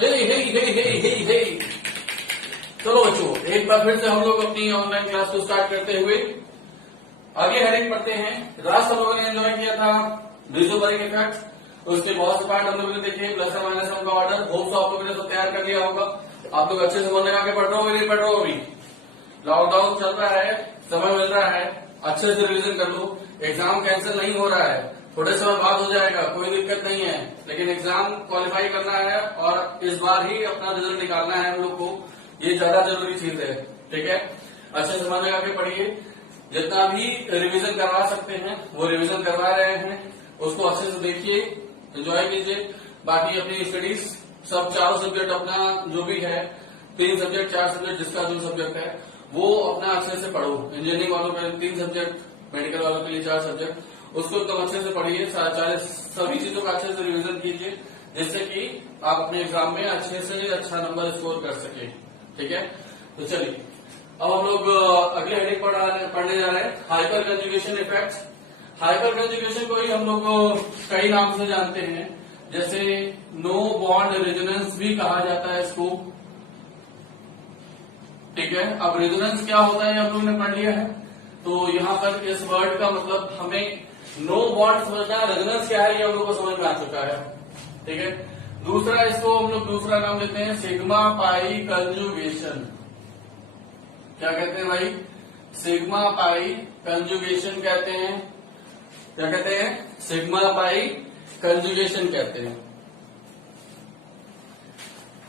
हे हे हे हे हे हे। चलो बच्चों, एक बार फिर से हम लोग अपनी ऑनलाइन क्लास को स्टार्ट करते हुए आगे हेडिंग पढ़ते हैं। लास्ट हम लोगों ने एंजॉय किया था ब्रिजोबरिक इफेक्ट, उसके बहुत से पार्ट हम लोगों ने देखे, प्लस और माइनस का ऑर्डर। होप तो आप लोगों ने सब तैयार कर लिया होगा। आप लोग अच्छे से मन लगा के पढ़ रहे हो, नहीं पढ़ रहे हो? अभी लॉकडाउन चल रहा है, समय मिल रहा है, अच्छे से रिविजन कर लो। एग्जाम कैंसिल नहीं हो रहा है, थोड़े समय बाद हो जाएगा, कोई दिक्कत नहीं है, लेकिन एग्जाम क्वालिफाई करना है और इस बार ही अपना रिजल्ट निकालना है हम लोग को। ये ज्यादा जरूरी चीज है, ठीक है? अच्छे से मन लगा के पढ़िए। जितना भी रिवीजन करवा सकते हैं वो रिवीजन करवा रहे हैं, उसको अच्छे से देखिए, एंजॉय कीजिए। बाकी अपनी स्टडीज सब चारों सब्जेक्ट अपना जो भी है, 3 सब्जेक्ट 4 सब्जेक्ट जिसका जो सब्जेक्ट है वो अपना अच्छे से पढ़ो। इंजीनियरिंग वालों के 3 सब्जेक्ट, मेडिकल वालों के लिए 4 सब्जेक्ट, उसको एकदम अच्छे से पढ़िए। सभी चीजों का अच्छे से रिवीजन कीजिए, जिससे कि आप अपने एग्जाम में अच्छे से अच्छा नंबर स्कोर कर सके, ठीक है? तो चलिए अब हम लोग अगले हेडिंग पढ़ने जा रहे हैं, hyper conjugation effect. Hyper conjugation को ही हम लोग कई नाम से जानते हैं, जैसे नो बॉन्ड रेजोनेंस भी कहा जाता है इसको, ठीक है? अब रेजोनेंस क्या होता है हम लोग ने पढ़ लिया है, तो यहाँ पर इस वर्ड का मतलब हमें नो बॉन्ड समझना है, रेजोनेंस क्या है ये हम लोग को समझ में आ चुका है, ठीक है? दूसरा, इसको हम लोग दूसरा नाम देते हैं सिग्मा पाई कंजुगेशन। क्या कहते हैं भाई? सिग्मा पाई कंजुगेशन कहते हैं। क्या कहते हैं? सिग्मा पाई कंजुगेशन कहते हैं।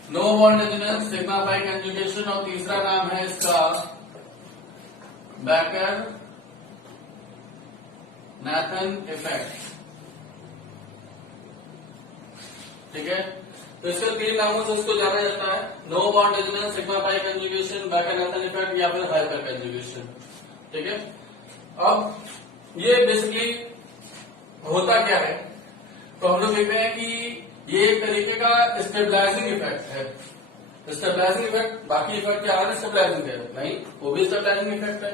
No bond resonance, sigma pi conjugation, और तीसरा नाम है इसका बैकर नाथन इफेक्ट, ठीक है? तो इसके 3 नामों से इसको जाना जाता है, no bond resonance, sigma pi conjugation, Baker Nathan effect या फिर हाइपर कंजुगेशन, ठीक है? अब ये बेसिकली होता क्या है, तो हम लोग देखते हैं कि ये एक तरीके का स्टेबलाइजिंग इफेक्ट है। स्टेबलाइजिंग इफेक्ट, बाकी इफेक्ट क्या है? स्टेबलाइजिंग है नहीं, वो भी स्टेबलाइजिंग इफेक्ट है।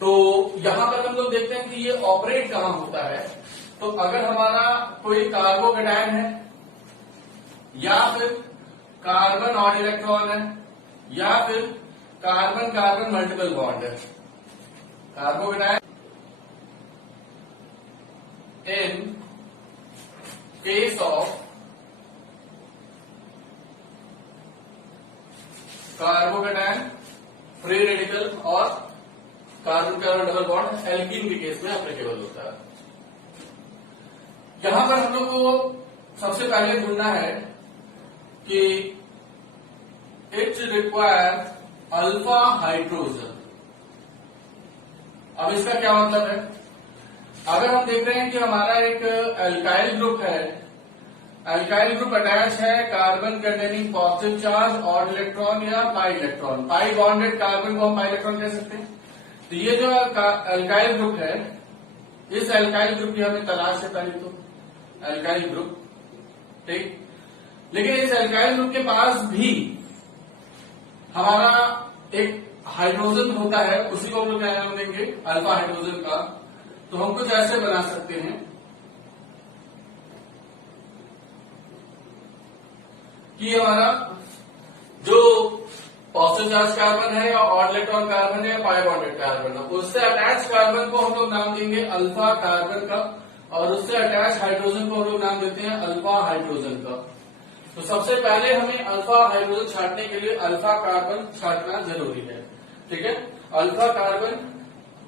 तो यहां पर हम लोग देखते हैं कि ये ऑपरेट कहां होता है। तो अगर हमारा कोई कार्बोकेटायन है या फिर कार्बन और इलेक्ट्रॉन है या फिर कार्बन कार्बन मल्टीपल बॉन्ड है, carbocation in case of carbocation free radical और carbon carbon double bond alkene के केस में एप्लीकेबल होता है। यहां पर हम लोग को सबसे पहले ढूंढना है कि इट रिक्वायर अल्फा हाइड्रोजन। अब इसका क्या मतलब है? अगर हम देख रहे हैं कि हमारा एक एल्काइल ग्रुप है, एल्काइल ग्रुप अटैच है कार्बन कंटेनिंग पॉजिटिव चार्ज और इलेक्ट्रॉन या पाई इलेक्ट्रॉन, पाई बॉन्डेड कार्बन को हम पाई इलेक्ट्रॉन कह सकते हैं। तो ये जो एल्काइल ग्रुप है, इस एल्काइल ग्रुप की हमें तलाश है पहले तो, एल्काइल ग्रुप, ठीक? लेकिन इस एल्काइल ग्रुप के पास भी हमारा एक हाइड्रोजन होता है, उसी को हम लोग क्या नाम देंगे? अल्फा हाइड्रोजन का। तो हम कुछ ऐसे बना सकते हैं कि हमारा जो पॉजिटिव चार्ज कार्बन है या ऑड इलेक्ट्रॉन कार्बन है या पाई बॉन्डेड कार्बन है, उससे अटैच कार्बन को हम लोग नाम देंगे अल्फा कार्बन का, और उससे अटैच हाइड्रोजन को हम लोग नाम देते हैं अल्फा हाइड्रोजन का। तो सबसे पहले हमें अल्फा हाइड्रोजन छांटने के लिए अल्फा कार्बन छांटना जरूरी है, ठीक है? अल्फा कार्बन,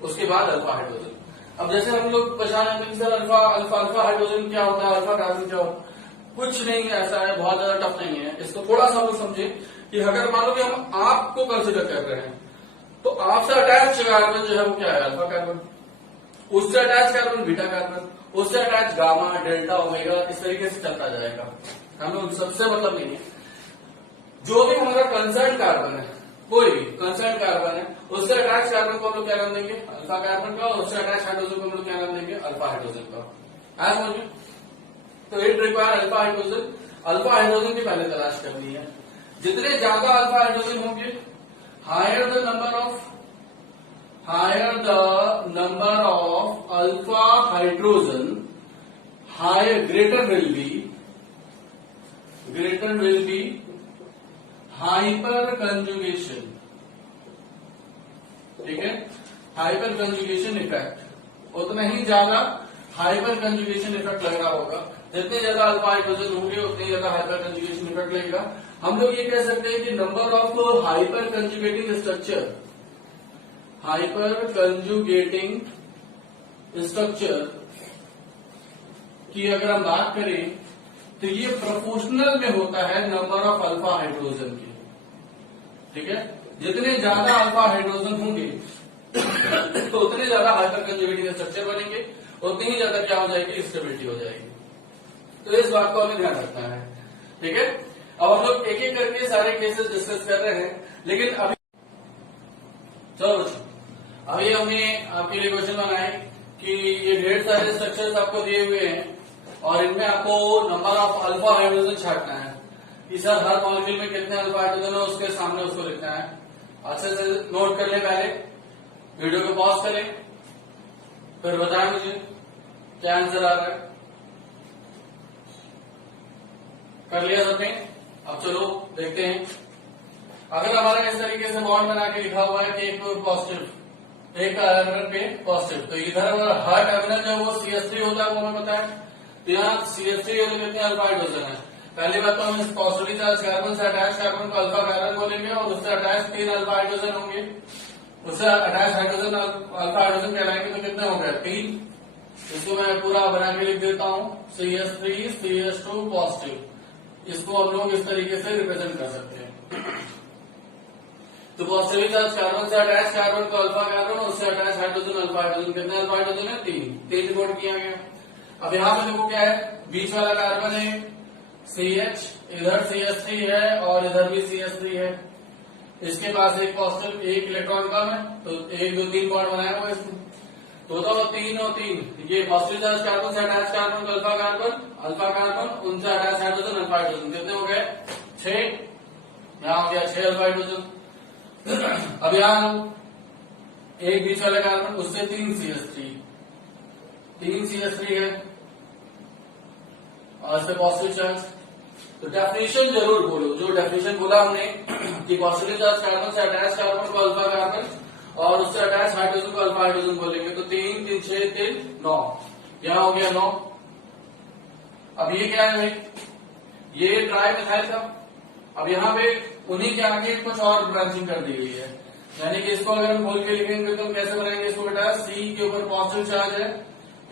उसके बाद अल्फा हाइड्रोजन। अब जैसे हम लोग पहचान लेते हैं सर अल्फा हाइड्रोजन क्या होता है, अल्फा कार्बन क्या होता है? कुछ नहीं ऐसा है, बहुत ज्यादा टफ नहीं है। इसको थोड़ा सा हम लोग समझे कि अगर मान लो कि हम आपको कंसिडर कर रहे हैं, तो आपसे अटैच कार्बन जो है वो क्या है? Alpha carbon. उससे अटैच कार्बन बीटा कार्बन, उससे अटैच गामा डेल्टा ओमेगा, इस तरीके से चलता जाएगा। हमें सबसे मतलब नहीं है। जो भी हमारा कंसर्न कार्बन है, कोई भी कंसर्न कार्बन है, उससे अटैच कार्बन को हम लोग क्या नाम देंगे? अल्फा कार्बन का, और उससे अटैच हाइड्रोजन को हम लोग क्या नाम देंगे? अल्फा हाइड्रोजन का। आया समझ में? तो it require alpha hydrogen. Alpha hydrogen की पहले तलाश करनी है। जितने ज्यादा अल्फा हाइड्रोजन होंगे, higher the number of alpha hydrogen, higher greater will be greater will be hyperconjugation. ठीक है, हाइपर कंजुगेशन इफेक्ट, उतना ही ज्यादा हाइपर कंजुगेशन इफेक्ट लग रहा होगा। जितने ज्यादा अल्फा हाइड्रोजन होंगे उतने ज्यादा हाइपर कंजुगेशन इफेक्ट लगेगा। हम लोग ये कह सकते हैं कि number of hyper conjugating structure, hyper conjugating structure की अगर हम बात करें तो ये प्रोपोर्शनल में होता है नंबर ऑफ अल्फा हाइड्रोजन के। ठीक है, जितने ज्यादा अल्फा हाइड्रोजन होंगे तो उतने ज्यादा हाइपर कंजुगेटिंग स्ट्रक्चर बनेंगे, उतनी ही ज्यादा क्या हो जाएगी, स्टेबिलिटी हो जाएगी। तो इस बात को हमें ध्यान रखना है। ठीक है, अब हम लोग एक एक करके सारे केसेस डिस्कस कर रहे हैं, लेकिन अभी चलो अभी हमने आपके लिए क्वेश्चन बनाए कि ये ढेर सारे स्ट्रक्चर्स आपको दिए हुए हैं और इनमें आपको नंबर ऑफ अल्फा हाइड्रोजन छांटना है कि सर हर मॉलिक्यूल में कितने अल्फा हाइड्रोजन है, उसके सामने उसको लिखना है। अच्छे से नोट कर ले, पहले वीडियो को पॉज करें, फिर बताएं मुझे क्या आंसर आ रहा है। कर लिया सबने? अब चलो देखते हैं। अगर हमारा इस तरीके से बॉन्ड बना के लिखा हुआ है कि एक पॉजिटिव, एक टर्मिनल पे पॉजिटिव, तो इधर हर टर्मिनल जो वो CH3 होता है वो हमें पता है। तो यहाँ CH3 कितने अल्फा हाइड्रोजन है। पहली बात तो हम इस पॉजिटिवली चार्ज कार्बन से अटैच कार्बन को अल्फा कार्बन बोलेंगे और उससे अटैच 3 अल्फा हाइड्रोजन होंगे, उससे अटैच हाइड्रोजन अल्फा हाइड्रोजन कहलाएंगे। तो कितने हो गए, 3। इसको मैं पूरा बना के लिख देता हूँ, CH3 CH2 पॉजिटिव। इसको हम लोग इस तरीके से रिप्रेजेंट कर सकते हैं। तो पॉजिटिवली चार्ज कार्बन से अटैच कार्बन को अल्फा कार्बन और उससे अटैच हाइड्रोजन अल्फा हाइड्रोजन, कितने अल्फा हाइड्रोजन है, 3 रिपोर्ट किया गया। अब यहाँ पे देखो क्या है, बीच वाला कार्बन है CH, इधर CH3 है और इधर भी CH3 है। इसके पास एक पॉजिटिव, एक इलेक्ट्रॉन कम है, तो 1 2 3 बॉन्ड बनाया हुआ है इसमें। तो 3 और 3, ये पॉजिटिव चार्ज कार्बन से अटैच कार्बन को अल्फा कार्बन उनसे अटैच हाइड्रोजन अल्फा हाइड्रोजन, कितने हो गए, 6। यहाँ हो गया 6 अल्फा हाइड्रोजन। अब यहाँ एक बीच वाला कार्बन, उससे 3 CH3 है और इससे पॉजिटिव चार्ज। तो डेफिनेशन जरूर बोलो, जो डेफिनेशन बोला हमने कि पॉजिटिव चार्ज कार्बन से अटैच कार्बन को अल्फा कार्बन और उससे अटैच हाइड्रोजन को अल्फा हाइड्रोजन बोलेंगे। तो 3 3 6 3 9, यहाँ हो गया 9। अब ये क्या है भाई, ये ट्राई मिथाइल था। अब यहाँ पे उन्हीं के आगे कुछ और ब्रांचिंग कर दी गई है, यानी कि इसको अगर हम बोल के लिखेंगे तो हम कैसे बनाएंगे इसको बेटा, C के ऊपर पॉजिटिव चार्ज है,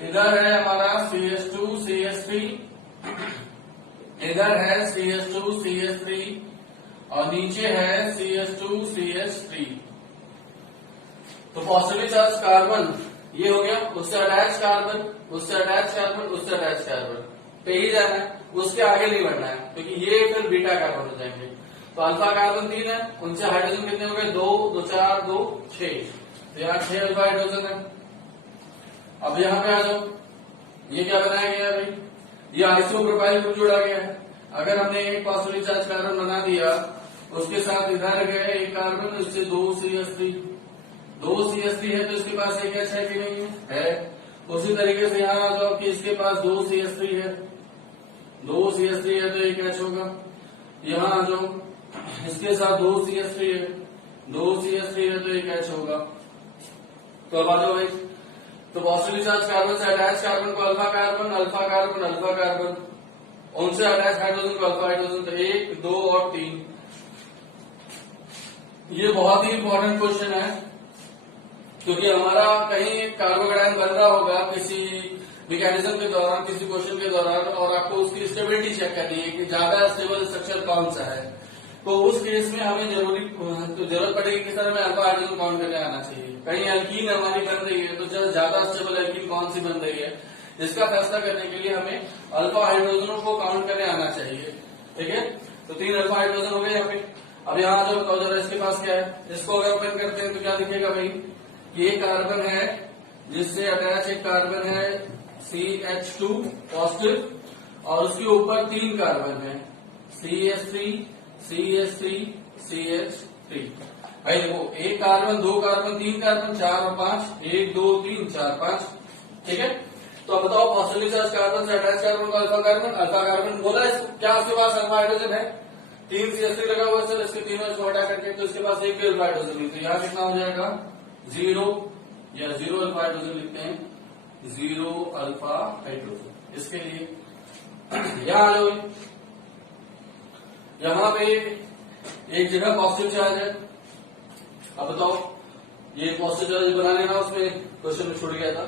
इधर है हमारा CH2 CH3, इधर है CH2 CH3 और नीचे है CH2 CH3। तो पॉजिटिवली चार्ज कार्बन ये हो गया, उससे अटैच कार्बन, उससे अटैच कार्बन, उससे अटैच कार्बन पे ही जाना है, उसके आगे नहीं बढ़ना है, क्योंकि ये फिर बीटा कार्बन हो जाएंगे। तो अल्फा कार्बन 3 है, उनसे हाइड्रोजन कितने हो गए, 2 2 4 2 6, तो यहाँ 6 अल्फा हाइड्रोजन है। अब यहाँ पे आ जाओ, ये क्या बनाया गया है भाई, ये आइसोप्रोपाइल ग्रुप जोड़ा गया है। अगर हमने एक पॉजिटिवली चार्ज कार्बन बना दिया, उसके साथ इधर गए एक कार्बन, उससे 2 CH3 है, तो इसके पास एक H है कि नहीं है। उसी तरीके से यहाँ आ जाओ कि इसके पास 2 CH3 है, 2 CH3 है तो एक H होगा। यहाँ आ जाओ, इसके साथ 2 CH3 है, 2 CH3 है तो एक H होगा। तो अब आ जाओ भाई, तो पॉजिटिवली चार्ज कार्बन से अटैच कार्बन को alpha carbon alpha carbon alpha carbon, उनसे अटैच हाइड्रोजन को अल्फा हाइड्रोजन, तो 1 2 और 3। ये बहुत ही इंपॉर्टेंट क्वेश्चन है, क्योंकि हमारा कहीं कार्बोकेटायन बन रहा होगा किसी मैकेनिज्म के दौरान, किसी क्वेश्चन के दौरान, और आपको उसकी स्टेबिलिटी चेक करनी है कि ज्यादा स्टेबल स्ट्रक्चर कौन सा है। तो उस केस में हमें जरूरत पड़ेगी कि सर हमें अल्फा हाइड्रोजन काउंट करके आना चाहिए। कहीं एल्कीन हमारी बन रही है, तो ज्यादा स्टेबल एल्कीन कौन सी बन रही है, इसका फैसला करने के लिए हमें अल्फा हाइड्रोजनों को काउंट करके आना चाहिए। ठीक है, तो 3 अल्फा हाइड्रोजन हो गए यहाँ पे। अब यहाँ जो जरा इसके पास क्या है, इसको अगर ओपन करते हैं तो क्या दिखेगा भाई, ये कार्बन है जिससे अटैच एक कार्बन है CH2 पॉजिटिव और उसके ऊपर 3 कार्बन है CH3 CH3 CH3। भाई देखो, 1 कार्बन 2 कार्बन 3 कार्बन 4 और 5, 1 2 3 4 5। ठीक है, तो अब बताओ पॉजिटिवली चार्ज कार्बन से अटैच कार्बन को अल्फा कार्बन बोला है, क्या उसके पास अल्फा हाइड्रोजन है, 3 CH3 लगा हुआ है सर, इसके तीनों इसको हटा करके, तो इसके पास एक भी अल्फा हाइड्रोजन नहीं, तो यहाँ कितना हो जाएगा 0 या 0 अल्फा हाइड्रोजन लिखते हैं, 0 अल्फा हाइड्रोजन। इसके लिए यहाँ आ जाओ, यहाँ पे एक जगह पॉजिटिव चार्ज है। अब बताओ ये पॉजिटिव चार्ज बना लेना, उसमें क्वेश्चन में छूट गया था।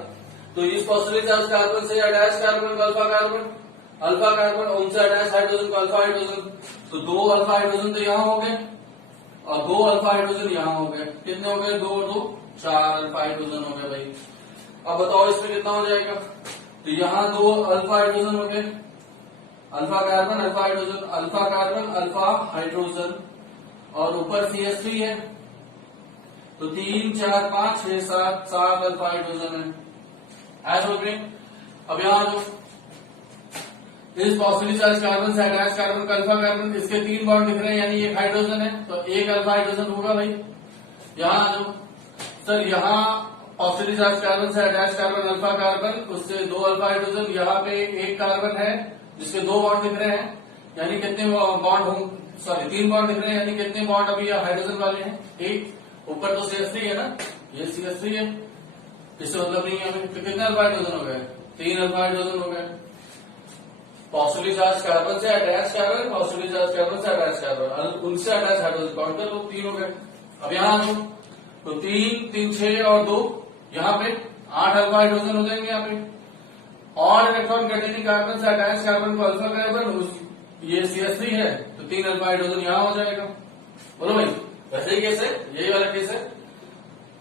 तो इस पॉजिटिव चार्ज कार्बन से अटैच कार्बन को अल्फा कार्बन और उनसे अटैच हाइड्रोजन को अल्फा हाइड्रोजन, तो 2 अल्फा हाइड्रोजन तो यहाँ हो गए और 2 अल्फा हाइड्रोजन यहाँ हो गए। कितने हो गए, 2 और 2 4 अल्फा हाइड्रोजन हो गए भाई। अब बताओ इसमें कितना हो जाएगा, तो यहाँ 2 अल्फा हाइड्रोजन हो गए, अल्फा कार्बन अल्फा हाइड्रोजन और ऊपर CH3 है, तो 3 4 5 6 7 अल्फा हाइड्रोजन है। ऐसा हो गए। अब यहाँ जो इस पॉजिटिवली चार्ज कार्बन से अटैच कार्बन का अल्फा कार्बन, इसके 3 बॉन्ड दिख रहे हैं, यानी एक हाइड्रोजन है, तो एक अल्फा हाइड्रोजन होगा भाई। यहाँ जो सर यहाँ पॉजिटिवली चार्ज कार्बन से अटैच कार्बन अल्फा कार्बन, उससे 2 अल्फा हाइड्रोजन, यहाँ पे एक कार्बन है जिसके 2 बॉन्ड दिख रहे हैं, यानी कितने बॉन्ड होंगे, सॉरी 3 बॉन्ड दिख रहे हैं, यानी कितने बॉन्ड अभी हाइड्रोजन वाले हैं, एक। ऊपर तो CH3 है ना, ये CH3 है, इससे मतलब नहीं है हमें, तो कितने अल्फा हाइड्रोजन हो गए, 3 अल्फा हाइड्रोजन हो गए। पॉजिटिवली चार्ज कार्बन से attach carbon, positively charge carbon से अटैच कार्बन, उनसे अटैच हाइड्रोजन काउंट कर लो, 3 हो गए। अब यहाँ दो, तो 3 6 और 2, यहाँ पे 8 अल्फा हाइड्रोजन हो जाएंगे। यहाँ पे और इलेक्ट्रॉन कंटेनिंग कार्बन से अटैच कार्बन को अल्फा कार्बन, ये CH3 है, तो 3 अल्फा हाइड्रोजन यहाँ हो जाएगा। बोलो भाई, वैसे ही केस है, यही वाला केस है,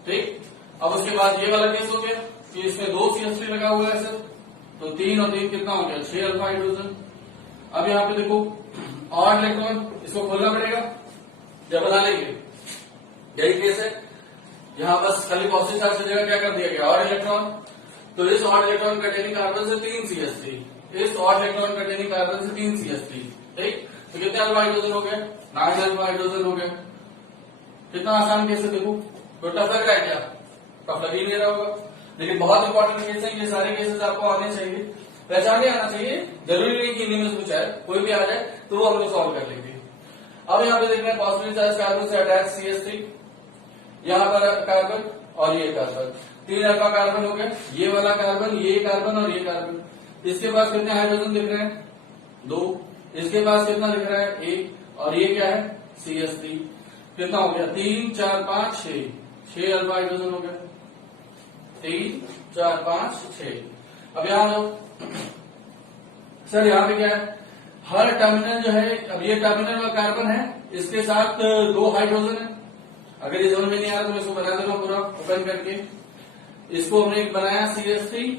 ठीक। अब उसके बाद ये वाला केस हो गया कि इसमें 2 CH3 लगा हुआ है सर, तो 3 और 3 कितना हो गया, 6 अल्फा हाइड्रोजन। अब यहाँ पे देखो और इलेक्ट्रॉन, इसको खोलना पड़ेगा, जब बना लेंगे, यही केस है। यहाँ बस खाली पॉजिटिव चार्ज की जगह क्या कर दिया गया, और इलेक्ट्रॉन, तो इस और इलेक्ट्रॉन कंटेनिंग कार्बन से 3 CH3, इस और इलेक्ट्रॉन कंटेनिंग कार्बन से 3 CH3, ठीक। तो कितने अल्फा हाइड्रोजन हो गए, 9 अल्फा हाइड्रोजन हो गए। कितना आसान केस है, देखो कोई टफ लग रहा है क्या, टफ लग ही नहीं रहा होगा, लेकिन बहुत इंपॉर्टेंट केस है, ये सारे केसेस आपको आने चाहिए, पहचाने आना चाहिए, जरूरी नहीं कि इन्हीं में से कुछ है, कोई भी आ जाए तो वो हम लोग सॉल्व कर लेंगे। अब यहाँ पे देख रहे हैं पॉजिटिव चार्ज कार्बन से अटैच CH3, यहाँ पर कार्बन और ये कार्बन, 3 अल्फा कार्बन हो गए, ये वाला कार्बन, ये कार्बन और ये कार्बन। इसके पास कितने हाइड्रोजन दिख रहे हैं, 2, इसके पास कितना दिख रहा है, 1, और ये क्या है, CH3, कितना हो गया, 3 4 5 6 अल्फा हाइड्रोजन हो गया, 3 4 5 6। अब यहाँ जो सर यहाँ पे क्या है, हर टर्मिनल जो है, अब ये टर्मिनल और कार्बन है, इसके साथ 2 हाइड्रोजन है। अगर ये समझ में नहीं आ रहा तो मैं इसको बना देता हूँ पूरा ओपन करके। इसको हमने बनाया CH3,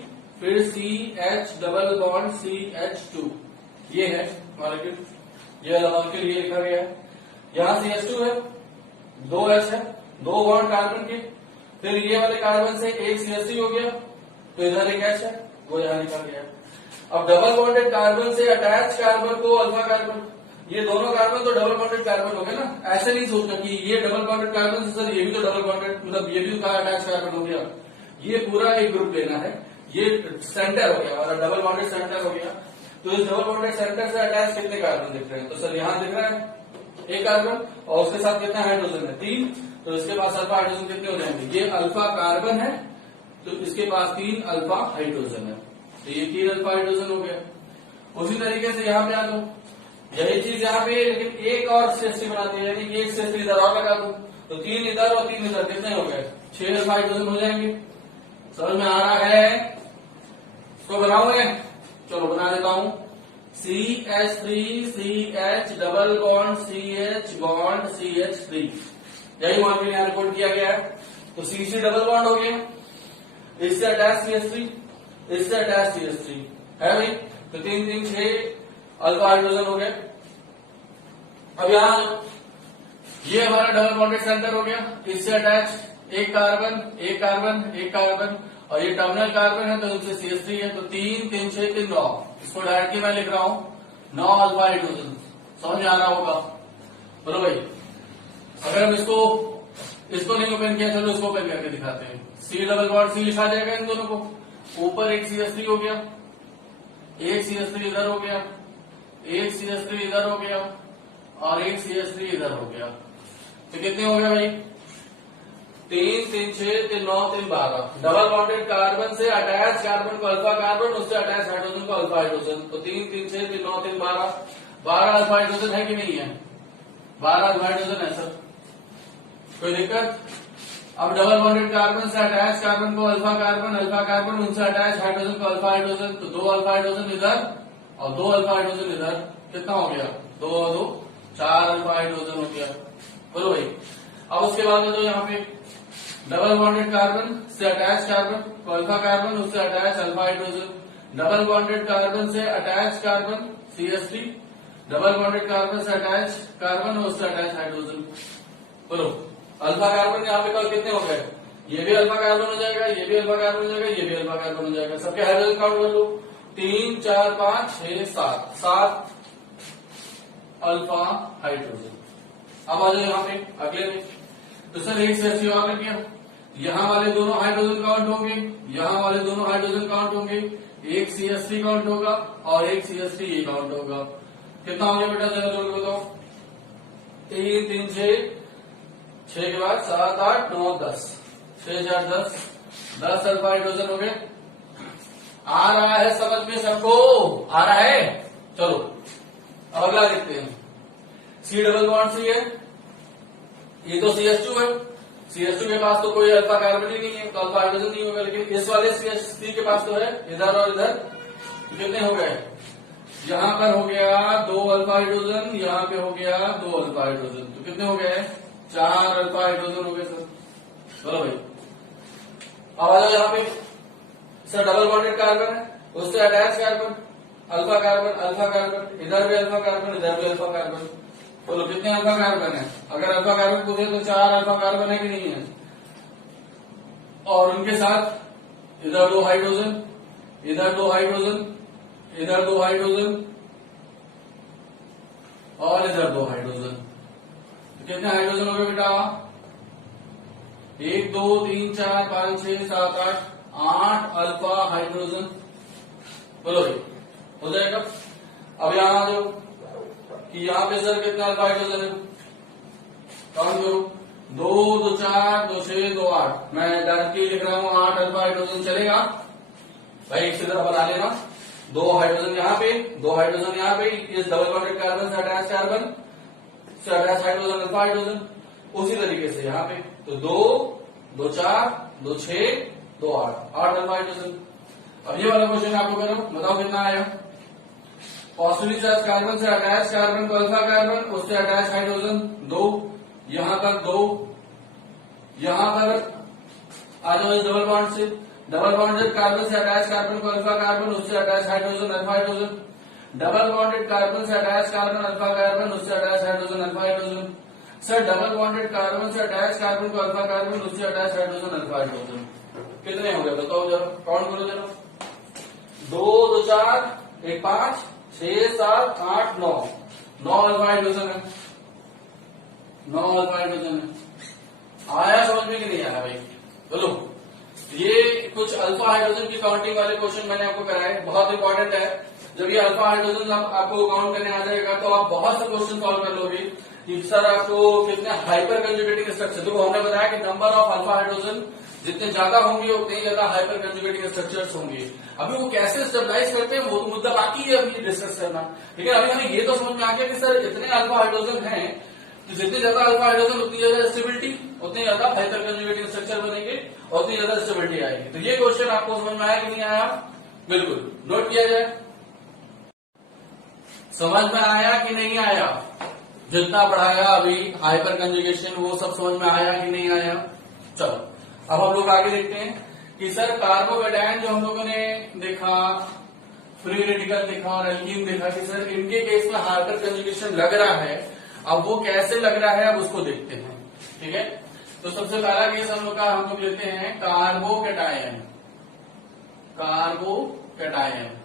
फिर CH डबल बॉन्ड CH2, ये है मॉलिक्यूल, ये मॉलिक्यूल ये लिखा गया है। यहाँ CH2 है, 2 H है, 2 बॉन्ड कार्बन के, फिर ये वाले कार्बन से एक CH3 हो गया, तो इधर एक H है, वो यहाँ निकल गया। अब डबल बॉन्डेड कार्बन से अटैच कार्बन को अल्फा कार्बन, ये दोनों कार्बन तो डबल बॉन्डेड कार्बन हो गए ना, ऐसे नहीं सोचना कि ये डबल बॉन्डेड कार्बन से सर ये भी तो डबल बॉन्डेड, मतलब ये भी अटैच कार्बन हो गया। ये पूरा एक ग्रुप लेना है, ये सेंटर हो गया हमारा, डबल बॉन्डेड सेंटर हो गया। तो इस डबल बॉन्डेड सेंटर से अटैच कितने कार्बन दिख रहे हैं, तो सर यहाँ दिख रहा है एक कार्बन, और उसके साथ कितना हाइड्रोजन है, 3, तो इसके पास अल्फा हाइड्रोजन कितने हो जाएंगे, ये अल्फा कार्बन है, तो इसके पास 3 अल्फा हाइड्रोजन है, तो ये 3 अल्फा हाइड्रोजन हो गया। उसी तरीके से यहाँ पे आ दो, यही चीज यहाँ पे, लेकिन एक और CH3 बनाते हैं, यानी कि एक CH3 इधर और लगा दो, तो 3 इधर और 3 इधर, कितने हो गए, 6 अल्फा हाइड्रोजन हो जाएंगे। समझ में आ रहा है, इसको बनाओगे, चलो बना देता हूं, CH3 CH double bond CH bond CH3, यही मॉलिक्यूल यहाँ रिपोर्ट किया गया है। तो CC डबल बॉन्ड हो गया, इससे अटैच CH3, इससे अटैच CH3 है भाई, तो 3 3 6 अल्फा हाइड्रोजन हो गए। अब यहाँ ये हमारा डबल बॉन्डेड सेंटर हो गया, इससे अटैच एक कार्बन एक कार्बन एक कार्बन, और ये टर्मिनल कार्बन है तो इनसे CH3 है, तो 3 3 6 3 9, इसको डायरेक्टली मैं लिख रहा हूँ 9 अल्फा हाइड्रोजन। समझ में आ रहा होगा, बोलो भाई। अगर हम इसको नहीं ओपन किया, चलो इसको ओपन करके दिखाते हैं। C डबल बॉन्ड C लिखा जाएगा इन दोनों को, ऊपर एक CH3 हो गया, एक CH3 इधर हो गया, एक CH3 इधर हो गया और एक CH3 इधर हो गया। तो कितने हो गए भाई? 3 3 6 3 9 3 12। डबल बॉन्डेड कार्बन से अटैच कार्बन को अल्फा कार्बन, उससे अटैच हाइड्रोजन को अल्फा हाइड्रोजन। तो 3 3 6 3 9 3 12, 12 अल्फा हाइड्रोजन है कि नहीं है? 12 अल्फा हाइड्रोजन है सर, कोई दिक्कत? अब डबल बॉन्डेड कार्बन से अटैच कार्बन को अल्फा कार्बन, उनसे अटैच हाइड्रोजन को अल्फा हाइड्रोजन। तो 2 अल्फा हाइड्रोजन इधर और 2 अल्फा हाइड्रोजन इधर। कितना हो गया? 2 और 2 4 अल्फा हाइड्रोजन हो गया। बोलो भाई। अब उसके बाद में तो यहाँ पे डबल बॉन्डेड कार्बन से अटैच कार्बन को अल्फा कार्बन, उससे attach alpha hydrogen. Double bonded carbon से attach carbon CH3, double bonded carbon से अटैच कार्बन और उससे अटैच हाइड्रोजन। बोलो अल्फा कार्बन यहाँ पे कल कितने हो गए? ये भी अल्फा कार्बन हो जाएगा, ये भी अल्फा कार्बन हो जाएगा, ये भी अल्फा कार्बन हो जाएगा। सबके हाइड्रोजन काउंट कर लो। 3 4 5 6 7, 7 अल्फा हाइड्रोजन। अब आ जाओ यहाँ पे अगले में। तो सर एक CH3 और किया, यहाँ वाले दोनों हाइड्रोजन काउंट होंगे, यहाँ वाले दोनों हाइड्रोजन काउंट होंगे, एक CH3 काउंट होगा और एक CH3 ये काउंट होगा। कितना हो गया बेटा? जरा जोड़ के बताओ। 3 3 6 के बाद 7 8 9 10, 6 4 10, 10 अल्फा हाइड्रोजन हो गए। आ रहा है समझ में सबको? आ रहा है? चलो अब अगला देखते हैं। C डबल बॉन्ड C है, ये तो CH2 है। CH2 के पास तो कोई अल्फा कार्बन ही नहीं है, तो अल्फा हाइड्रोजन नहीं होगा। लेकिन इस वाले CH3 के पास तो है, इधर और इधर। तो कितने हो गए? यहाँ पर हो गया 2 अल्फा हाइड्रोजन, यहाँ पे हो गया 2 अल्फा हाइड्रोजन। तो कितने हो गए? 4 अल्फा हाइड्रोजन हो गए सर। बोलो भाई। अब आ जाओ यहाँ पे। सर डबल बॉन्डेड कार्बन है, उससे अटैच कार्बन अल्फा कार्बन, इधर भी अल्फा कार्बन, इधर भी अल्फा कार्बन। बोलो कितने अल्फा कार्बन है? अगर अल्फा कार्बन पूछे तो 4 अल्फा कार्बन है कि नहीं है? और उनके साथ इधर 2 हाइड्रोजन, इधर 2 हाइड्रोजन, इधर 2 हाइड्रोजन और इधर 2 हाइड्रोजन। कितने हाइड्रोजन हो गए बेटा? 1 2 3 4 5 6 7 8, 8 अल्फा हाइड्रोजन। बोलो भाई हो जाएगा। अब यहां आ जाओ कि यहाँ पे सर कितना अल्फा हाइड्रोजन है? काउंट करो। 2 2 4 2 6 2 8। मैं डायरेक्टली लिख रहा हूँ 8 अल्फा हाइड्रोजन। चलेगा भाई? इसी तरह बना लेना। 2 हाइड्रोजन यहाँ पे, 2 हाइड्रोजन यहाँ पे, इस डबल बॉन्डेड कार्बन से अटैच कार्बन से अटैच हाइड्रोजन अल्फा हाइड्रोजन। उसी तरीके से यहाँ पे तो 2 2 4 2 6 2 8, 8 अल्फा हाइड्रोजन। अब ये वाला क्वेश्चन आपको करो, बताओ कितना आया? पॉजिटिवली चार्ज कार्बन से अटैच कार्बन को अल्फा कार्बन, उससे अटैच हाइड्रोजन 2, यहां तक 2, यहां पर आ जाओ इस डबल बॉन्ड से। डबल बॉन्डेड कार्बन से अटैच कार्बन को अल्फा कार्बन, उससे attach hydrogen alpha hydrogen. Double bonded carbon से अटैच कार्बन अल्फा कार्बन, उससे attach hydrogen alpha hydrogen. Sir double bonded carbon से अटैच कार्बन को अल्फा कार्बन, उससे attach hydrogen alpha hydrogen. कितने हो गए बताओ जरा, काउंट करो जरा। 2 2 4 1 5 6 7 8 9, 9 अल्फा हाइड्रोजन है, 9 अल्फा हाइड्रोजन है। आया समझ में कि नहीं आया भाई? बोलो। ये कुछ अल्फा हाइड्रोजन की काउंटिंग वाले क्वेश्चन मैंने आपको कराए, बहुत इंपॉर्टेंट है। जब ये अल्फा हाइड्रोजन आपको काउंट करने आ जाएगा तो आप बहुत से क्वेश्चन सॉल्व कर लोगे कि सर आपको कितने हाइपर कंजुगेटिंग स्ट्रक्चर। देखो हमने बताया कि नंबर ऑफ अल्फा हाइड्रोजन जितने ज्यादा होंगे उतने ही ज्यादा हाइपर कंजुगेटिंग स्ट्रक्चर्स होंगे। अभी वो कैसे स्टेबलाइज करते हैं वो तो मुद्दा बाकी है अभी डिस्कस करना। लेकिन अभी हमें ये तो समझ में आ गया कि सर इतने अल्फा हाइड्रोजन हैं तो जितने ज्यादा अल्फा हाइड्रोजन उतनी ज्यादा स्टेबिलिटी, उतनी ज्यादा हाइपर कंजुगेटिंग स्ट्रक्चर बनेंगे और उतनी ज्यादा स्टेबिलिटी आएगी। तो ये क्वेश्चन आपको समझ में आया कि नहीं आया? बिल्कुल नोट किया जाए। समझ में आया कि नहीं आया? जितना पढ़ाया अभी हाइपर कंजुगेशन वो सब समझ में आया कि नहीं आया? चलो अब हम लोग आगे देखते हैं कि सर कार्बोकेटायन जो हम लोगों ने देखा, फ्री रेडिकल देखा और एल्कीन देखा कि सर इनके केस में हाइपर कंजुगेशन लग रहा है। अब वो कैसे लग रहा है अब उसको देखते हैं। ठीक है, तो सबसे पहला केस हम लोग लेते हैं कार्बोकेटायन। कार्बोकेटायन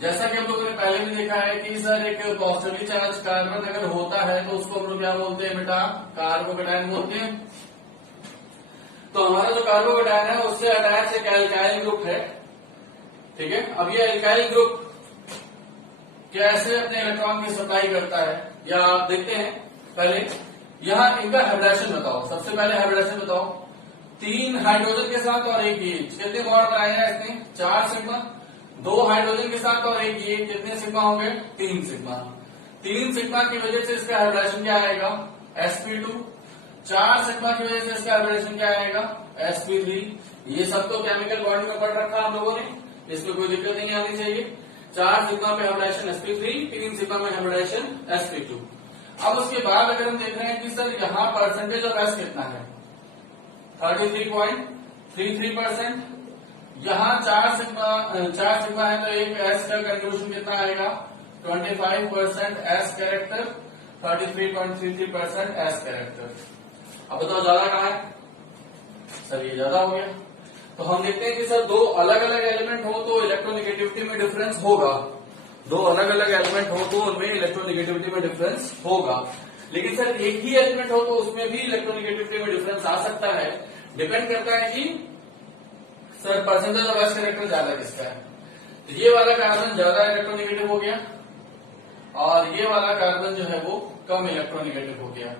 जैसा कि हम लोगों ने पहले भी देखा है कि सर एक पॉजिटिवली चार्ज कार्बन अगर होता है तो उसको हम लोग क्या बोलते हैं बेटा? कार्बोकेटायन बोलते हैं। तो हमारा जो कार्बोकेटायन है उससे अटैच एक एल्काइल ग्रुप है, ठीक है। अब ये एल्काइल ग्रुप कैसे अपने इलेक्ट्रॉन की सप्लाई करता है या आप देखते हैं। पहले यहाँ इनका हाइब्रिडेशन बताओ, सबसे पहले हाइब्रिडेशन बताओ। 3 हाइड्रोजन के साथ और एक ये कितने बॉन्ड बनाए हैं इसने? 4 सिग्मा। 2 हाइड्रोजन के साथ और एक ये कितने सिग्मा होंगे? 3 सिग्मा। 3 सिग्मा की वजह से इसका हाइब्रिडेशन क्या आएगा? sp2। 4 सिग्मा की वजह से इसका हाइब्रिडेशन क्या आएगा? sp3। ये सब तो केमिकल बॉडी में पढ़ रखा हम लोगों ने, इसमें कोई दिक्कत नहीं आनी चाहिए। 4 सिग्मा पे हाइब्रिडेशन sp3, 3 सिग्मा में हाइब्रिडेशन sp2। अब उसके बाद अगर हम देख रहे हैं कि सर यहाँ परसेंटेज ऑफ s कितना है? 33.33%। यहाँ 4 सिग्मा है तो एक s का कंट्रीब्यूशन कितना आएगा? 25% s कैरेक्टर, 33.33% s कैरेक्टर। अब बताओ ज्यादा कहाँ है? सर ये ज्यादा हो गया। तो हम देखते हैं कि सर 2 अलग अलग एलिमेंट हो तो इलेक्ट्रोनेगेटिविटी में डिफरेंस होगा। 2 अलग अलग एलिमेंट हो तो उनमें इलेक्ट्रोनेगेटिविटी में डिफरेंस होगा, लेकिन सर एक ही एलिमेंट हो तो उसमें भी इलेक्ट्रोनेगेटिविटी में डिफरेंस आ सकता है। डिपेंड करता है कि sir percentage of S character ज्यादा किसका है। तो ये वाला कार्बन ज्यादा इलेक्ट्रोनेगेटिव हो गया और ये वाला कार्बन जो है वो कम इलेक्ट्रोनेगेटिव हो गया।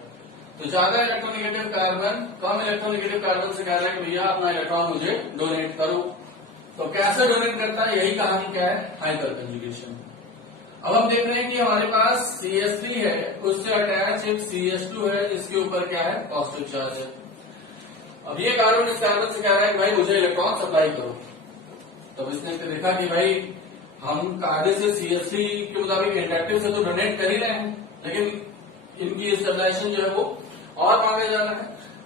तो ज्यादा इलेक्ट्रोनेगेटिव कार्बन कम इलेक्ट्रोनेगेटिव कार्बन से कह रहा है कि भैया अपना इलेक्ट्रॉन मुझे डोनेट करो। तो कैसे डोनेट करता है? यही कहानी क्या है? Hyper conjugation. अब हम देख रहे हैं कि हमारे पास CH3 है, उससे अटैच एक CH2 है जिसके ऊपर क्या है? पॉजिटिव चार्ज है। अब ये कार्बन इस कार्बन से कह रहा है कि भाई मुझे इलेक्ट्रॉन सप्लाई करो। तब इसने देखा कि भाई हम कार्बन से CH3 के मुताबिक इंडक्टिव से तो डोनेट कर ही रहे हैं, लेकिन इनकी स्टेबलाइजेशन जो है वो और मांगा जा रहा है।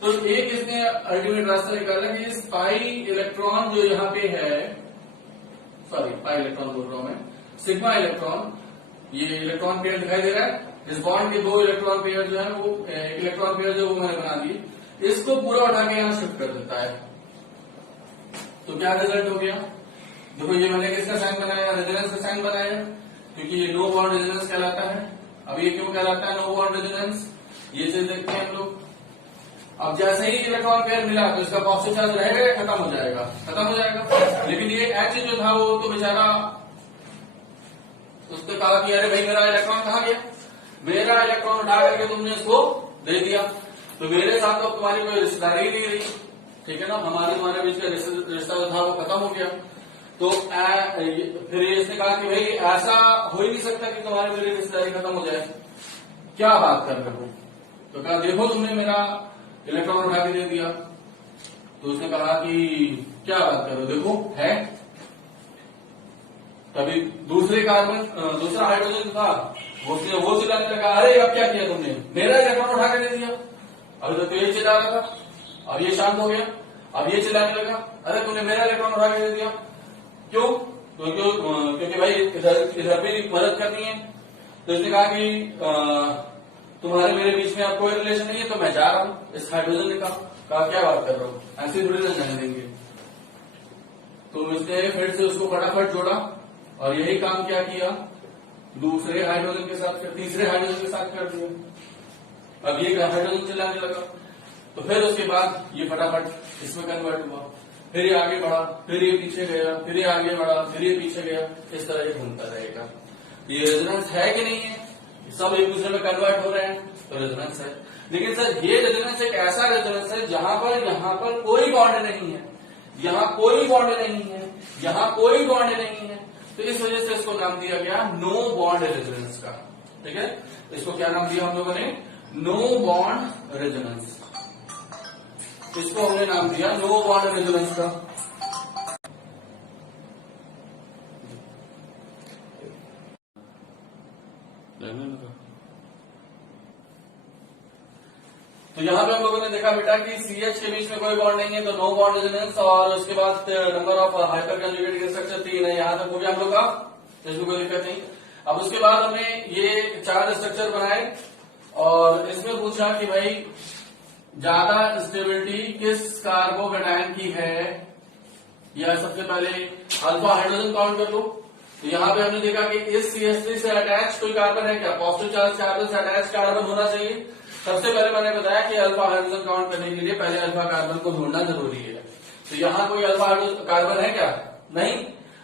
तो एक इसने अल्टीमेट रास्ता निकाला कि इस पाई इलेक्ट्रॉन जो यहाँ पे है, सॉरी पाई इलेक्ट्रॉन बोल रहा हूं मैं, सिग्मा इलेक्ट्रॉन, ये इलेक्ट्रॉन पेयर दिखाई दे रहा है। इस बॉन्ड के 2 इलेक्ट्रॉन पेयर जो है वो इलेक्ट्रॉन पेयर जो वो मैंने बना दिए, इसको पूरा उठा के यहाँ शिफ्ट कर देता है। तो क्या रिजल्ट हो गया? देखो ये मैंने किसका साइन बनाया? रेजोनेंस का साइन बनाया, क्योंकि ये नो बॉन्ड रेजोनेंस कहलाता है। अब ये क्यों कहलाता है नो बॉन्ड रेजोनेंस? ये चीज देखते हैं हम लोग। अब जैसे ही इलेक्ट्रॉन पेयर मिला तो इसका पॉजिटिव चार्ज रहेगा, खत्म हो जाएगा। लेकिन ये H जो था वो तो बेचारा, उसने कहा कि अरे भाई मेरा इलेक्ट्रॉन कहाँ गया? मेरा इलेक्ट्रॉन उठा करके तुमने इसको दे दिया, तो मेरे साथ तो तुम्हारी कोई रिश्तेदारी ही नहीं रही, ठीक है ना। तुम्हारे बीच का रिश्ता जो था वो खत्म हो गया। तो फिर इसने कहा कि भाई ऐसा हो ही नहीं सकता कि तुम्हारी मेरी रिश्तेदारी खत्म हो जाए, क्या बात कर रहे हो? तो कहा देखो तुमने मेरा इलेक्ट्रॉन उठा के दे दिया। तो उसने कहा कि क्या बात कर रहे हो, देखो है। तभी दूसरा हाइड्रोजन था वो चिल्लाने लगा, अरे अब क्या किया तुमने? मेरा इलेक्ट्रॉन उठा के दे दिया। अभी तो ये चिल्ला रहा था, अब ये शांत हो गया। अब ये चिल्लाने लगा, अरे तुमने मेरा इलेक्ट्रॉन उठा के दे दिया। क्यों? क्योंकि भाई इधर भी मदद करनी है। तो इसने कहा कि तुम्हारे मेरे बीच में अब कोई रिलेशन नहीं है, तो मैं जा रहा हूं। इस हाइड्रोजन ने कहा क्या बात कर रहे हो, ऐसे थोड़ी ना जाने देंगे। तो इसने फिर से उसको फटाफट जोड़ा और यही काम क्या किया, दूसरे हाइड्रोजन के साथ, फिर तीसरे हाइड्रोजन के साथ कर दिया। अब ये हाइड्रोजन चलाने लगा, तो फिर उसके बाद ये फटाफट इसमें कन्वर्ट हुआ, फिर ये आगे बढ़ा, फिर ये पीछे गया, फिर ये आगे बढ़ा, फिर ये पीछे गया। इस तरह ये घूमता रहेगा। ये रेजोनेंस है कि नहीं है? सब एक दूसरे में कन्वर्ट हो रहे हैं, तो रेजोनेंस है। लेकिन सर ये रेजोनेंस एक ऐसा रेजोनेंस है जहां पर कोई बॉन्ड नहीं है, यहाँ कोई बॉन्ड नहीं है, यहाँ कोई बॉन्ड नहीं है। तो इस वजह से इसको नाम दिया गया नो बॉन्ड रेजोनेंस का, ठीक है। इसको क्या नाम दिया हम लोगों ने? No bond resonance. इसको हमने नाम दिया नो बॉन्ड रेजोनेंस का। तो यहाँ पे हम लोगों ने देखा बेटा कि CH के बीच में कोई बॉन्ड नहीं है, तो नो बॉन्ड रेजोनेंस। और उसके बाद number of hyper conjugated structure 3 है, यहाँ तक हो गया हम लोग का, इसमें कोई दिक्कत नहीं। अब उसके बाद हमने ये 4 स्ट्रक्चर बनाए और इसमें पूछा कि भाई ज्यादा स्टेबिलिटी किस कार्बोकेटायन की है, या सबसे पहले अल्फा हाइड्रोजन काउंट कर लो। तो यहाँ पे हमने देखा कि इस CH3 से अटैच कोई कार्बन है क्या? पॉजिटिव चार्ज कार्बन से अटैच कार्बन होना चाहिए। सबसे पहले मैंने बताया कि अल्फा हाइड्रोजन काउंट करने के लिए पहले अल्फा कार्बन को ढूंढना जरूरी है। तो यहाँ कोई अल्फा कार्बन है क्या? नहीं,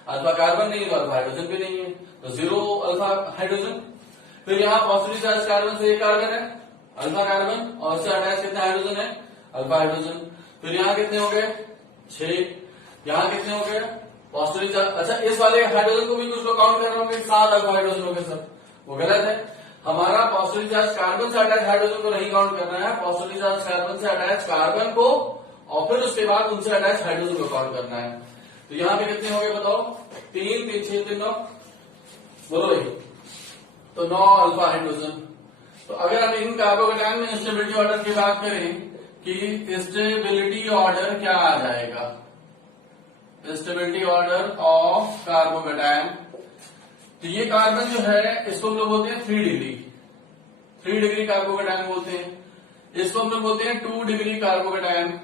अल्फा कार्बन नहीं तो अल्फा हाइड्रोजन भी नहीं है, तो 0 अल्फा हाइड्रोजन। फिर यहाँ पॉजिटिव चार्ज कार्बन से एक कार्बन है, अल्फा कार्बन, और उससे अटैच कितने हाइड्रोजन है? Alpha hydrogen. फिर यहाँ कितने हो गए? 6। यहाँ कितने हो गए? Positive charge. अच्छा, इस वाले हाइड्रोजन को भी कुछ लोग काउंट कर रहे होंगे 7 अल्फा हाइड्रोजन हो गए सर, वो गलत है। हमारा पॉजिटिव चार्ज कार्बन से अटैच हाइड्रोजन को नहीं काउंट करना है, पॉजिटिव चार्ज कार्बन से अटैच कार्बन को और फिर उसके बाद उनसे अटैच हाइड्रोजन को काउंट करना है। तो यहाँ पे कितने हो गए बताओ? 3 3 6 3 9, बोलो भाई, तो 9 अल्फा हाइड्रोजन। तो अगर हम इन कार्बोकेटायन में स्टेबिलिटी ऑर्डर की बात करें कि स्टेबिलिटी ऑर्डर क्या आ जाएगा? स्टेबिलिटी ऑर्डर ऑफ कार्बोकेटायन, तो ये कार्बन जो है इसको हम लोग बोलते हैं 3 डिग्री, 3 डिग्री कार्बोकेटायन बोलते हैं। इसको हम लोग बोलते हैं 2 डिग्री कार्बोकेटायन।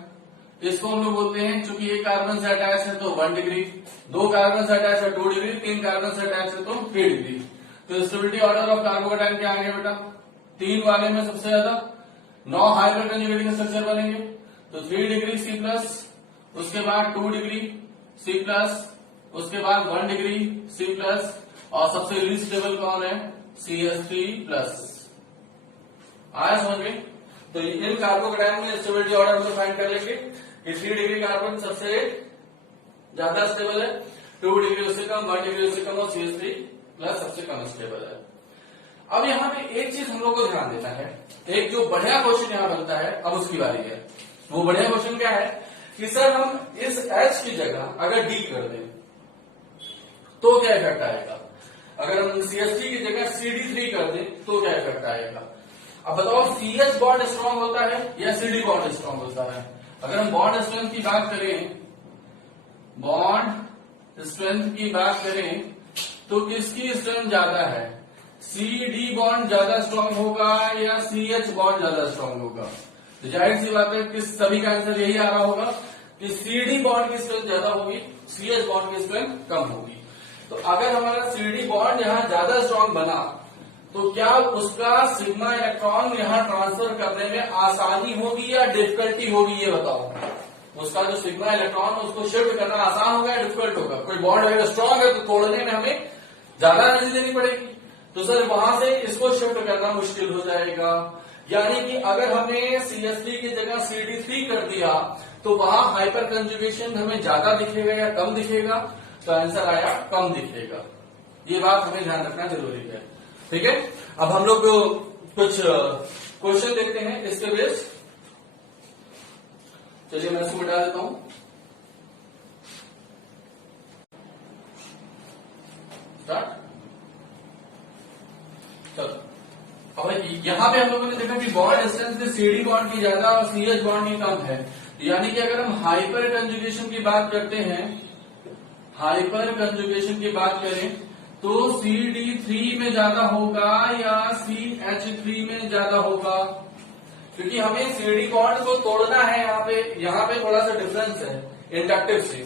इसको हम लोग बोलते हैं, चूंकि एक कार्बन से अटैच है तो 1 डिग्री, 2 कार्बन से अटैच है 2 डिग्री, 3 कार्बन से अटैच है तो 3 डिग्री। तो स्टेबिलिटी ऑर्डर ऑफ कार्बोकेटायन क्या आएंगे बेटा? 3 वाले में सबसे ज्यादा 9 हाइड्रोजन कंजुगेटिंग स्ट्रक्चर बनेंगे, तो 3 डिग्री C प्लस, उसके बाद 2 डिग्री C प्लस, उसके बाद 1 डिग्री C प्लस, और सबसे लीस्ट स्टेबल कौन है? CH3 plus. आया समझ में? तो इन कार्बोकेटायन में स्टेबिलिटी ऑर्डर हम फाइंड कर लेंगे कि 3 डिग्री कार्बन सबसे ज्यादा स्टेबल है, 2 डिग्री उससे कम, 1 डिग्री उससे कम, और CH3 प्लस सबसे कम स्टेबल है। अब यहाँ पे एक चीज हम लोग को ध्यान देना है, एक जो बढ़िया क्वेश्चन यहाँ बनता है, अब उसकी बारी है। वो बढ़िया क्वेश्चन क्या है कि सर हम इस H की जगह अगर D कर दें तो क्या इफेक्ट आएगा? अगर हम CH3 की जगह CD3 कर दें तो क्या इफेक्ट आएगा? अब बताओ, CH बॉन्ड स्ट्रॉन्ग होता है या CD बॉन्ड स्ट्रॉन्ग होता है? अगर हम बॉन्ड स्ट्रेंथ की बात करें, बॉन्ड स्ट्रेंथ की बात करें तो किसकी स्ट्रेंथ ज्यादा है? CD बॉन्ड ज्यादा स्ट्रॉन्ग होगा या CH बॉन्ड ज्यादा स्ट्रॉन्ग होगा? तो जाहिर सी बात है कि सभी का आंसर यही आ रहा होगा कि CD बॉन्ड की स्ट्रेंथ ज्यादा होगी, CH बॉन्ड की स्ट्रेंथ कम होगी। तो अगर हमारा CD बॉन्ड यहाँ ज्यादा स्ट्रॉन्ग बना तो क्या उसका सिग्मा इलेक्ट्रॉन यहाँ ट्रांसफर करने में आसानी होगी या डिफिकल्टी होगी? ये बताओ, उसका जो सिग्मा इलेक्ट्रॉन उसको शिफ्ट करना आसान होगा या डिफिकल्ट होगा? कोई बॉन्ड अगर स्ट्रॉन्ग है तो तोड़ने में हमें ज्यादा एनर्जी देनी पड़ेगी, तो सर वहां से इसको शिफ्ट करना मुश्किल हो जाएगा। यानी कि अगर हमने CH3 की जगह CD3 कर दिया तो वहां हाइपर कंजुगेशन हमें ज्यादा दिखेगा या कम दिखेगा? तो आंसर आया कम दिखेगा। ये बात हमें ध्यान रखना जरूरी है, ठीक है। अब हम लोग कुछ क्वेश्चन देखते हैं इसके बेस। चलिए मैं इसको मिटा देता हूं। स्टार्ट। चलो, अब यहां पे हम लोगों ने देखा कि बॉन्ड डिस्टेंस में CD बॉन्ड की ज्यादा और CH बॉन्ड की कम है, यानी कि अगर हम हाइपर कंजुगेशन की बात करते हैं, हाइपर कंजुगेशन की बात करें तो CD3 में ज्यादा होगा या CH3 में ज्यादा होगा? क्योंकि हमें CD बॉन्ड को तोड़ना है, यहाँ पे थोड़ा सा डिफरेंस है इंडक्टिव से,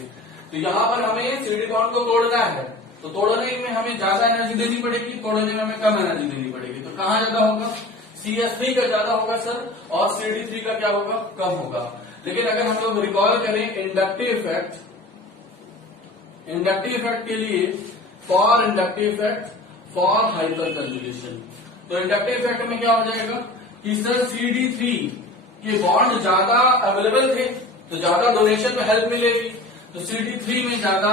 तो यहाँ पर हमें CD बॉन्ड को तोड़ना है, तो तोड़ने में हमें ज्यादा एनर्जी देनी पड़ेगी, तोड़ने में हमें कम एनर्जी देनी पड़ेगी। तो कहाँ ज्यादा होगा? CH3 का ज्यादा होगा सर, और CD3 का क्या होगा? कम होगा। लेकिन अगर हम लोग रिकॉल करें इंडक्टिव इफेक्ट, इंडक्टिव इफेक्ट के लिए for inductive effect for hyper conjugation, तो इंडक्टिव इफेक्ट में क्या हो जाएगा कि सर CD3 के बॉन्ड ज्यादा अवेलेबल थे तो ज्यादा डोनेशन में हेल्प मिलेगी, तो CD3 में ज्यादा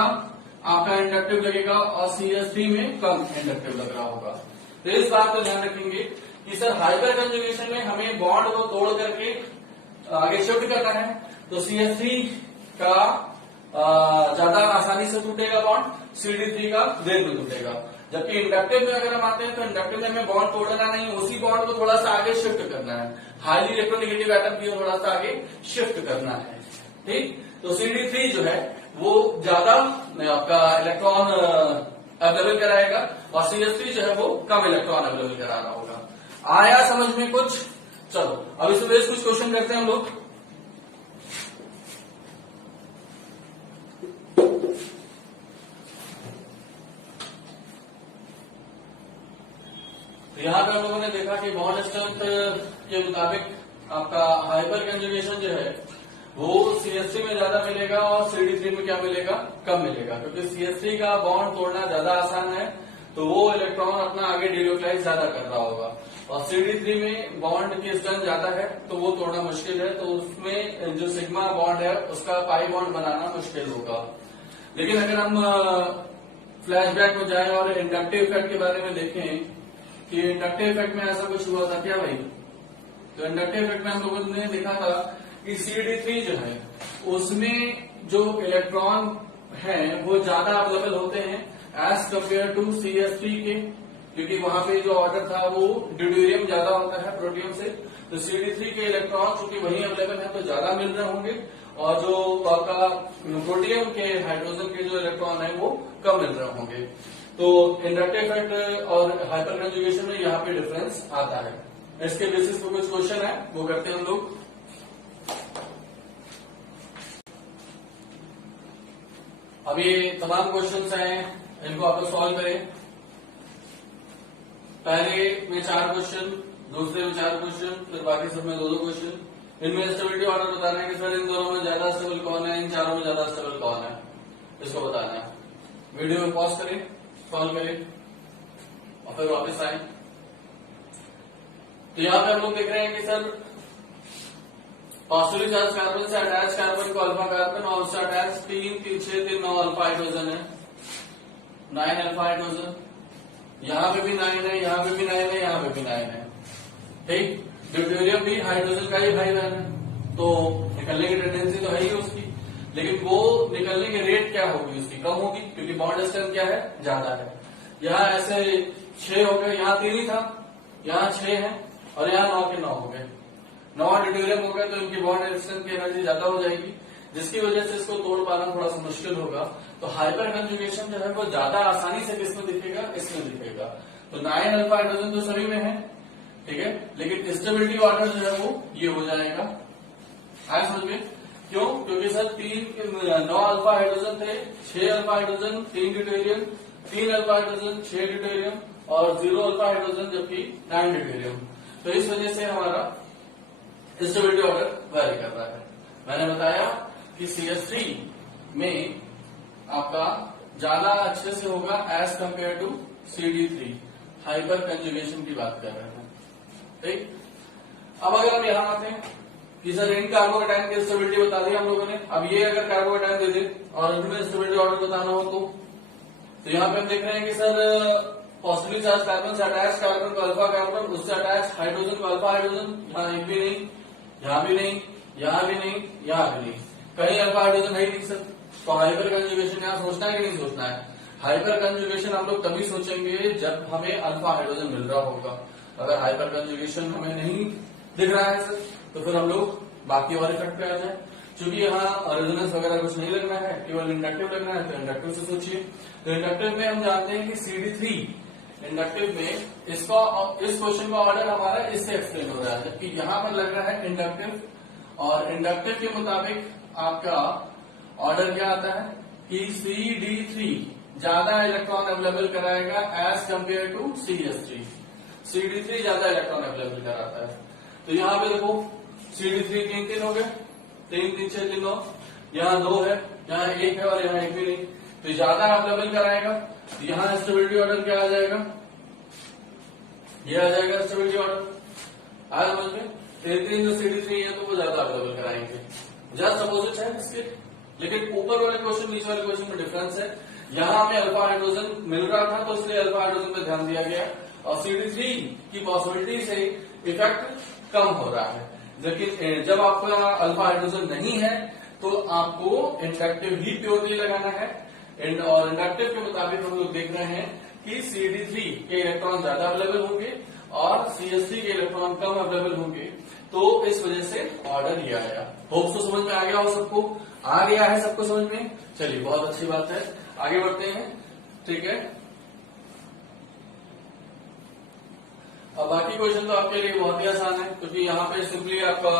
आपका इंडक्टिव लगेगा और CH3 में कम इंडक्टिव लग रहा होगा। तो इस बात को ध्यान रखेंगे कि सर हाइपर कंजुगेशन में हमें बॉन्ड को तोड़ करके आगे शिफ्ट करना है, तो CH3 का ज्यादा आसानी से टूटेगा बॉन्ड, CD3 का देर में टूटेगा। जबकि इंडक्टिव में अगर हम आते हैं तो इंडक्टिव में हमें बॉन्ड तोड़ना नहीं, उसी बॉन्ड को थोड़ा सा आगे शिफ्ट करना है, हाईली इलेक्ट्रोनेगेटिव एटम की थोड़ा सा आगे शिफ्ट करना है, ठीक। तो CD3 जो है वो ज्यादा आपका इलेक्ट्रॉन अवेलेबल कराएगा और CH3 जो है वो कम इलेक्ट्रॉन अवेलेबल करा रहा होगा। आया समझ में कुछ? चलो अब इसमें कुछ क्वेश्चन करते हैं हम लोग। तो यहाँ पे हम लोगों ने देखा कि बॉन्ड स्ट्रेंथ के मुताबिक आपका हाइपर कंजुगेशन जो है वो CH3 में ज्यादा मिलेगा और CD3 में क्या मिलेगा, कम मिलेगा, क्योंकि CH3 का बॉन्ड तोड़ना ज्यादा आसान है तो वो इलेक्ट्रॉन अपना आगे डिलोक्लाइज ज्यादा कर रहा होगा, और CD3 में बॉन्ड की स्ट्रेंथ ज्यादा है तो वो तोड़ना मुश्किल है, तो उसमें जो सिग्मा बॉन्ड है उसका पाई बॉन्ड बनाना मुश्किल होगा। लेकिन अगर हम फ्लैशबैक में जाएं और इंडक्टिव इफेक्ट के बारे में देखें कि इंडक्टिव इफेक्ट में ऐसा कुछ हुआ था क्या भाई, तो इंडक्टिव इफेक्ट में हम लोगों ने देखा था कि CD3 जो है उसमें जो इलेक्ट्रॉन है वो ज्यादा अवेलेबल होते हैं एज कम्पेयर टू CH3 के, क्योंकि वहां पे जो ऑर्डर था वो ड्यूटेरियम ज्यादा होता है प्रोटियम से, तो CD3 के इलेक्ट्रॉन चूंकि वही अवेलेबल है तो ज्यादा मिल रहे होंगे, और जो आपका प्रोटियम के हाइड्रोजन के जो इलेक्ट्रॉन है वो कम मिल रहे होंगे। तो इंडक्टिव इफेक्ट और हाइपर कंजुगेशन में यहाँ पे डिफरेंस आता है। इसके बेसिस पे कुछ क्वेश्चन है वो करते हैं हम लोग। अब ये तमाम क्वेश्चंस हैं, इनको आप सॉल्व करें। पहले में 4 क्वेश्चन, दूसरे में 4 क्वेश्चन, फिर बाकी सब में 2-2 क्वेश्चन। इनमें स्टेबिलिटी ऑर्डर बताना है कि सर इन दोनों में ज्यादा स्टेबल कौन है, इन चारों में ज्यादा स्टेबल कौन है, इसको बताना है। वीडियो में पॉज करें, सॉल्व करें और फिर वापस आए। तो यहाँ पे हम लोग देख रहे हैं कि सर पॉजिटिवली चार्ज कार्बन से अटैच कार्बन को अल्फा कार्बन और उससे अटैच 3, 3, 6, 3, 9 अल्फा हाइड्रोजन है, 9 अल्फा हाइड्रोजन। यहाँ पे भी 9 है, यहाँ पे भी 9 है, यहाँ पे भी 9 है, ठीक। ड्यूटेरियम भी हाइड्रोजन का ही भाई बहन है, तो निकलने की टेंडेंसी तो है ही उसकी, लेकिन वो निकलने की रेट क्या होगी उसकी, कम होगी, क्योंकि बॉन्ड स्ट्रेंथ क्या है, ज्यादा है। यहाँ ऐसे 6 हो गए, यहाँ 3 ही था, यहाँ 6 है और यहाँ 9 के 9 हो गए। 9 ड्यूटेरियम हो गए तो इनकी बॉन्ड स्ट्रेंथ की एनर्जी ज्यादा हो जाएगी, जिसकी वजह से इसको तोड़ पाना थोड़ा सा मुश्किल होगा। तो हाइपर कंजुगेशन जो है वो ज्यादा आसानी से किसमें दिखेगा, इसमें दिखेगा। तो 9 अल्फा हाइड्रोजन तो सभी में है, ठीक है, लेकिन स्टेबिलिटी ऑर्डर जो है वो ये हो जाएगा। आए समझ में? क्यों? क्योंकि सर 9 अल्फा हाइड्रोजन थे, 6 alpha hydrogen, 3 deuterium, 3 alpha hydrogen, 6 deuterium और 0 अल्फा हाइड्रोजन जबकि 9 ड्यूटेरियम। तो इस वजह से हमारा स्टेबिलिटी ऑर्डर वेरी कर रहा है। मैंने बताया कि CH3 में आपका ज्यादा अच्छे से होगा as compare to CD3, hyper conjugation की बात कर रहे हैं, ठीक। अब अगर हम यहां आते हैं कि सर इन कार्बोकेटाइन की स्टेबिलिटी बता दी हम लोगों ने, अब ये अगर कार्बोकेटाइन दे दे और इनमें स्टेबिलिटी ऑर्डर बताना हो तो यहाँ पे हम देख रहे हैं कि सर पॉजिटिवली चार्ज कार्बन से अटैच कार्बन को अल्फा कार्बन, उससे अटैच हाइड्रोजन को अल्फा हाइड्रोजन, यहाँ एक भी नहीं, यहाँ भी नहीं, यहाँ भी नहीं, यहाँ भी नहीं, कहीं अल्फा हाइड्रोजन है ही नहीं सर। तो हाइपर कंजुगेशन यहाँ सोचना है कि नहीं सोचना है? हाइपर कंजुगेशन हम लोग तभी सोचेंगे जब हमें अल्फा हाइड्रोजन मिल रहा होगा। अगर हाइपर कंजुगेशन हमें नहीं दिख रहा है सर तो फिर हम लोग बाकी और इफेक्ट पे आ जाए। क्योंकि यहाँ रेजोनेंस वगैरह कुछ नहीं लगना है, केवल इंडक्टिव लगना है, तो इंडक्टिव से सोचिए। तो इंडक्टिव में हम जानते हैं कि CD3 इंडक्टिव में इसका इस क्वेश्चन का ऑर्डर हमारा इससे एक्सप्लेन हो रहा है कि यहाँ पर लग रहा है इंडक्टिव, और इंडक्टिव के मुताबिक आपका ऑर्डर क्या आता है कि CD3 ज्यादा इलेक्ट्रॉन अवेलेबल कराएगा as compare to CH3। CD3 ज्यादा इलेक्ट्रॉन अवेलेबल कराता है। तो यहाँ पे देखो CD3 3 हो गए, 3, 3, 6, 3, 9, यहाँ 2 है, यहाँ 1 है और यहाँ 1 भी नहीं, तो ज्यादा अवेलेबल कराएगा। यहाँ स्टेबिलिटी ऑर्डर क्या आ जाएगा, ये आ जाएगा स्टेबिलिटी ऑर्डर। आज समझ में 3 जो CD3 है तो वो ज्यादा अवेलेबल कराएंगे, जस्ट अपोजिट है इसके। लेकिन ऊपर वाले क्वेश्चन नीचे वाले क्वेश्चन में डिफरेंस है। यहाँ हमें अल्फा हाइड्रोजन मिल रहा था तो इसलिए अल्फा हाइड्रोजन पे ध्यान दिया गया, और CD3 की पॉसिबिलिटी से इफेक्ट कम हो रहा है। लेकिन जब आपका अल्फा हाइड्रोजन नहीं है तो आपको इंडक्टिव ही प्योरली लगाना है। और इंडक्टिव के मुताबिक हम लोग देख रहे हैं कि CD3 के इलेक्ट्रॉन ज्यादा अवेलेबल होंगे और CH3 के इलेक्ट्रॉन कम अवेलेबल होंगे, तो इस वजह से ऑर्डर ये आया। होप तो समझ में आ गया हो सबको, आ गया है सबको समझ में? चलिए बहुत अच्छी बात है, आगे बढ़ते हैं, ठीक है। अब बाकी क्वेश्चन तो आपके लिए बहुत ही आसान है, क्योंकि यहाँ पे सिंपली आपका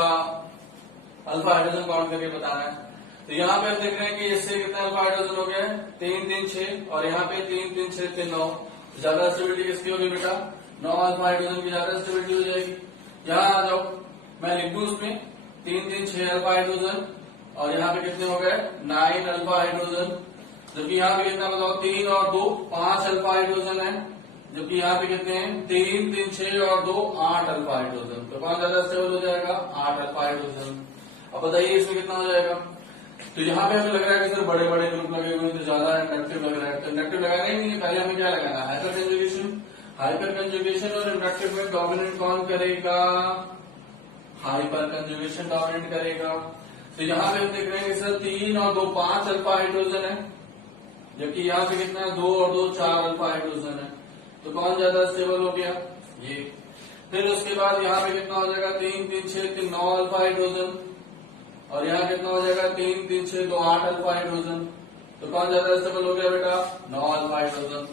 अल्फा हाइड्रोजन काउंट करके बताना है। तो यहाँ पे हम देख रहे हैं कि इससे कितना अल्फा हाइड्रोजन हो गया है, 3, 3, 6, और यहाँ पे 3, 3, 6, 3, 9। ज्यादा स्टेबिलिटी किसकी होगी बेटा, 9 अल्फा हाइड्रोजन की ज्यादा स्टेबिलिटी हो जाएगी। यहाँ आ जाओ, मैं लिख दूं उसमें 3 3 6 अल्फा हाइड्रोजन, और यहाँ पे कितने हो गए 9 अल्फा हाइड्रोजन। जबकि यहाँ पे कितना बताओ 3 और 2 5 अल्फा हाइड्रोजन है, जबकि यहाँ पे कितने हैं 3 3 6 और 2 8 अल्फा हाइड्रोजन। तो कौन ज्यादा स्टेबल हो जाएगा 8 अल्फा हाइड्रोजन। अब बताइए इसमें कितना हो जाएगा। तो यहाँ पे हमें लग रहा है कि सर बड़े बड़े ग्रुप लगे हुए हैं तो ज्यादा इंडक्टिव लग रहा है, तो इंडक्टिव लगाना ही नहीं है, पहले हमें क्या लगाना है हाइपर कंजुगेशन। हाइपर कंजुगेशन और इंडक्टिव में डोमिनेट कौन करेगा, हाइपर कंजुगेशन डोमिनेट करेगा। तो यहाँ पे हम देख रहे हैं कि सर 3 और 2 5 अल्फा हाइड्रोजन है, जबकि यहाँ पे कितना है 2 और 2 4 अल्फा हाइड्रोजन है। तो कौन ज्यादा स्टेबल हो गया ये। फिर उसके बाद यहाँ पे कितना हो जाएगा 3 3 6 3 9 अल्फा हाइड्रोजन, और यहाँ कितना हो जाएगा 3 3 6 2 8 अल्फा हाइड्रोजन। तो कौन ज्यादा स्टेबल हो गया बेटा 9 अल्फा हाइड्रोजन।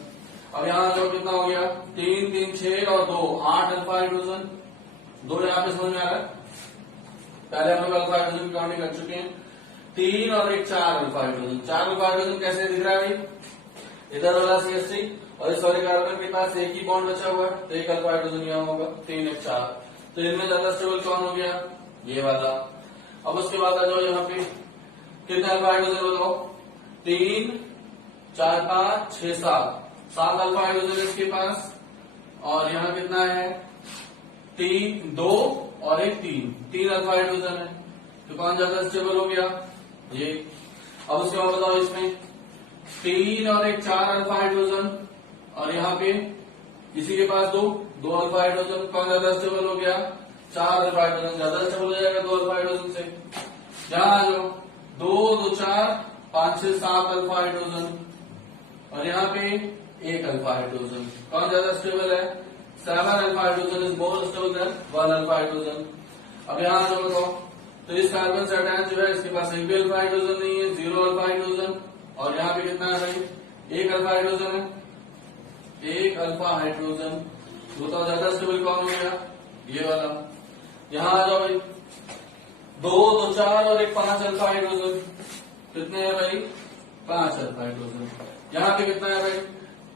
अब यहाँ जो कितना हो गया 3 3 6 और 2 8 अल्फा हाइड्रोजन। 2 यहाँ पे समझ में आ रहा है, पहले हम लोग अल्फा हाइड्रोजन की काउंटिंग कर चुके हैं। 3 और 1 4 अल्फा हाइड्रोजन। 4 अल्फा हाइड्रोजन कैसे दिख रहा है भाई, इधर वाला CH3 और इस वाले कार्बन के पास एक ही बॉन्ड बचा हुआ है, तो एक अल्फा हाइड्रोजन यहाँ होगा 3 1 4। तो इनमें ज्यादा स्टेबल कौन हो गया ये वाला। अब उसके बाद आ जाओ यहाँ पे कितने अल्फा हाइड्रोजन बताओ 3 4 5 6 7 अल्फा हाइड्रोजन इसके पास, और यहाँ कितना है 3 2 और 1 3 अल्फा हाइड्रोजन है। तो कौन ज्यादा स्टेबल हो गया ये। अब उसके बाद बताओ इसमें 3 और 1 4 अल्फा हाइड्रोजन, और यहाँ पे इसी के पास 2 अल्फा हाइड्रोजन। कौन ज्यादा स्टेबल हो गया 4 अल्फा हाइड्रोजन ज्यादा स्टेबल हो जाएगा 2 अल्फा हाइड्रोजन से। यहाँ आ जाओ 2 2 4 5 6 7 अल्फा हाइड्रोजन, और यहाँ पे 1 अल्फा हाइड्रोजन। कौन ज्यादा स्टेबल है 7 alpha hydrogen is more stable then 1 alpha hydrogen. अब यहाँ आ जाओ बताओ, तो इस कार्बन से अटैच जो है इसके पास एक भी अल्फा हाइड्रोजन नहीं है, 0 अल्फा हाइड्रोजन। और यहाँ पे कितना है भाई 1 अल्फा हाइड्रोजन है, 1 अल्फा हाइड्रोजन। बताओ ज्यादा स्टेबल कौन हो गया ये वाला। यहाँ आ जाओ भाई 2 2 4 और 1 5 अल्फा हाइड्रोजन। कितने हैं भाई 5 अल्फा हाइड्रोजन। यहाँ पे कितना है भाई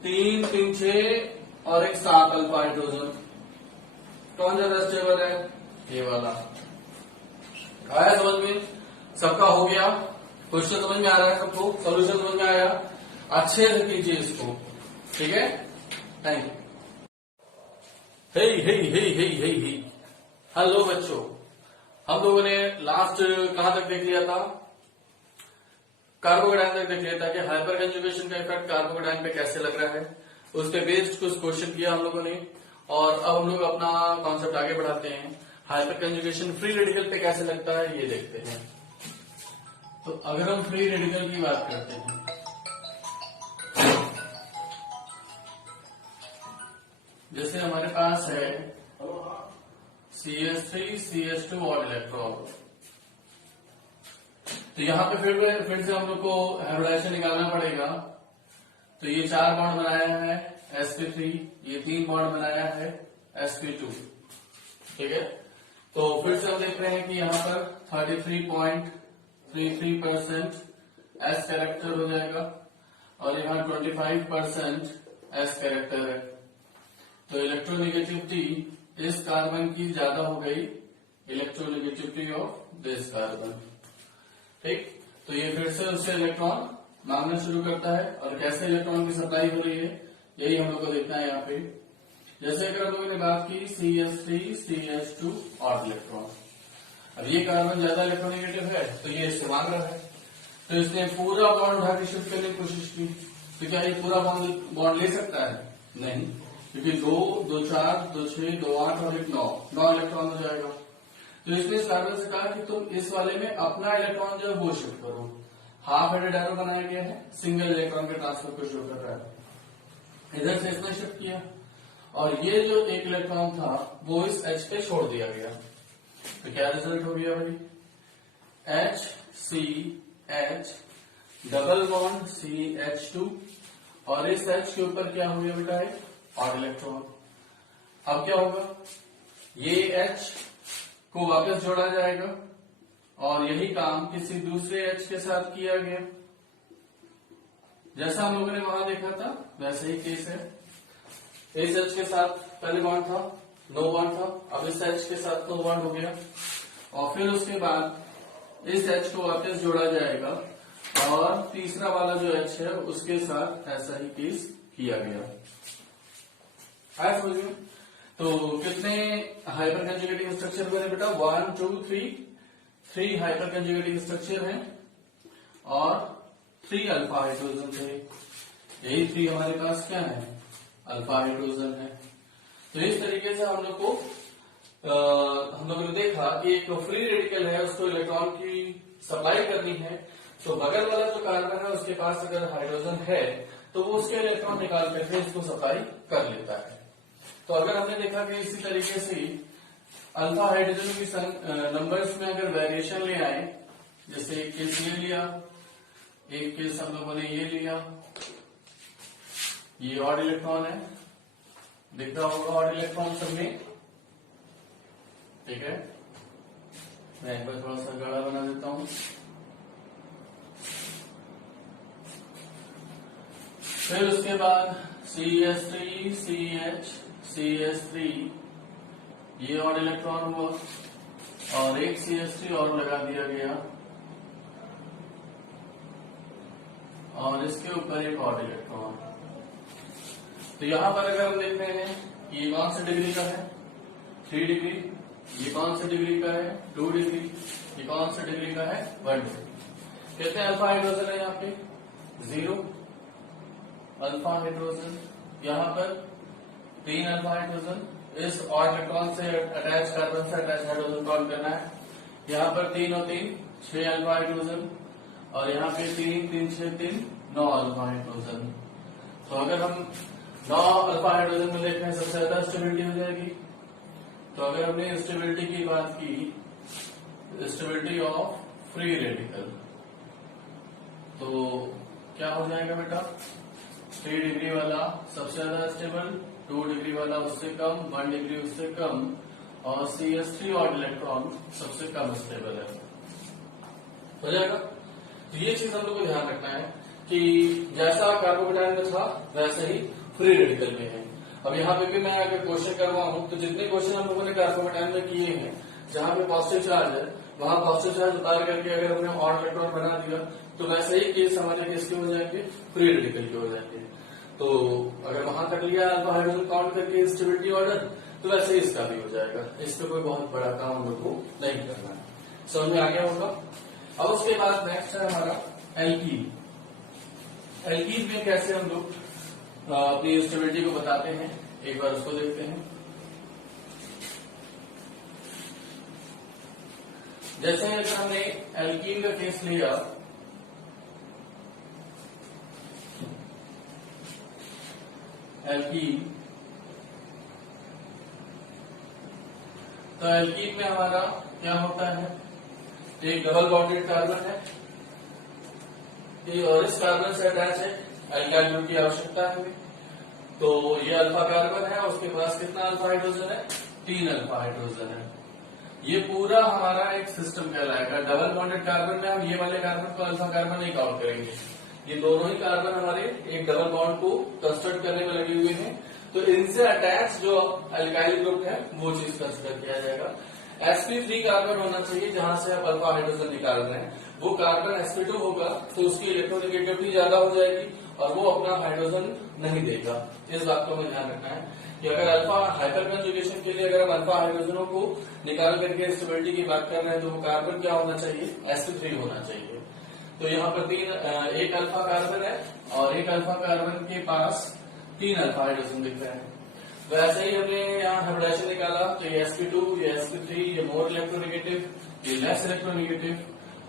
3 3 6 और 1 7 अल्फा हाइड्रोजन। कौन ज्यादा स्टेबल है ये वाला। आया समझ में, सबका हो गया, क्वेश्चन समझ में आ रहा है सबको, सोल्यूशन समझ में आया, अच्छे से कीजिए इसको, ठीक है। Thank you. हेलो बच्चों, हम लोगों ने लास्ट कहां तक देख लिया था, कार्बोकेटाइन तक देख लिया था कि हाइपर कंजुगेशन का इफेक्ट कार्बोकेटाइन पे कैसे लग रहा है। उसके बेस्ड कुछ क्वेश्चन किया हम लोगों ने, और अब हम लोग अपना कॉन्सेप्ट आगे बढ़ाते हैं। हाइपर कंजुगेशन फ्री रेडिकल पे कैसे लगता है ये देखते हैं। तो अगर हम फ्री रेडिकल की बात करते हैं, जैसे हमारे पास है CH3 CH2 और इलेक्ट्रॉन, तो यहाँ पे फिर से हम लोग को हाइब्रिडाइजेशन निकालना पड़ेगा। तो ये 4 बॉन्ड बनाया है sp3, ये 3 बॉन्ड बनाया है sp2, ठीक है। तो फिर से हम देख रहे हैं कि यहाँ पर 33.33% S कैरेक्टर हो जाएगा, और यहाँ 25% S कैरेक्टर है। तो इलेक्ट्रोनेगेटिविटी इस कार्बन की ज्यादा हो गई, इलेक्ट्रोनेगेटिविटी ऑफ दिस कार्बन, ठीक। तो ये फिर से उससे इलेक्ट्रॉन मांगना शुरू करता है, और कैसे इलेक्ट्रॉन की सप्लाई हो रही है यही हम लोग को देखना है यहाँ पे। जैसे अगर हम लोगों ने बात की CH3 CH2 और इलेक्ट्रॉन, अब ये कार्बन ज्यादा इलेक्ट्रोनेगेटिव है तो ये इससे मांग रहा है, तो इसने पूरा बॉन्ड उठा के शिफ्ट करने की कोशिश की। तो क्या ये पूरा बॉन्ड ले सकता है, नहीं, क्योंकि 2 2 4 2 6 2 8 और 1 9 इलेक्ट्रॉन हो जाएगा। तो इसने इस कार्बन से कहा कि तुम इस वाले में अपना इलेक्ट्रॉन जो है वो शिफ्ट करो। हाफ हेडेड एरो बनाया गया है, सिंगल इलेक्ट्रॉन के ट्रांसफर को शो कर रहा है। इधर से इसने शिफ्ट किया, और ये जो एक इलेक्ट्रॉन था वो इस H पे छोड़ दिया गया। तो क्या रिजल्ट हो गया भाई, HCH डबल बॉन्ड CH2, और इस H के ऊपर क्या हो गया बेटा है और इलेक्ट्रॉन। अब क्या होगा, ये H को वापस जोड़ा जाएगा, और यही काम किसी दूसरे H के साथ किया गया। जैसा हम लोगों ने वहां देखा था वैसे ही केस है इस H के साथ। पहले बॉन्ड था, नो बॉन्ड था, अब इस H के साथ नो बॉन्ड हो गया और फिर उसके बाद इस H को वापस जोड़ा जाएगा और तीसरा वाला जो H है उसके साथ ऐसा ही केस किया गया है। समझ में? तो कितने हाइपर कंजुगेटिव स्ट्रक्चर बने बेटा? 1 2 3 हाइपर कंजुगेटिव स्ट्रक्चर है और 3 अल्फा हाइड्रोजन थे। यही 3 हमारे पास क्या है? अल्फा हाइड्रोजन है। तो इस तरीके से हम लोगों ने देखा कि एक फ्री रेडिकल है, उसको इलेक्ट्रॉन की सप्लाई करनी है। तो बगल वाला जो कार्बन है उसके पास अगर हाइड्रोजन है तो वो उसके इलेक्ट्रॉन निकाल करके इसको सप्लाई कर लेता है। तो अगर हमने देखा कि इसी तरीके से अल्फा हाइड्रोजन की नंबर्स में अगर वेरिएशन ले आए, जैसे एक केस ये लिया, एक केस हम लोगों ने ये लिया, ये ऑड इलेक्ट्रॉन है, दिख रहा होगा ऑड इलेक्ट्रॉन सब में, ठीक है। मैं एक बार थोड़ा सा गाढ़ा बना देता हूं। फिर उसके बाद CH3 CH CH3 ये ऑड इलेक्ट्रॉन हुआ और एक CH3 और लगा दिया गया और इसके ऊपर एक ऑड इलेक्ट्रॉन। तो यहां पर अगर हम देख रहे हैं ये कौन से डिग्री का है? 3 डिग्री। ये कौन से डिग्री का है? 2 डिग्री। ये कौन से डिग्री का है? 1 डिग्री। कितने अल्फा हाइड्रोजन है यहाँ पे? 0 अल्फा हाइड्रोजन। यहाँ पर 3 अल्फा हाइड्रोजन। इस ऑड इलेक्ट्रॉन से अटैच कार्बन से अटैच हाइड्रोजन काउंट करना है। यहाँ पर 3 और 3 6 अल्फा हाइड्रोजन और यहाँ पे 3 3 6 3 9 अल्फा हाइड्रोजन। तो अगर हम 9 अल्फा हाइड्रोजन में देखें सबसे ज्यादा स्टेबिलिटी हो जाएगी। तो अगर हमने स्टेबिलिटी की बात की, स्टेबिलिटी ऑफ फ्री रेडिकल, तो क्या हो जाएगा बेटा? 3 डिग्री वाला सबसे ज्यादा स्टेबल, 2 डिग्री वाला उससे कम, 1 डिग्री उससे कम और CH3 ऑड इलेक्ट्रॉन सबसे कम स्टेबल है। हो जाएगा। तो ये चीज हम लोग को ध्यान रखना है कि जैसा कार्बोकेटाइन में था वैसे ही फ्री रेडिकल में है। अब यहाँ पे भी मैं अगर क्वेश्चन करवाऊं तो जितने क्वेश्चन हम लोगों ने कार्बोकेटाइन में किए हैं, जहां पे पॉजिटिव चार्ज है वहां पॉजिटिव चार्ज उतार करके अगर हमने ऑड इलेक्ट्रॉन बना दिया तो वैसे ही केस हमारे किसके हो जाएंगे? फ्री रेडिकल के हो जाएंगे। तो अगर वहां कर लिया अल्फा हाइड्रोजन काउंट करके स्टेबिलिटी ऑर्डर, तो वैसे ही इसका भी हो जाएगा। इस पे कोई बहुत बड़ा काम हम लोग को नहीं करना है। समझ में आ गया होगा। अब उसके बाद नेक्स्ट है हमारा एल्कीन। एल्कीन में कैसे हम लोग अपनी स्टेबिलिटी को बताते हैं, एक बार उसको देखते हैं। जैसे अगर हमने एल्कीन का केस लिया, एल्कीन, तो एल्कीन में हमारा क्या होता है? एक डबल बॉन्डेड कार्बन है और इस कार्बन से अटैच है अल्काइल ग्रुप की आवश्यकता है। तो ये अल्फा कार्बन है, उसके पास कितना अल्फा हाइड्रोजन है? 3 अल्फा हाइड्रोजन है। ये पूरा हमारा एक सिस्टम कहलाएगा। डबल बॉन्डेड कार्बन में हम ये वाले कार्बन को अल्फा कार्बन नहीं काउंट करेंगे। ये दोनों ही कार्बन हमारे एक डबल बॉन्ड को कंस्ट्रक्ट करने में लगे हुए हैं। तो इनसे अटैच जो अल्काइल ग्रुप है वो चीज कंसिडर किया जाएगा। sp3 कार्बन होना चाहिए जहां से आप अल्फा हाइड्रोजन निकाल रहे हैं। वो कार्बन sp2 होगा तो उसकी इलेक्ट्रोनेगेटिविटी ज्यादा हो जाएगी और वो अपना हाइड्रोजन नहीं देगा। इस बात को हमें ध्यान रखना है कि अगर अल्फा हाइपर कंजुगेशन के लिए अगर हम अल्फा हाइड्रोजनों को निकाल करके स्टेबिलिटी की बात कर रहे हैं तो वो कार्बन क्या होना चाहिए? sp3 होना चाहिए। तो यहाँ पर एक अल्फा कार्बन है और एक अल्फा कार्बन के पास 3 अल्फा हाइड्रोजन दिख रहे हैं। तो ऐसे ही हमने यहाँ हाइब्रिडाइजेशन निकाला तो ये sp2, ये sp3, ये मोर इलेक्ट्रोनेगेटिव, ये लेस इलेक्ट्रोनेगेटिव।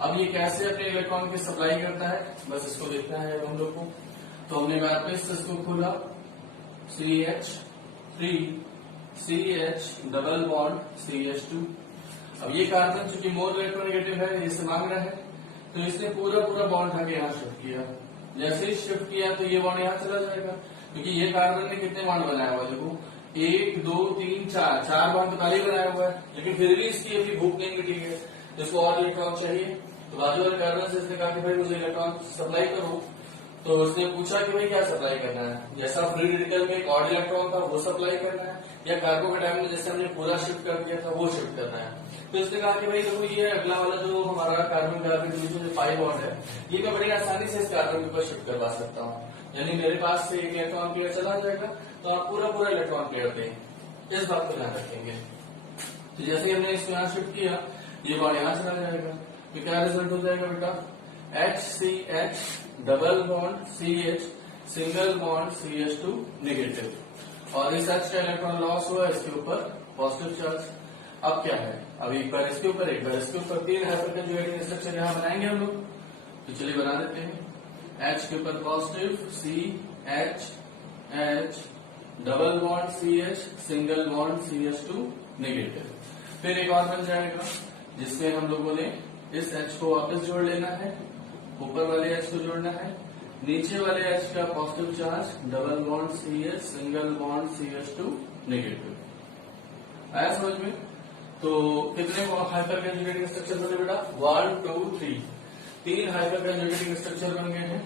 अब ये कैसे अपने इलेक्ट्रॉन की सप्लाई करता है, बस इसको देखना है हम लोग को। तो हमने वापस इसको खोला, CH3 CH double bond CH2। अब ये कार्बन चूंकि मोर इलेक्ट्रोनेगेटिव है, इससे मांग रहा है तो इसने पूरा बॉन्ड आगे यहाँ शिफ्ट किया। जैसे ही शिफ्ट किया तो ये बॉन्ड यहाँ चला जाएगा क्योंकि ये कार्बन ने कितने बॉन्ड बनाया हुआ है? देखो 1 2 3 4 बॉन्ड तो पहले बनाया हुआ है, लेकिन फिर भी इसकी अभी भूख नहीं मिटी है, जिसको और इलेक्ट्रॉन चाहिए। तो बाजू वाले कार्बन से इसने कहा कि भाई मुझे इलेक्ट्रॉन सप्लाई करो। तो उसने पूछा कि भाई क्या सप्लाई करना है, जैसा फ्री रेडिकल में एक ऑड इलेक्ट्रॉन था वो सप्लाई करना है, या कार्गो के टाइम में जैसे हमने पूरा शिफ्ट कर दिया था वो शिफ्ट करना है। तो उसने कहा कि भाई देखो ये अगला वाला जो हमारा कार्बन कार्बन जो 5 बॉन्ड है, ये मैं बड़ी आसानी से इस कार्बन के ऊपर शिफ्ट करवा सकता हूँ, यानी मेरे पास से एक इलेक्ट्रॉन पेयर चला जाएगा तो आप पूरा इलेक्ट्रॉन पेयर दें, इस बात को ध्यान रखेंगे। तो जैसे ही हमने इसको यहाँ शिफ्ट किया, ये बॉन्ड यहाँ चला जाएगा, तो क्या रिजल्ट हो जाएगा बेटा, HCH double bond CH single bond CH2 negative, और इस H का इलेक्ट्रॉन लॉस हुआ, इसके ऊपर पॉजिटिव चार्ज। अब क्या है, अभी एक बार इसके ऊपर एक बार इसके ऊपर 3 हाइपरकंजुगेटिंग स्ट्रक्चर यहाँ बनाएंगे हम लोग, तो चलिए बना देते हैं। H के ऊपर positive CH H double bond CH single bond CH2 negative. फिर एक और बन जाएगा जिसमें हम लोगों ने इस H को वापस जोड़ लेना है, ऊपर वाले H को जोड़ना है, नीचे वाले H का positive charge double bond CH single bond CH2 negative. आया समझ में? तो कितने हाइपर कंजुगेटिंग स्ट्रक्चर बने बेटा, 1 2 3, 3 हाइपर कंजुगेटिंग स्ट्रक्चर बन गए हैं,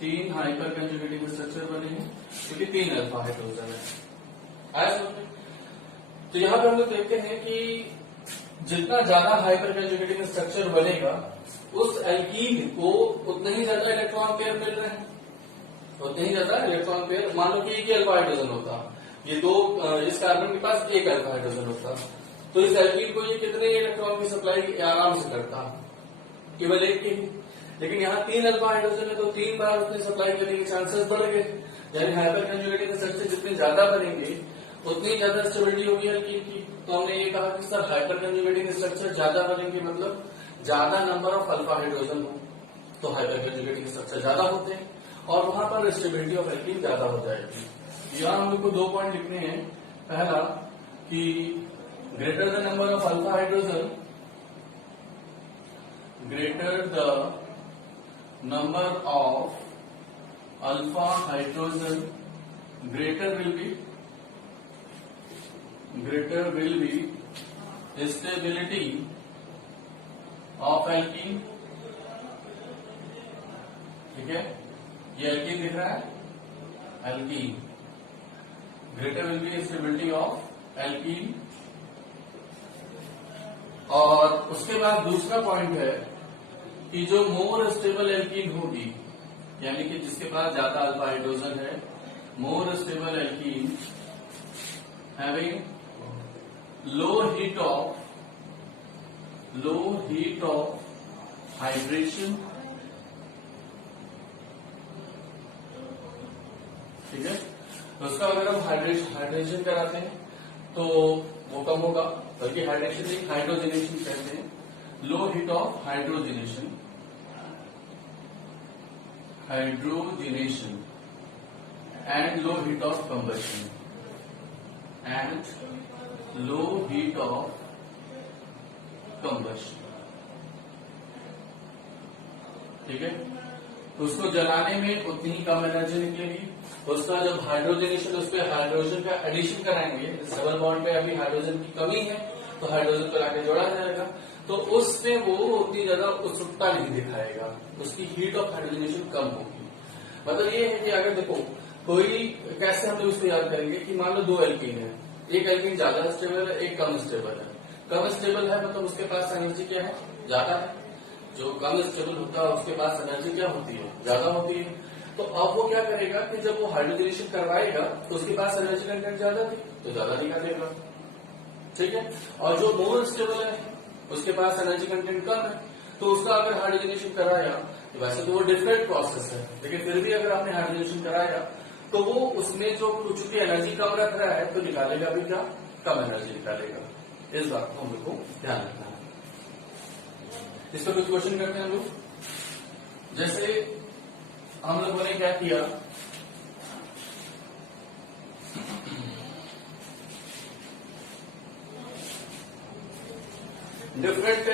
3 हाइपर कंजुगेटिंग स्ट्रक्चर बने हैं, क्योंकि 3 अल्फा हाइड्रोजन है। आया समझ में? तो यहाँ पे हम लोग देखते हैं कि जितना ज्यादा हाइपर कंजुगेटिंग स्ट्रक्चर बनेगा उस एल्कीन को उतने ही ज्यादा इलेक्ट्रॉन पेयर मिल रहे हैं, उतने ही ज्यादा इलेक्ट्रॉन पेयर। मान लो कि एक अल्फा हाइड्रोजन होता, ये दो, इस कार्बन के पास एक अल्फा हाइड्रोजन होता, तो इस एल्कीन को ये कितने इलेक्ट्रॉन की सप्लाई आराम से करता, केवल एक की। लेकिन यहाँ 3 अल्फा हाइड्रोजन है तो 3 बार उतनी सप्लाई करने के चांसेस बढ़ गए, यानी हाइपर कंजुगेटिंग स्ट्रक्चर जितने ज्यादा बनेंगे उतनी ज्यादा स्टेबिलिटी होगी एल्कीन की। तो हमने ये कहा कि सर हाइपर कंजुगेटिंग स्ट्रक्चर ज्यादा बनेंगे मतलब ज्यादा नंबर ऑफ अल्फा हाइड्रोजन हो, तो हाइपर कंजुगेटिंग स्ट्रक्चर ज्यादा होते हैं और वहां पर स्टेबिलिटी ऑफ एल्कीन ज्यादा हो जाएगी। यहाँ हम लोग को 2 पॉइंट लिखने हैं। पहला कि greater the number of alpha hydrogen, greater the number of alpha hydrogen, greater will be stability of alkene। ठीक है, ये एल्कीन दिख रहा है, alkene, greater will be stability of alkene. और उसके बाद दूसरा पॉइंट है कि जो मोर स्टेबल एल्कीन होगी, यानी कि जिसके पास ज्यादा अल्फा हाइड्रोजन है, more stable alkene having low heat of hydration. ठीक है, तो उसका अगर हम हाइड्रेशन कराते हैं तो वो कम होगा, बल्कि हाइड्रेशन नहीं हाइड्रोजनेशन कहते हैं। Low heat of hydrogenation and low heat of combustion ठीक है, तो उसको जलाने में उतनी ही कम एनर्जी निकलेगी। उसका जब हाइड्रोजनेशन, उस पर हाइड्रोजन का एडिशन कराएंगे, डबल बॉन्ड पे अभी हाइड्रोजन की कमी है तो हाइड्रोजन को लाके जोड़ा जाएगा, तो उससे वो उतनी ज्यादा उत्सुकता नहीं दिखाएगा, उसकी हीट ऑफ हाइड्रोजनेशन कम होगी। मतलब ये है कि अगर देखो कोई, कैसे हम लोग इसको याद करेंगे कि मान लो 2 एल्कीन है, एक एल्कीन ज्यादा स्टेबल है, एक कम स्टेबल है। कम स्टेबल है मतलब उसके पास एनर्जी क्या है, ज्यादा है। जो कम स्टेबल होता है उसके पास एनर्जी क्या होती है, ज्यादा होती है। तो अब वो क्या करेगा कि जब वो हाइड्रोजनेशन करवाएगा तो उसके पास एनर्जी कंटेंट ज्यादा थी तो ज्यादा निकालेगा। ठीक है, और जो मोर स्टेबल है उसके पास एनर्जी कंटेंट कम है, तो उसका अगर हाइड्रोजनेशन कराया, तो वैसे तो वो डिफरेंट प्रोसेस है, लेकिन फिर भी अगर आपने हाइड्रोजनेशन कराया तो वो उसमें जो चूंकि एनर्जी कम रख रहा है तो निकालेगा भी क्या, कम एनर्जी निकालेगा। इस बात को हम लोग को ध्यान रखना है। इस पर कुछ क्वेश्चन करते हैं हम लोग। जैसे हम लोगों ने क्या किया, डिफरेंट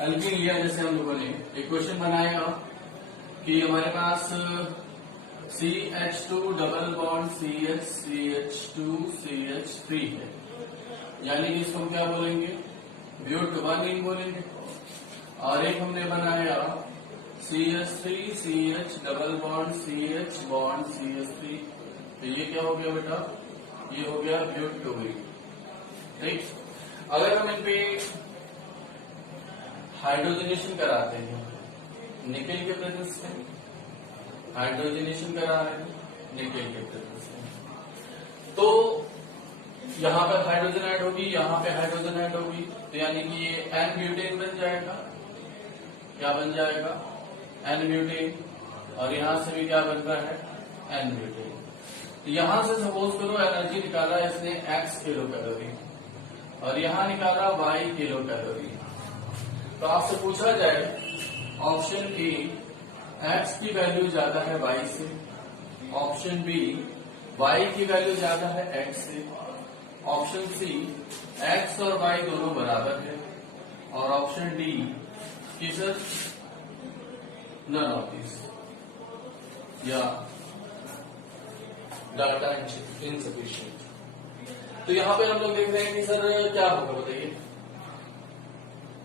एल्कीन लिया। जैसे हम लोगों ने एक क्वेश्चन बनाया कि हमारे पास CH2 double bond CH CH2 CH3 है, यानी कि इसको हम क्या बोलेंगे, ब्यूट 1 बोलेंगे। और एक हमने बनाया CH3 CH double bond CH bond CH3, तो ये क्या हो गया बेटा, ये हो गया ब्यूटोइन। ठीक, अगर हम इन पे हाइड्रोजनेशन कराते हैं निकेल के प्रेजेंस में, हाइड्रोजनेशन करा रहे हैं निकेल के प्रेजेंस में, तो यहां पर हाइड्रोजन ऐड होगी, यहां पे हाइड्रोजन ऐड होगी, तो यानी कि ये एन ब्यूटेन बन जाएगा। क्या बन जाएगा, एन ब्यूटेन। और यहां से भी क्या बन रहा है, एन ब्यूटेन। तो यहां से सपोज करो एनर्जी निकाला इसने x किलो कैलोरी और यहां निकाला y किलो कैलोरी, तो आपसे पूछा जाए ऑप्शन ए x की वैल्यू ज्यादा है y से, ऑप्शन बी y की वैल्यू ज्यादा है x से, ऑप्शन सी x और y दोनों बराबर है, और ऑप्शन डी कि सर नन ऑफ दिस, या डाटा इनसफिशिएंट। तो यहां पे हम लोग देख रहे हैं कि सर क्या होगा बताइए।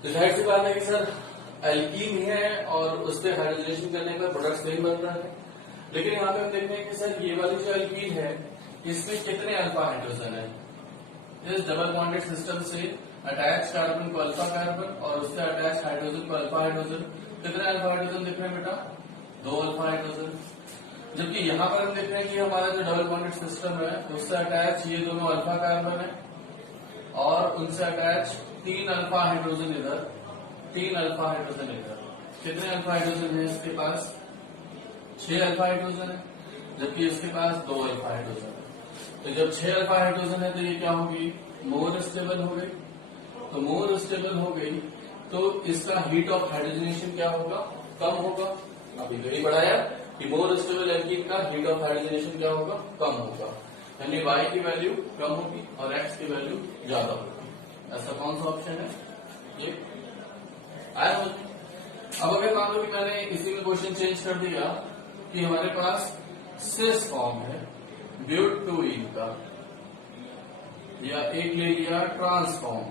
तो जाहिर सी बात है कि सर एल्कीन है और उस पर हाइड्रोजनेशन करने पर प्रोडक्ट नहीं बन रहा है, लेकिन यहाँ पे हम देख रहे हैं कि सर ये वाली जो एल्कीन है इसमें कितने अल्फा हाइड्रोजन है। इस डबल बॉन्डेड सिस्टम से अटैच कार्बन को अल्फा कार्बन और उससे अटैच हाइड्रोजन को अल्फा हाइड्रोजन, कितने अल्फा हाइड्रोजन दिख रहे हैं बेटा, 2 अल्फा हाइड्रोजन। जबकि यहाँ पर हम देख रहे हैं कि हमारा जो डबल बॉन्डेड सिस्टम है उससे अटैच ये दोनों अल्फा कार्बन है और उनसे अटैच 3 अल्फा हाइड्रोजन इधर, 3 अल्फा हाइड्रोजन इधर। कितने अल्फा हाइड्रोजन है इसके पास, 6 अल्फा हाइड्रोजन है, जबकि इसके पास 2 अल्फा हाइड्रोजन है। तो जब 6 अल्फा हाइड्रोजन है तो ये क्या होगी, मोर स्टेबल हो गई। तो मोर स्टेबल हो गई तो इसका हीट ऑफ हाइड्रोजनेशन क्या होगा, कम होगा। अभी तो ये बढ़ाया कि मोर स्टेबल एल्कीन का हीट ऑफ हाइड्रोजनेशन क्या होगा, कम होगा, यानी y की वैल्यू कम होगी और x की वैल्यू ज्यादा होगी। ऐसा कौन सा ऑप्शन है ये आया। अब अगर मान लो कि मैंने इसी में क्वेश्चन चेंज कर दिया कि हमारे पास सिस फॉर्म है ब्यूटोइन का, या एक ले लिया ट्रांसफॉर्म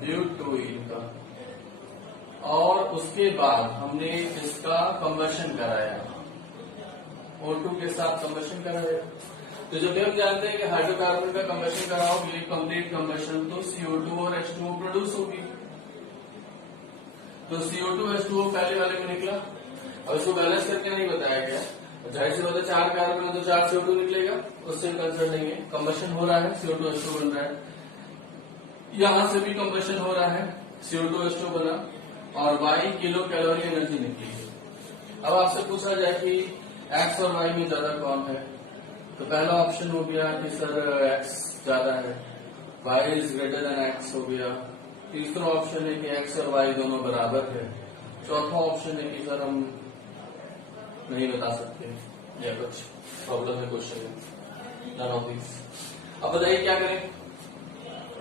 ब्यूटोइन का, और उसके बाद हमने इसका कंबशन कराया, O2 के साथ कंबशन कराया। तो जब हम जानते हैं कि हाइड्रोकार्बन का कंबशन कराओगे कंप्लीट कंबशन, तो CO2 और H2O प्रोड्यूस होगी। तो CO2 H2O पहले वाले में निकला, और इसको बैलेंस करके नहीं बताया गया, जाहिर सी बात है 4 कार्बन में तो 4 CO2 निकलेगा, उससे कंसर्न नहीं है। कंबशन हो रहा है, CO2 H2O बन रहा है, यहां से भी कंबशन हो रहा है, CO2 H2O बना और y किलो कैलोरी एनर्जी निकली है। अब आपसे पूछा जाए कि x और y में ज्यादा कौन है, तो पहला ऑप्शन हो गया कि सर x ज्यादा है, y is greater than x हो गया। तीसरा ऑप्शन है कि x और y दोनों बराबर है। चौथा ऑप्शन है कि सर हम नहीं बता सकते या कुछ प्रॉब्लम है क्वेश्चन में, नन ऑफ दिस। अब बताइए क्या करें।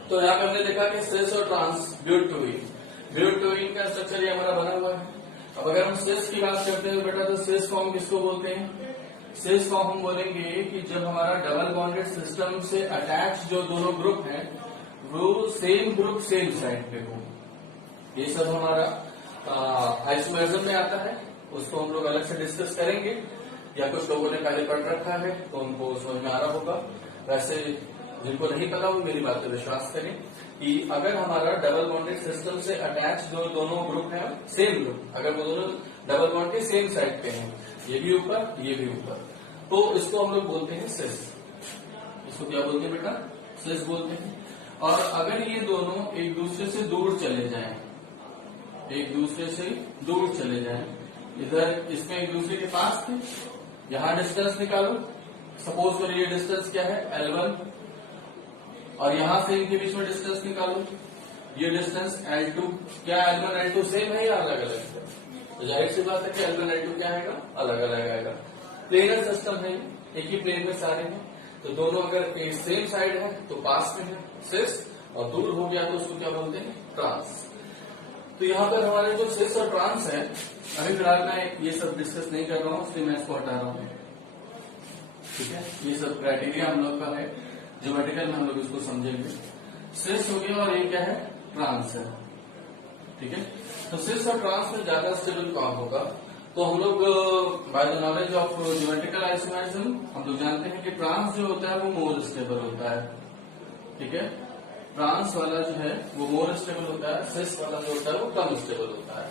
तो यहाँ पे हमने देखा कि सिस और ट्रांस ब्यूटोइन का स्ट्रक्चर ये हमारा बना हुआ है। अब अगर हम सिस की बात करते हैं बेटा, तो सिस फॉर्म किसको बोलते हैं, सिस फॉर्म हम बोलेंगे कि जब हमारा डबल बॉन्डेड सिस्टम से अटैच जो दोनों ग्रुप हैं वो सेम ग्रुप सेम साइड पे हो। ये सब हमारा आइसोमेरिज्म में आता है, उसको हम लोग अलग से डिस्कस करेंगे, या कुछ लोगों ने पहले पढ़ रखा है तो उनको समझ में आ रहा होगा। वैसे जिनको नहीं पता वो मेरी बात पे विश्वास करें कि अगर हमारा डबल बॉन्डेड सिस्टम से अटैच जो दोनों ग्रुप हैं सेम ग्रुप, अगर वो दोनों डबल बॉन्ड के सेम साइड पे हैं, ये भी ऊपर ये भी ऊपर, तो इसको हम लोग बोलते हैं सिस। इसको क्या बोलते हैं बेटा, सिस बोलते हैं। और अगर ये दोनों एक दूसरे से दूर चले जाएं, एक दूसरे से दूर चले जाएं, इधर इसमें एक दूसरे के पास थे, यहां डिस्टेंस निकालो, सपोज करो ये डिस्टेंस क्या है L1, और यहां से इनके बीच में डिस्टेंस निकालो, ये डिस्टेंस L2। क्या L1 L2 सेम है या अलग अलग है, तो जाहिर सी बात है कि L1 L2 क्या आएगा, अलग अलग आएगा। प्लेनर सिस्टम है, एक ही प्लेन में सारे हैं, तो दोनों अगर सेम साइड है तो पास में है सिस, और दूर हो गया तो उसको क्या बोलते हैं, ट्रांस। तो यहाँ पर हमारे जो सिस और ट्रांस है, अभी फिलहाल मैं ये सब डिस्कस नहीं कर रहा हूँ, इसलिए मैं इसको हटा रहा हूँ, ठीक है। ये सब क्राइटेरिया हम लोग का है, ज्योमेट्रिकल में हम लोग इसको समझेंगे। सिस हो गया और ये क्या है, ट्रांस है, ठीक है। तो सिस और ट्रांस में ज्यादा स्टेबल कौन होगा, तो हम लोग by the knowledge of geometrical isomerism हम लोग जानते हैं कि ट्रांस जो होता है वो मोर स्टेबल होता है, ठीक है। ट्रांस वाला जो है वो मोर स्टेबल होता है, सिस वाला जो होता है वो कम स्टेबल होता है।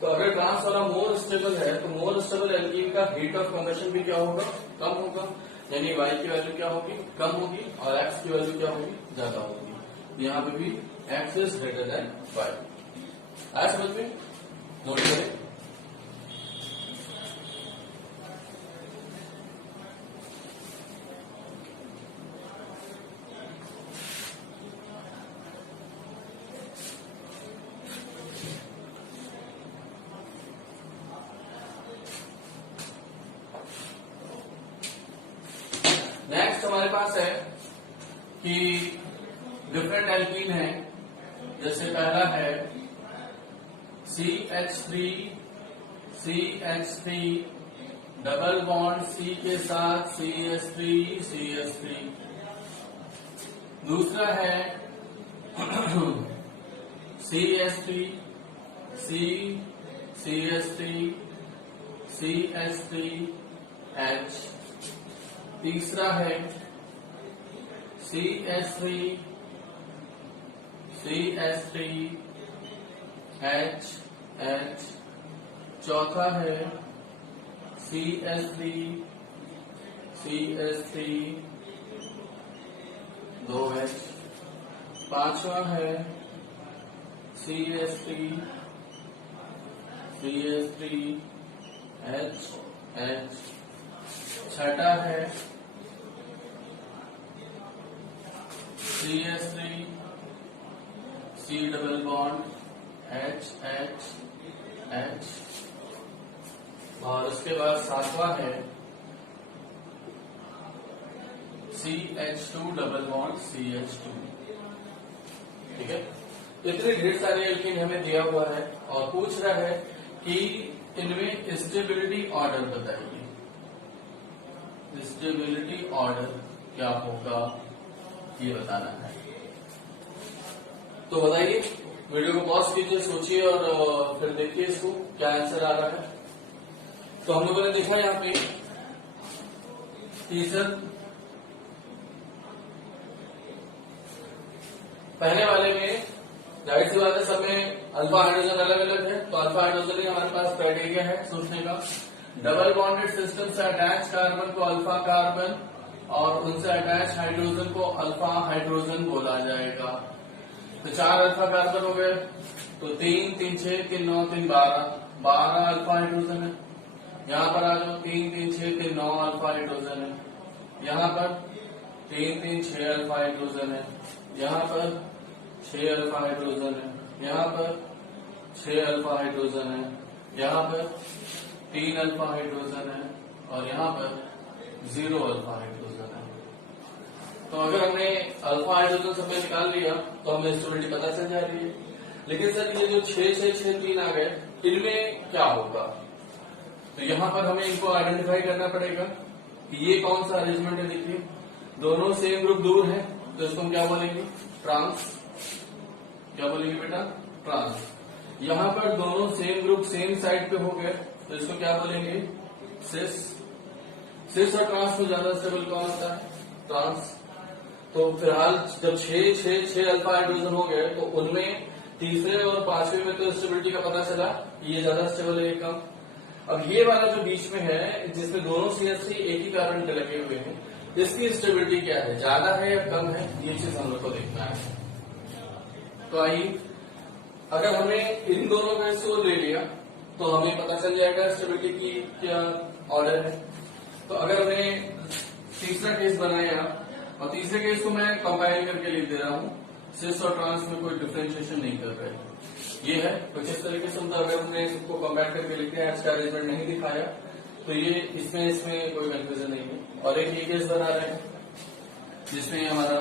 तो अगर ट्रांस वाला मोर स्टेबल है तो मोर स्टेबल एल्कीन का हीट ऑफ कंबशन भी क्या होगा, कम होगा, यानी y की वैल्यू क्या होगी, कम होगी, और x की वैल्यू क्या होगी, ज्यादा होगी। यहाँ पे भी x is greater than y। आया समझ में? नोट करें। नेक्स्ट हमारे पास है कि डिफरेंट एल्कीन है। जैसे पहला है CH3 डबल बॉन्ड C के साथ CH3। दूसरा है CH3 तीसरा है CH3 चौथा है CH3 2H। पांचवा है CH3H। छठा है CH3 डबल बॉन्ड H। और उसके बाद सातवां है CH2 डबल बॉन्ड CH2, ठीक है। इतने ढेर सारे एल्कीन हमें दिया हुआ है और पूछ रहा है कि इनमें स्टेबिलिटी ऑर्डर बताइए। स्टेबिलिटी ऑर्डर क्या होगा ये बताना है। तो बताइए, वीडियो को पॉज कीजिए, सोचिए और फिर देखिए इसको क्या आंसर आ रहा है। तो हम लोगों ने देखा यहाँ पे तीसरा पहले वाले में जाहिर सी बात है सब में अल्फा हाइड्रोजन अलग अलग है, तो अल्फा हाइड्रोजन ही हमारे पास क्राइटेरिया है सोचने का। डबल बॉन्डेड सिस्टम से अटैच कार्बन को अल्फा कार्बन और उनसे अटैच हाइड्रोजन को अल्फा हाइड्रोजन बोला जाएगा। तो 4 अल्फा कार्बन हो गए, तो 3 3 6 3 9 3 12 अल्फा हाइड्रोजन है। यहाँ पर आ जाओ 3 3 6 3 9 अल्फा हाइड्रोजन है। यहाँ पर 3 3 6 अल्फा हाइड्रोजन है। यहाँ पर 6 अल्फा हाइड्रोजन है। यहाँ पर 6 अल्फा हाइड्रोजन है। यहाँ पर 3 अल्फा हाइड्रोजन है और यहाँ पर 0 अल्फा हाइड्रोजन है। तो अगर हमने अल्फा हाइड्रोजन सब निकाल लिया तो हमें स्टेबिलिटी पता चल जा रही है। लेकिन सर ये जो 6 6 6 3 आ गए इनमें क्या होगा, तो यहाँ पर हमें इनको आइडेंटिफाई करना पड़ेगा कि ये कौन सा अरेंजमेंट है। देखिए दोनों सेम ग्रुप दूर है तो इसको हम क्या बोलेंगे, ट्रांस। क्या बोलेंगे बेटा, ट्रांस। यहाँ पर दोनों सेम ग्रुप सेम साइड पे हो गए तो इसको क्या बोलेंगे, सिस। सिस और ट्रांस में ज्यादा स्टेबल कौन होता है, ट्रांस। तो फिलहाल जब 6 अल्फा हाइड्रोजन हो गए तो उनमें तीसरे और पांचवें में तो स्टेबिलिटी का पता चला ये ज्यादा स्टेबल है, ये कम। अब ये वाला जो बीच में है जिसमें दोनों CH3 एक ही कार्बन के लगे हुए हैं, इसकी स्टेबिलिटी क्या है, ज्यादा है या कम है, ये चीज हम लोग को देखना है। तो आइए, अगर हमने इन दोनों का स्कोर ले लिया तो हमें पता चल जाएगा स्टेबिलिटी की क्या ऑर्डर है। तो अगर हमने तीसरा केस बनाया और तीसरे केस को मैं कंपाइल करके लिख दे रहा हूँ, सिस और ट्रांस में कोई डिफरेंशिएशन नहीं कर रहे, ये है कुछ इस तरीके से। मतलब अगर हमने इसको कंपेयर करके लिख दिया, इसका अरेंजमेंट नहीं दिखाया तो ये इसमें कोई कंफ्यूजन नहीं है। और एक ये केस बना रहे हैं जिसमें हमारा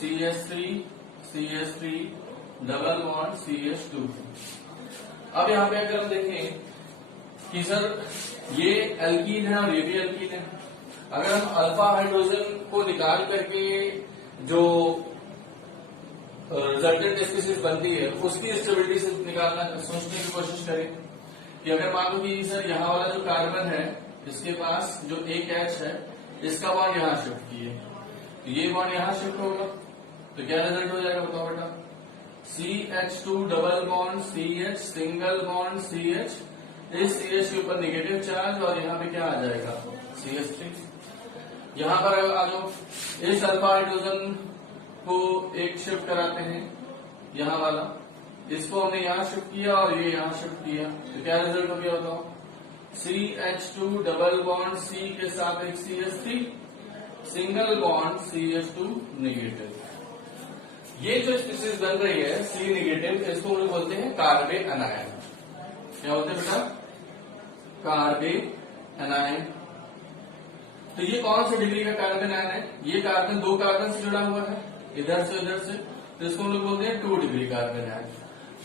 CH3 डबल बॉन्ड CH2। अब यहाँ पे अगर हम देखें कि सर ये एल्कीन है और ये भी एल्कीन है, अगर हम अल्फा हाइड्रोजन को निकाल करके जो रिजल्टेंट स्पीशीज बनती है उसकी स्टेबिलिटी से निकालना सोचने की कोशिश करें, कि अगर मान लो कि सर यहाँ वाला जो कार्बन है इसके पास जो एक H है इसका बॉन्ड यहाँ शिफ्ट किए, तो ये बॉन्ड यहाँ शिफ्ट होगा, तो क्या रिजल्ट हो जाएगा बताओ बेटा, CH2 double bond CH single bond CH, इस CH के ऊपर नेगेटिव चार्ज और यहाँ पे क्या आ जाएगा CH3। यहाँ पर आ जाओ, इस अल्फा हाइड्रोजन को एक शिफ्ट कराते हैं यहाँ वाला, इसको हमने यहाँ शिफ्ट किया और ये यहाँ शिफ्ट किया, तो क्या रिजल्ट हो गया बताओ, CH2 डबल बॉन्ड C के साथ एक CH3 single bond CH2 negative. ये जो स्पीसीज बन रही है C नेगेटिव, इसको हम लोग बोलते हैं कार्बे एनायन। क्या बोलते हैं बेटा, कार्बे एनायन। तो ये कौन सी डिग्री का कार्बन आयन है, ये कार्बन दो कार्बन से जुड़ा हुआ है इधर से उधर से, तो इसको हम लोग बोलते हैं 2 डिग्री कार्बन आयन।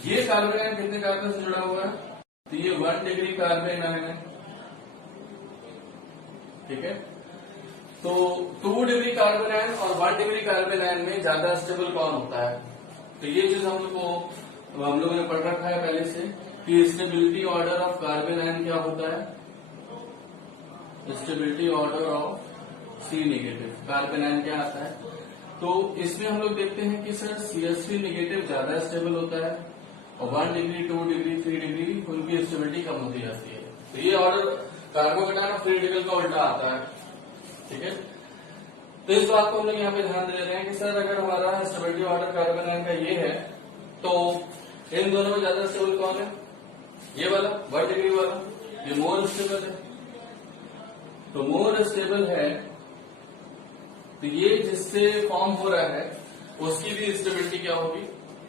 ये कार्बन आयन कितने कार्बन से जुड़ा हुआ है, तो ये 1 डिग्री कार्बन आयन है, ठीक है। तो 2 डिग्री कार्बन आयन और 1 डिग्री कार्बन आयन में ज्यादा स्टेबल कौन होता है, तो ये चीज हम लोगों ने पढ़ रखा है पहले से कि stability order of carbon ion क्या होता है, stability order of C negative carbon ion क्या आता है। तो इसमें हम लोग देखते हैं कि सर CH3 नेगेटिव ज्यादा स्टेबल होता है और 1 डिग्री 2 डिग्री 3 डिग्री उनकी स्टेबिलिटी कम होती जाती है। तो ये ऑर्डर कार्बोकेटायन और फ्री रेडिकल का उल्टा आता है, ठीक है। तो इस बात को हम लोग यहाँ पे ध्यान दे रहे हैं कि सर अगर हमारा स्टेबिलिटी ऑर्डर कार्बन आयन का ये है तो इन दोनों में ज्यादा स्टेबल कौन है, ये वाला 1 डिग्री वाला, ये मोर स्टेबल है। तो मोर स्टेबल है तो ये जिससे फॉर्म हो रहा है उसकी भी स्टेबिलिटी क्या होगी,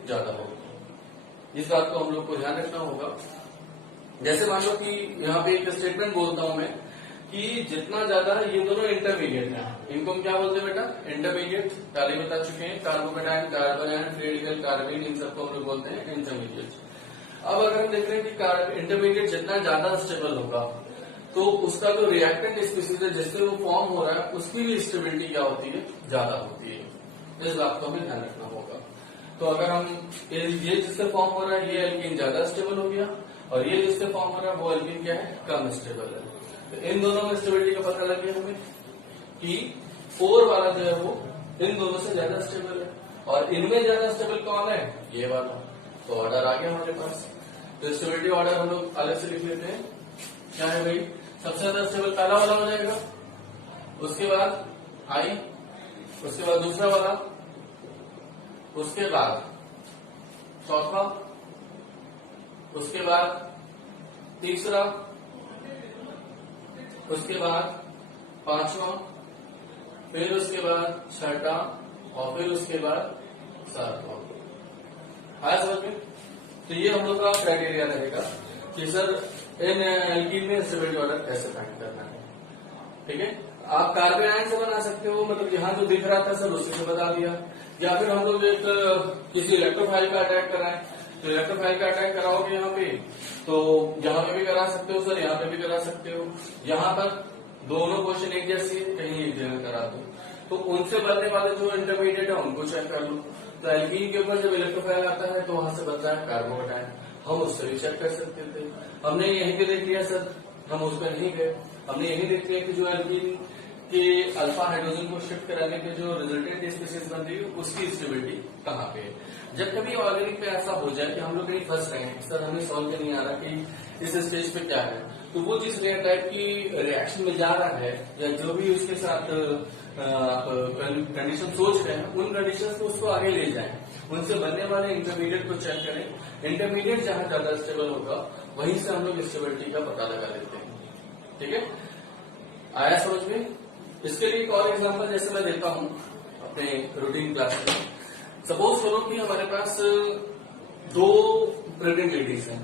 ज्यादा होगी। इस बात को हम लोग को ध्यान रखना होगा। जैसे मान लो कि यहाँ पे एक स्टेटमेंट बोलता हूं मैं कि जितना ज्यादा ये दोनों इंटरमीडिएट है, इनको हम क्या बोलते हैं बेटा, इंटरमीडिएट, पहले बता चुके हैं, carbocation carbon ion free radical carbon, इन सबको हम लोग बोलते हैं इंटरमीडिएट। अब अगर हम देख रहे हैं कि इंटरमीडिएट जितना ज्यादा स्टेबल होगा तो उसका जो रिएक्टेंट स्पीसीज है जिससे वो फॉर्म हो रहा है उसकी भी स्टेबिलिटी क्या होती है, ज्यादा होती है। इस बात को हमें ध्यान रखना होगा। तो अगर हम ये जिससे फॉर्म हो रहा है ये एल्कीन ज्यादा स्टेबल हो गया और ये जिससे फॉर्म हो रहा है वो एल्कीन क्या है, कम स्टेबल है। तो इन दोनों में स्टेबिलिटी का पता लग गया हमें कि 4 वाला जो है वो इन दोनों से ज्यादा स्टेबल है और इनमें ज्यादा स्टेबल कौन है, ये वाला। तो ऑर्डर आ गया हमारे पास। तो स्टेबिलिटी ऑर्डर हम लोग अलग से लिख लेते हैं, क्या है भाई, सबसे ज्यादा स्टेबल पहला वाला हो जाएगा, उसके बाद I, उसके बाद दूसरा वाला, उसके बाद चौथा, उसके बाद तीसरा, उसके बाद पांचवा, फिर उसके बाद छठा और फिर उसके बाद सातवां। आया समझ में। तो ये हम लोग का क्राइटेरिया रहेगा कि सर इन एल्कीन में स्टेबिलिटी ऑर्डर कैसे फाइंड करना है, ठीक है। आप कार्बन आयन से बना सकते हो, मतलब यहाँ जो दिख रहा था सर उसी से बता दिया, या फिर हम लोग एक किसी इलेक्ट्रोफाइल का अटैक कराएं तो इलेक्ट्रोफाइल का अटैक कराओगे यहाँ पे तो यहाँ पे भी करा सकते हो सर, यहाँ पे भी करा सकते हो। यहाँ पर दोनों क्वेश्चन एक जैसी है, कहीं एक जगह करा दो तो उनसे बनने वाले जो इंटरमीडिएट है उनको चेक कर लो। तो एल्कीन के ऊपर जब इलेक्ट्रोफाइल आता है तो वहां से बनता है कार्बोकेटायन, हम उससे भी चेक कर सकते थे। हमने यहीं पे देख लिया सर, हम उस पर नहीं गए, हमने यही देख लिया कि जो एल्कीन के अल्फा हाइड्रोजन को शिफ्ट कराने के जो रिजल्टेंट स्पीसीज बन रही है उसकी स्टेबिलिटी कहाँ पे है। जब कभी ऑर्गेनिक पे ऐसा हो जाए कि हम लोग कहीं फंस रहे हैं, सर हमें सॉल्व नहीं आ रहा कि इस स्टेज पे क्या है, तो वो जिस टाइप की रिएक्शन में जा रहा है या जो भी उसके साथ कंडीशन सोच रहे हैं उन कंडीशन को उसको आगे ले जाएं, उनसे बनने वाले इंटरमीडिएट को चेक करें। इंटरमीडिएट जहां ज्यादा स्टेबल होगा वहीं से हम लोग स्टेबिलिटी का पता लगा लेते हैं, ठीक है। आया समझ में। इसके लिए एक और एग्जांपल जैसे मैं देता हूं अपने रूटीन क्लास में। सपोज करो कि हमारे पास 2 प्रेग्नेंट लेडीज हैं,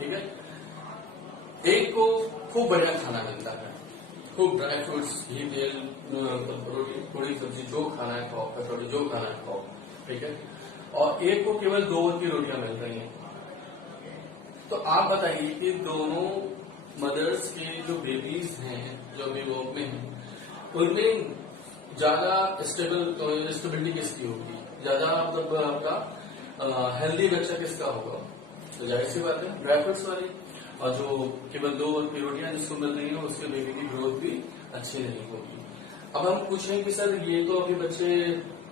ठीक है। एक को खूब बढ़िया खाना मिलता है, खूब ड्राई फ्रूट्स, घी तेल, रोटी, थोड़ी सब्जी, जो खाना है खाओ, कचौड़ी जो खाना है खाओ, ठीक है। और एक को केवल 2 की रोटियां मिल रही हैं। तो आप बताइए कि दोनों मदर्स के जो बेबीज हैं, जो अभी वोक में हैं, उनमें ज्यादा स्टेबिलिटी किसकी होगी, ज्यादा मतलब आपका हेल्दी बच्चा किसका होगा, तो जाहिर सी बात है ड्राई फ्रूट्स वाली। और जो केवल 2 वक्त की रोटियां जिसको मिल रही है उसके बेबी की ग्रोथ भी अच्छी नहीं होगी। अब हम पूछें कि सर ये तो अभी बच्चे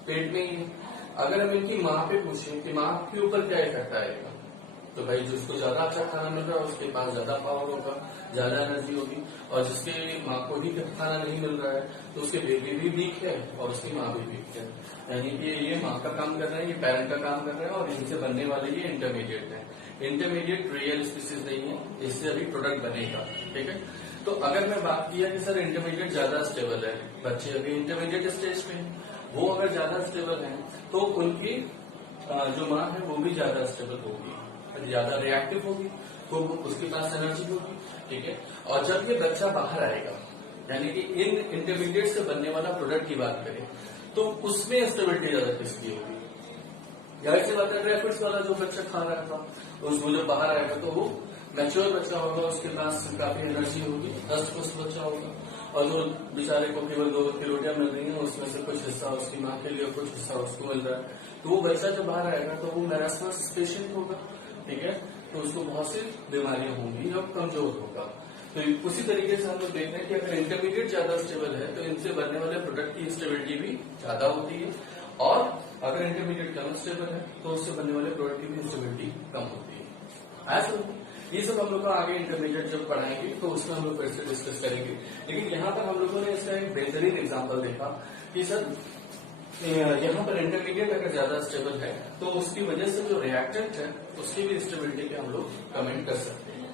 पेट में ही है, अगर हम इनकी माँ पे पूछें कि माँ के ऊपर क्या इफेक्ट आएगा, तो भाई जिसको ज्यादा अच्छा खाना मिल रहा है उसके पास ज्यादा पावर होगा, ज्यादा एनर्जी होगी, और जिसके माँ को ही खाना नहीं मिल रहा है तो उसके बेबी भी वीक है और उसकी माँ भी वीक है। यानी कि ये माँ का काम कर रहे हैं, ये पेरेंट का काम कर रहे हैं, और इनसे बनने वाले ये इंटरमीडिएट है। इंटरमीडिएट रियल स्पीसीज नहीं है, इससे अभी प्रोडक्ट बनेगा। ठीक है, तो अगर मैं बात किया कि सर इंटरमीडिएट ज्यादा स्टेबल है, बच्चे अभी इंटरमीडिएट स्टेज पे हैं, वो अगर ज्यादा स्टेबल है तो उनकी जो माँ है वो भी ज्यादा स्टेबल होगी, ज्यादा रिएक्टिव होगी, तो उसके पास एनर्जी होगी। ठीक है, और जब ये बच्चा बाहर आएगा, यानी कि इन इंटरमीडिएट से बनने वाला प्रोडक्ट की बात करें तो उसमें स्टेबिलिटी ज्यादा किसकी होगी? जाहिर सी बात है ड्राई फ्रूट्स वाला जो बच्चा खा रहा था उसको जब बाहर आएगा तो वो मैच्योर बच्चा होगा, उसके पास काफी एनर्जी होगी, हस्त पुष्ट बच्चा होगा, और जो बेचारे को केवल 2 वक्त की रोटियां मिल रही है उसमें से कुछ हिस्सा उसकी माँ के लिए, कुछ हिस्सा उसको मिल रहा है, तो वो बच्चा जब बाहर आएगा तो वो मैरास्मस पेशेंट होगा। ठीक है, तो उसको बहुत सी बीमारियां होंगी और कमजोर होगा। तो उसी तरीके से हम लोग देखते हैं कि अगर इंटरमीडिएट ज्यादा स्टेबल है तो इनसे बनने वाले प्रोडक्ट की स्टेबिलिटी भी ज्यादा होती है, और अगर इंटरमीडिएट कम स्टेबल है तो उससे बनने वाले प्रोडक्ट की भी स्टेबिलिटी कम होती है। ऐसा ये सब हम लोग को आगे इंटरमीडिएट जब पढ़ाएंगे तो उसमें हम लोग फिर से डिस्कस करेंगे। लेकिन यहाँ पर हम लोगों ने इसका एक बेहतरीन एग्जाम्पल देखा कि सर यहाँ पर इंटरमीडिएट अगर ज्यादा स्टेबल है तो उसकी वजह से जो रिएक्टेंट है उसकी भी स्टेबिलिटी पे हम लोग कमेंट कर सकते हैं।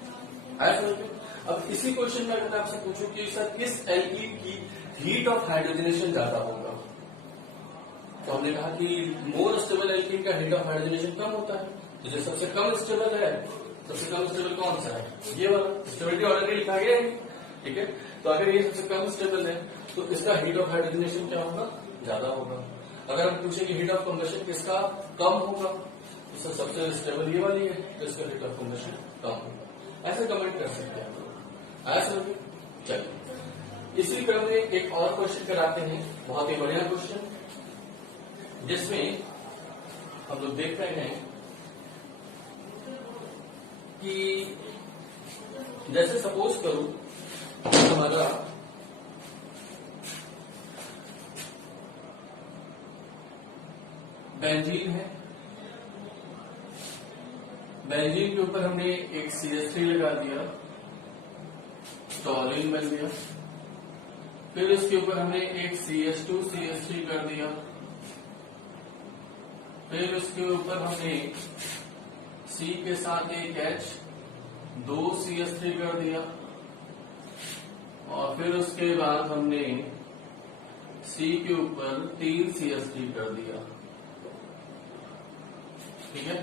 ऐसा अब इसी क्वेश्चन में अगर मैं आपसे पूछूं कि सर किस एल्कीन की हीट ऑफ हाइड्रोजनेशन ज्यादा होगा, तो हमने कहा कि मोर स्टेबल एल्कीन का हीट ऑफ हाइड्रोजनेशन कम होता है। तो जो सबसे कम स्टेबल है, सबसे कम स्टेबल कौन सा है? ये वाला, स्टेबिलिटी ऑलरेडी लिखा गया है। ठीक है, तो अगर ये सबसे कम स्टेबल है तो इसका हीट ऑफ हाइड्रोजनेशन क्या होगा? ज्यादा होगा। अगर हम पूछे कि हीट ऑफ कंबशन किसका कम होगा, तो सबसे स्टेबल ये वाली है तो इसका हीट ऑफ कंबशन कम होगा। ऐसे कमेंट कर सकते हैं हम लोग। ऐसा चलिए इसी क्रम में एक और क्वेश्चन कराते हैं, बहुत ही बढ़िया क्वेश्चन, जिसमें हम लोग देख रहे हैं कि जैसे सपोज करो हमारा बेंजीन है, बेंजीन के ऊपर हमने एक CH3 लगा दिया, टॉलिन बन गया, फिर इसके ऊपर हमने एक CH2 CH3 कर दिया, फिर उसके ऊपर हमने C के साथ एक H 2 CH3 कर दिया, और फिर उसके बाद हमने C के ऊपर 3 CH3 कर दिया। ठीक है,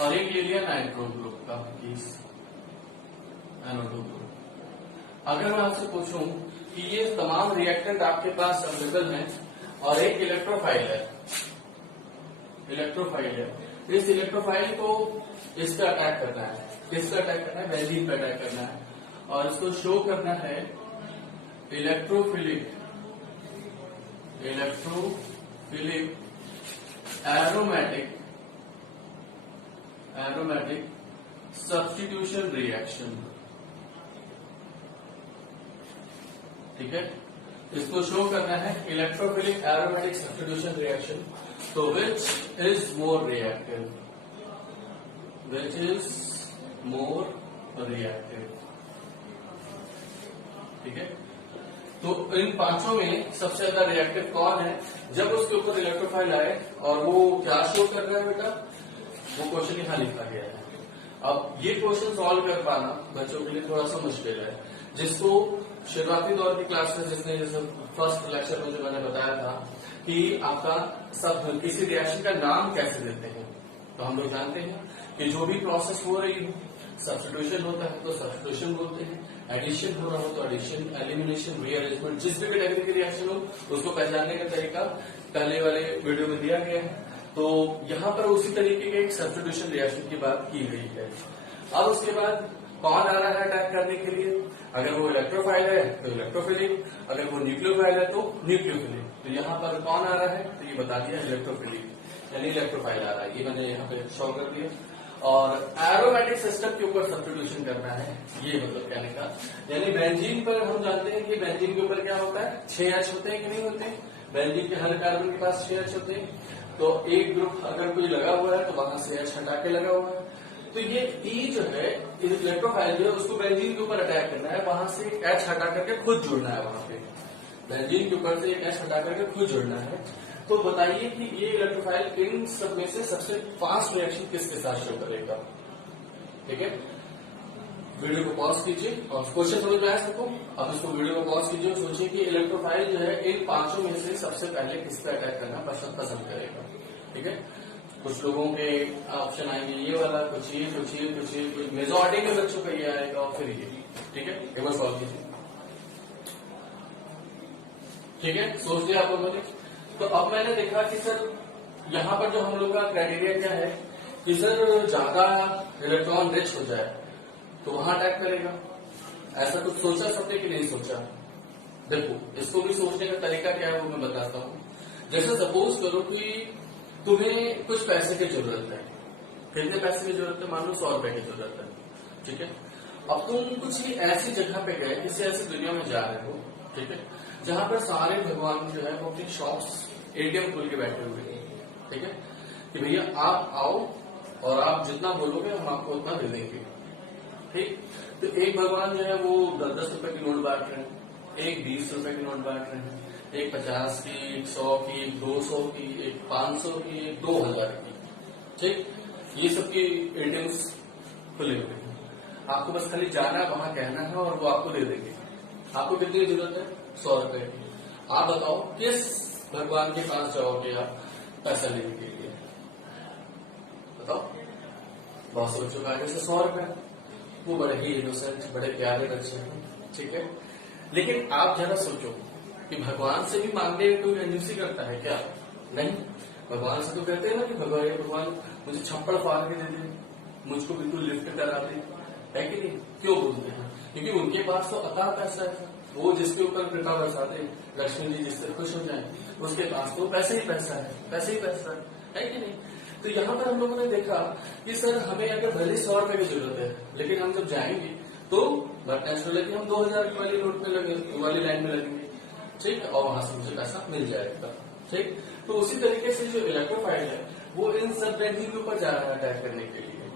और एक ले लिया नाइट्रो ग्रुप का केस, NO2 ग्रुप। अगर मैं आपसे पूछूं कि ये तमाम रिएक्टेंट आपके पास अवेलेबल हैं और एक इलेक्ट्रोफाइल है, इस इलेक्ट्रोफाइल को इस पे अटैक करना है, किस पे अटैक करना है? बेंजीन पे अटैक करना है, और इसको शो करना है इलेक्ट्रोफिलिक एरोमेटिक सब्स्टिट्यूशन रिएक्शन। ठीक है, इसको शो करना है इलेक्ट्रोफिलिक एरोमेटिक सब्स्टिट्यूशन रिएक्शन। तो विच इज मोर रिएक्टिव, ठीक है, तो इन पांचों में सबसे ज्यादा रिएक्टिव कौन है? जब उसके ऊपर इलेक्ट्रोफाइल आए, और वो क्या शो कर रहा है बेटा? वो क्वेश्चन यहाँ लिखा गया है। अब ये क्वेश्चन सॉल्व कर पाना बच्चों के लिए थोड़ा सा मुश्किल है, जिसको शुरुआती दौर की क्लास में जिसने जैसे फर्स्ट लेक्चर में जो मैंने बताया था कि आपका सब किसी रिएक्शन का नाम कैसे देते हैं, तो हम लोग जानते हैं कि जो भी प्रोसेस हो रही हो, सब्स्टिट्यूशन होता है तो सब्स्टिट्यूशन बोलते हैं, एडिशन हो रहा हो तो एडिशन, एलिमिनेशन, रीअरेंजमेंट, जिस भी कैटेगरी की रिएक्शन हो उसको पहचानने का तरीका पहले वाले वीडियो में दिया गया है। तो यहाँ पर उसी तरीके के एक सब्स्टिट्यूशन रिएक्शन की बात की गई है। अब उसके बाद कौन आ रहा है अटैक करने के लिए? अगर वो इलेक्ट्रोफाइल है तो इलेक्ट्रोफिलिक, अगर वो न्यूक्लियोफाइल है तो न्यूक्लियोफिलिक। तो यहाँ पर कौन आ रहा है? तो ये बता दिया इलेक्ट्रोफिलिक, यानी इलेक्ट्रोफाइल आ रहा है, ये मैंने यहाँ पे शो कर दिया। और एरोमेटिक सिस्टम के ऊपर सब्स्टिट्यूशन करना है, ये मतलब कहने का। यानी बेंजीन पर हम जानते हैं कि बेंजीन के ऊपर क्या होता है, 6 H होते हैं कि नहीं होते। बेंजीन के हर कार्बन के पास 6 H होते हैं। तो एक ग्रुप अगर कोई लगा हुआ है तो वहां से H हटा के लगा हुआ है, तो ये E जो है इलेक्ट्रोफाइल जो है उसको बेंजीन के ऊपर अटैक करना है, वहां से एक H हटा करके खुद जुड़ना है। वहां पे बेंजीन के ऊपर से एक H हटा करके खुद जुड़ना है। तो बताइए कि ये इलेक्ट्रोफाइल इन सब में से सबसे फास्ट रिएक्शन किसके साथ शो करेगा। ठीक है, वीडियो को पॉज कीजिए और क्वेश्चन समझ में आया सबको। अब इसको वीडियो को पॉज कीजिए और सोचिए कि इलेक्ट्रोफाइल जो है इन 5 में से सबसे पहले किस पे अटैक करना पसंद करेगा। ठीक है, कुछ लोगों के ऑप्शन आएंगे ये वाला, कुछ ये, कुछ ये, कुछ ये, कुछ मेजॉरिटी के बच्चों का ये आएगा और फिर ये। ठीक है, एक बार सॉल्व कीजिए। ठीक है, सोच लिया आप लोगों ने। तो अब मैंने देखा कि सर यहाँ पर जो हम लोग का क्राइटेरिया क्या है कि सर ज्यादा इलेक्ट्रॉन रिच हो जाए तो वहां अटैक करेगा। ऐसा कुछ सोचा सबने कि नहीं सोचा? देखो, इसको भी सोचने का तरीका क्या है वो मैं बताता हूँ। जैसे सपोज करो कि तुम्हें कुछ पैसे की जरूरत है। कितने पैसे की जरूरत है? मान लो 100 रुपए की जरूरत है। ठीक है, अब तुम कुछ ही ऐसी जगह पे गए, किसी ऐसी दुनिया में जा रहे हो, ठीक है, जहां पर सारे भगवान जो है वो अपनी शॉप्स एटीएम खोल के बैठे हुए हैं। ठीक है, कि भैया आप आओ और आप जितना बोलोगे हम आपको उतना दे देंगे। ठीक, तो एक भगवान जो है वो 10-10 रुपए की नोट बांट रहे हैं, एक 20 रुपए की नोट बांट रहे हैं, एक 50 की, एक 100 की, एक 200 की, एक 500 की, एक 2000 की। ठीक, ये सबकी एटीएम्स खुले हुए हैं। आपको बस खाली जाना है, वहां कहना है और वो आपको दे देंगे। आपको कितनी जरूरत है? 100 रुपए की। आप बताओ किस भगवान के पास जाओगे आप पैसा लेने के लिए? बताओ। बहुत से बच्चों का आगे से 100 रुपए, वो बड़े ही इनोसेंट, बड़े प्यारे बच्चे हैं। ठीक है, लेकिन आप जरा सोचो कि भगवान से भी मांगने कोई कंजूसी करता है क्या? नहीं। भगवान से तो कहते हैं ना कि भगवान मुझे छप्पड़ फाड़ के दे दे, मुझको बिल्कुल लिफ्ट करा दे, है कि नहीं? क्यों बोलते हैं? क्योंकि उनके पास तो अथाह पैसा है, वो जिसके ऊपर कृपा बरसा दे, लक्ष्मी जी जिससे खुश हो जाए, उसके पास तो पैसे ही पैसा है, पैसे ही पैसा है कि नहीं? तो यहाँ पर हम लोगों ने देखा कि सर हमें अगर भले 100 रुपए की जरूरत है, लेकिन हम जब जाएंगे तो बट नेचुरल है कि हम 2000 वाली नोट पे लगे, वाली लाइन में लगेंगे। ठीक, और वहां से मुझे पैसा मिल जाएगा। ठीक, तो उसी तरीके से जो इलेक्ट्रोफाइल है वो इन सब बेंजीन के ऊपर जा रहा है अटैक करने के लिए।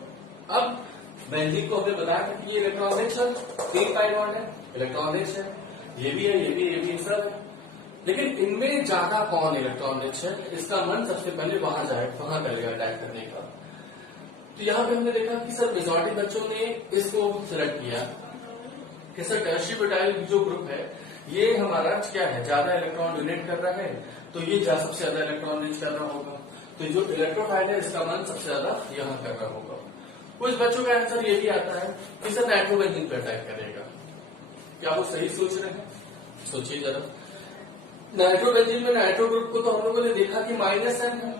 अब बेंजीन को हमें बताया कि ये इलेक्ट्रॉन रिच है, 3 पाई बॉन्ड है, इलेक्ट्रॉन रिच है, ये भी है, ये भी सब है। लेकिन इनमें ज्यादा कौन इलेक्ट्रॉन रिच है, इसका मन सबसे पहले वहां जाए, वहां करेगा अटैक करने का। तो यहाँ पे हमने देखा कि सर मेजॉरिटी बच्चों ने इसको सिलेक्ट किया कि सर टर्शियरी ब्यूटाइल जो ग्रुप है ये हमारा क्या है, ज्यादा इलेक्ट्रॉन डोनेट कर रहा है, तो ये सबसे ज्यादा इलेक्ट्रॉन रिच कर रहा होगा। तो जो इलेक्ट्रोफाइल है इसका मन सबसे ज्यादा यहाँ कर रहा होगा। कुछ बच्चों का आंसर ये भी आता है कि सर नाइट्रोबेंजीन पे अटैक करेगा। क्या वो सही सोच रहे हैं? सोचिए जरा। नाइट्रोबेंजीन में नाइट्रो ग्रुप को तो हम लोगों ने देखा कि -N है,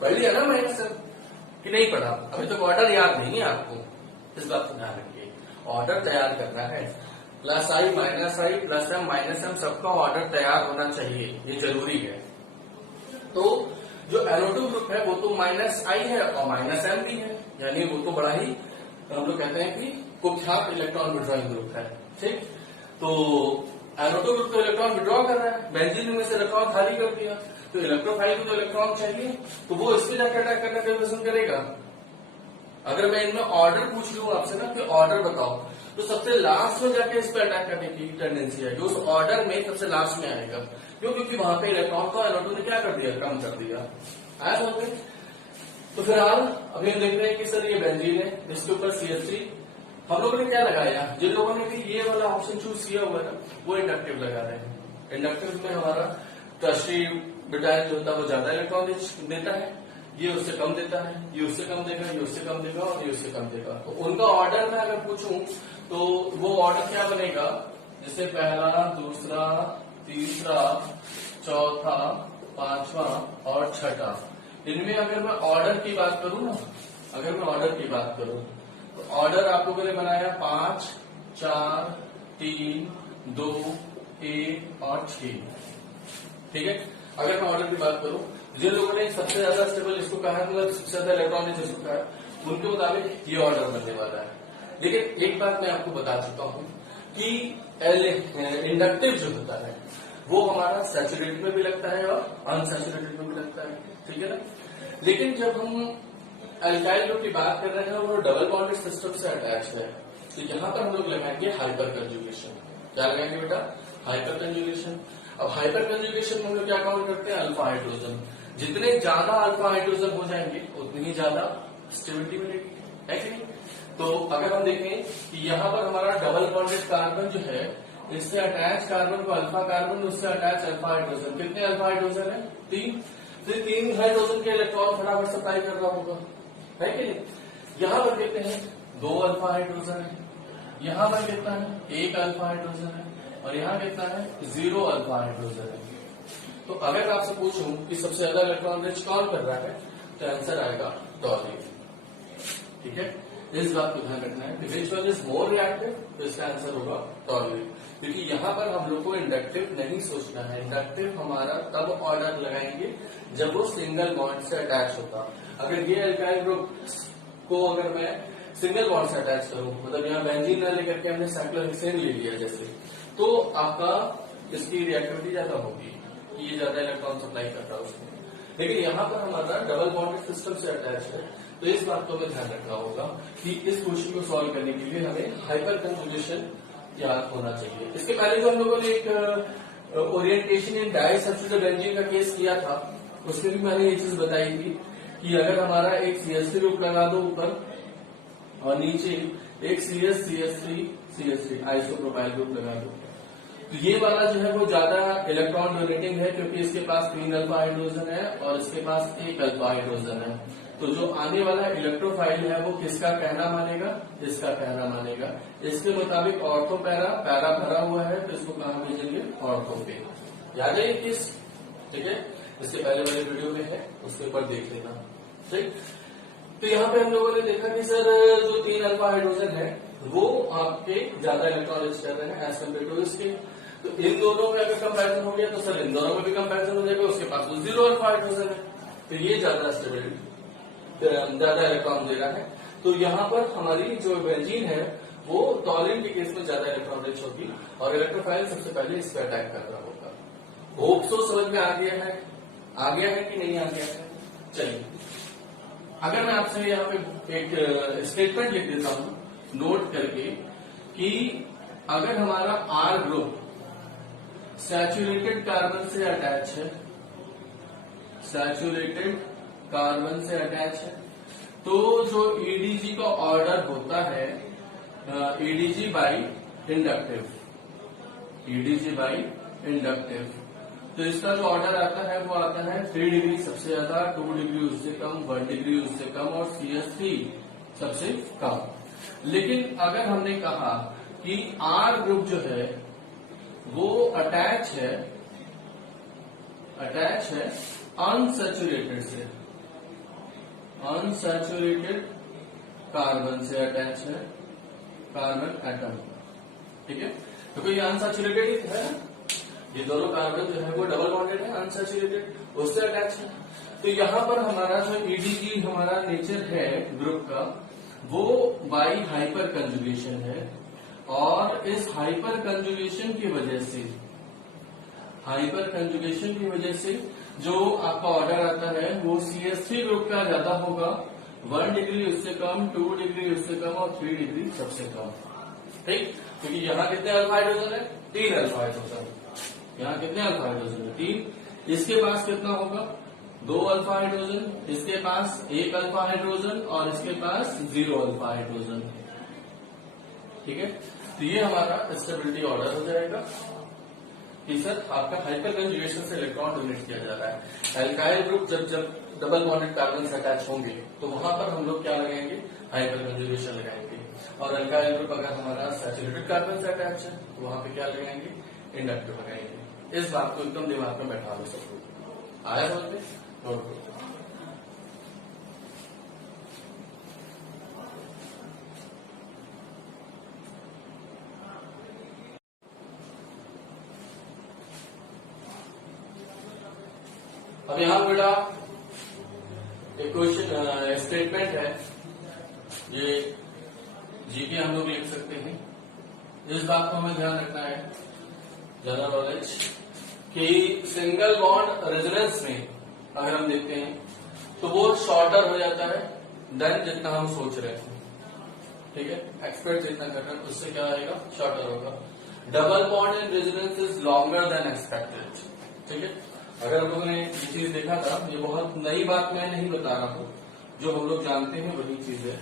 पढ़ लिया ना -N कि नहीं पढ़ा? अभी तक ऑर्डर याद नहीं है आपको, इस बात को ध्यान रखिए। ऑर्डर तैयार करना है, +I -I +M -M सबका ऑर्डर तैयार होना चाहिए, ये जरूरी है। तो जो NO2 ग्रुप है वो तो -I है और -M भी है, यानी वो तो बड़ा ही हम लोग कहते हैं कि कुख्यात इलेक्ट्रॉन विड्रॉइंग ग्रुप है। ठीक, तो NO2 ग्रुप तो इलेक्ट्रॉन विड्रॉ कर रहा है, बेंजीन में से इलेक्ट्रॉन खाली कर दिया, तो इलेक्ट्रोफाइल को तो इलेक्ट्रॉन चाहिए, तो वो इसमें जाकर अटैक करना क्यों पसंद करेगा? अगर मैं इनमें ऑर्डर पूछ लूं आपसे ना कि ऑर्डर बताओ, तो सबसे लास्ट में जाके इस पर अटैक करने की टेंडेंसी है, जो उस ऑर्डर में सबसे लास्ट में आएगा। क्यों? क्योंकि वहां पे इलेक्ट्रॉन को NO2 ने क्या कर दिया, कम कर दिया। आया समझ में? तो फिलहाल अभी हम देख रहे हैं कि सर ये बेंजीन है, इसके ऊपर CH3 हम लोगों ने क्या लगाया, जिन लोगों ने भी ये वाला ऑप्शन चूज किया हुआ है वो इंडक्टिव लगा रहे हैं। इंडक्टिव में हमारा टर्शियरी ब्यूटाइल जो होता है वो ज्यादा इलेक्ट्रॉन देता है, ये उससे कम देता है, ये उससे कम देगा, ये उससे कम देगा और ये उससे कम देगा। तो उनका ऑर्डर में अगर पूछूं तो वो ऑर्डर क्या बनेगा, जैसे पहला, दूसरा, तीसरा, चौथा, पांचवा और छठा। इनमें अगर मैं ऑर्डर की बात करूं ना, अगर मैं ऑर्डर की बात करूं तो ऑर्डर आप लोगों ने बनाया 5, 4, 3, 2, 1 और 6। ठीक है, अगर मैं ऑर्डर की बात करूं, जिन लोगों ने सबसे ज्यादा स्टेबल इसको कहा, मतलब सबसे ज्यादा इलेक्ट्रॉनिक जिसको कहा, उनके मुताबिक ये ऑर्डर बनने वाला है। लेकिन एक बात मैं आपको बता चुका हूं कि इंडक्टिव जो होता है वो हमारा सैचुरेटेड में भी लगता है और अनसैचुरेटेड में भी लगता है, ठीक है ना। लेकिन जब हम अल्काइल ग्रुप की बात कर रहे हैं और वो डबल बॉन्डेड सिस्टम से अटैच है, तो यहां पर हम लोग लगाएंगे हाइपर कंजुगेशन। क्या लगाएंगे बेटा? Hyper conjugation. अब हाइपर कंजुगेशन में हम लोग क्या काउंट करते हैं? Alpha hydrogen. जितने ज्यादा अल्फा हाइड्रोजन हो जाएंगे उतनी ही ज्यादा स्टेबिलिटी मिलेगी, है कि नहीं? तो अगर हम देखें कि यहाँ पर हमारा डबल बॉन्डेड कार्बन जो है, इससे अटैच कार्बन को अल्फा कार्बन, उससे अटैच अल्फा हाइड्रोजन। कितने अल्फा हाइड्रोजन है? 3। तो 3 हाइड्रोजन के इलेक्ट्रॉन फटाफट सप्लाई कर रहा होगा, है कि नहीं? यहाँ पर कहते हैं 2 अल्फा हाइड्रोजन है, यहाँ पर कितना है? 1 अल्फा हाइड्रोजन है, और यहाँ कितना है? 0 अल्फा हाइड्रोजन है। तो अगर आपसे पूछूं कि सबसे ज्यादा इलेक्ट्रॉन रिच कौन कर रहा है, तो आंसर आएगा टॉलिन, ठीक है। इस बात को ध्यान रखना है कि which one is more reactive, तो इसका आंसर होगा टॉलिन। क्योंकि यहाँ पर हम लोग को इंडक्टिव नहीं सोचना है। इंडक्टिव हमारा तब ऑर्डर लगाएंगे जब वो सिंगल बॉन्ड से अटैच होता। अगर ये अल्काइल ग्रुप को अगर मैं सिंगल बॉन्ड से अटैच करूं, मतलब यहाँ बेंजीन न लेकर के हमने साइक्लोहेक्सेन ले लिया जैसे, तो आपका इसकी रिएक्टिविटी ज्यादा होगी, ये ज्यादा इलेक्ट्रॉन सप्लाई करता है उसमें। लेकिन यहाँ पर हमारा डबल बॉन्डेड सिस्टम से अटैच है, तो इस बात को हमें ध्यान रखना होगा कि इस क्वेश्चन को सॉल्व करने के लिए हमें हाइपर कंजुगेशन याद होना चाहिए। इसके पहले जो हम लोगों ने एक ओरिएंटेशन इन डाइसल्फाइड बेंजीन का केस किया था, उसमें भी मैंने ये चीज बताई थी कि अगर हमारा एक CH3 ग्रुप लगा दो ऊपर और नीचे एक CH3 आइसोप्रोपाइल ग्रुप लगा दो, तो ये वाला जो है वो ज्यादा इलेक्ट्रॉन डोनेटिंग है, क्योंकि इसके पास 3 अल्फा हाइड्रोजन है और इसके पास 1 अल्फा हाइड्रोजन है। तो जो आने वाला इलेक्ट्रोफाइल है वो किसका कहना मानेगा? इसका कहना मानेगा। इसके मुताबिक ऑर्थो पैरा भरा हुआ है, तो इसको कहां भेजेंगे? ऑर्थो पे। याद है ये किस, ठीक है, इसके पहले वाले वीडियो में है, उसके ऊपर देख लेना, ठीक। तो यहाँ पे हम लोगों ने देखा कि सर जो 3 अल्फा हाइड्रोजन है वो आपके ज्यादा इलेक्ट्रॉन रिच कर रहे हैं एज कम्पेयर टू इसके। तो इन दोनों में अगर कंपैरिजन हो गया तो सर इन दोनों में भी कंपैरिजन हो जाएगा, उसके पास तो 0 अल्फा हाइड्रोजन है, तो ये ज्यादा स्टेबिलिटी ज्यादा इलेक्ट्रॉन दे रहा है। तो यहाँ पर हमारी जो बेंजीन है वो टॉलिन के केस में ज्यादा इलेक्ट्रॉन रिच होगी और इलेक्ट्रोफाइल सबसे पहले इस पर अटैक कर रहा होगा। होप तो समझ में आ गया है कि नहीं आ गया है? चलिए, अगर मैं आपसे यहाँ पे एक स्टेटमेंट लिख देता हूं नोट करके कि अगर हमारा R ग्रुप सैचुरेटेड कार्बन से अटैच है, सैचुरेटेड कार्बन से अटैच है, तो जो EDG का ऑर्डर होता है EDG by inductive, EDG by inductive, तो इसका जो ऑर्डर आता है वो आता है 3 डिग्री सबसे ज्यादा, 2 डिग्री उससे कम, 1 डिग्री उससे कम और CH3 सबसे कम। लेकिन अगर हमने कहा कि R ग्रुप जो है वो अटैच है अनसैचुरेटेड से, अनसैचुरेटेड कार्बन से अटैच है, कार्बन एटम, ठीक है। तो कोई अनसैचुरेटेड ही है, ये दोनों कार्बन जो है वो डबल बॉन्डेड है, अनसैचुरेटेड, उससे अटैच है। तो यहाँ पर हमारा जो EDG हमारा नेचर है ग्रुप का वो बाई हाइपर कंजुगेशन है, और इस हाइपर कंजुगेशन की वजह से जो आपका ऑर्डर आता है वो CH3 ग्रुप का ज्यादा होगा, 1 डिग्री उससे कम, 2 डिग्री उससे कम और 3 डिग्री सबसे कम, ठीक। क्योंकि यहाँ कितने अल्फा हाइड्रोजन है? 3 अल्फा हाइड्रोजन। यहाँ कितने अल्फा हाइड्रोजन है? 3। इसके पास कितना होगा? 2 अल्फा हाइड्रोजन, इसके पास 1 अल्फा हाइड्रोजन और इसके पास 0 अल्फा हाइड्रोजन, ठीक है। तो ये हमारा स्टेबिलिटी ऑर्डर हो जाएगा कि सर आपका हाइपर कंजुगेशन से इलेक्ट्रॉन डोनेट किया जा रहा है। अल्काइल ग्रुप जब डबल बॉन्डेड कार्बन से अटैच होंगे तो वहां पर हम लोग क्या लगाएंगे? हाइपर कंजुगेशन लगाएंगे। और अल्काइल ग्रुप अगर हमारा सैचुरेटेड कार्बन से अटैच है तो वहां पे क्या लगाएंगे? इंडक्टिव लगाएंगे। इस बात को एकदम दिमाग में बैठा लो सबको। आया समझ में? नोट करो। अब यहां बेटा एक क्वेश्चन स्टेटमेंट है ये जीके हम लोग लिख सकते हैं। इस बात को हमें ध्यान रखना है, जनरल नॉलेज, कि सिंगल बॉन्ड रेजोनेंस में अगर हम देखते हैं तो वो शॉर्टर हो जाता है देन जितना हम सोच रहे हैं। ठीक है, एक्सपेक्ट जितना कर रहे हैं उससे क्या आएगा, शॉर्टर होगा। Double bond in resonance is longer than expected. ठीक है, अगर हम लोगों ने ये चीज देखा था, ये बहुत नई बात मैं नहीं बता रहा हूँ, जो हम लोग जानते हैं वही चीज है।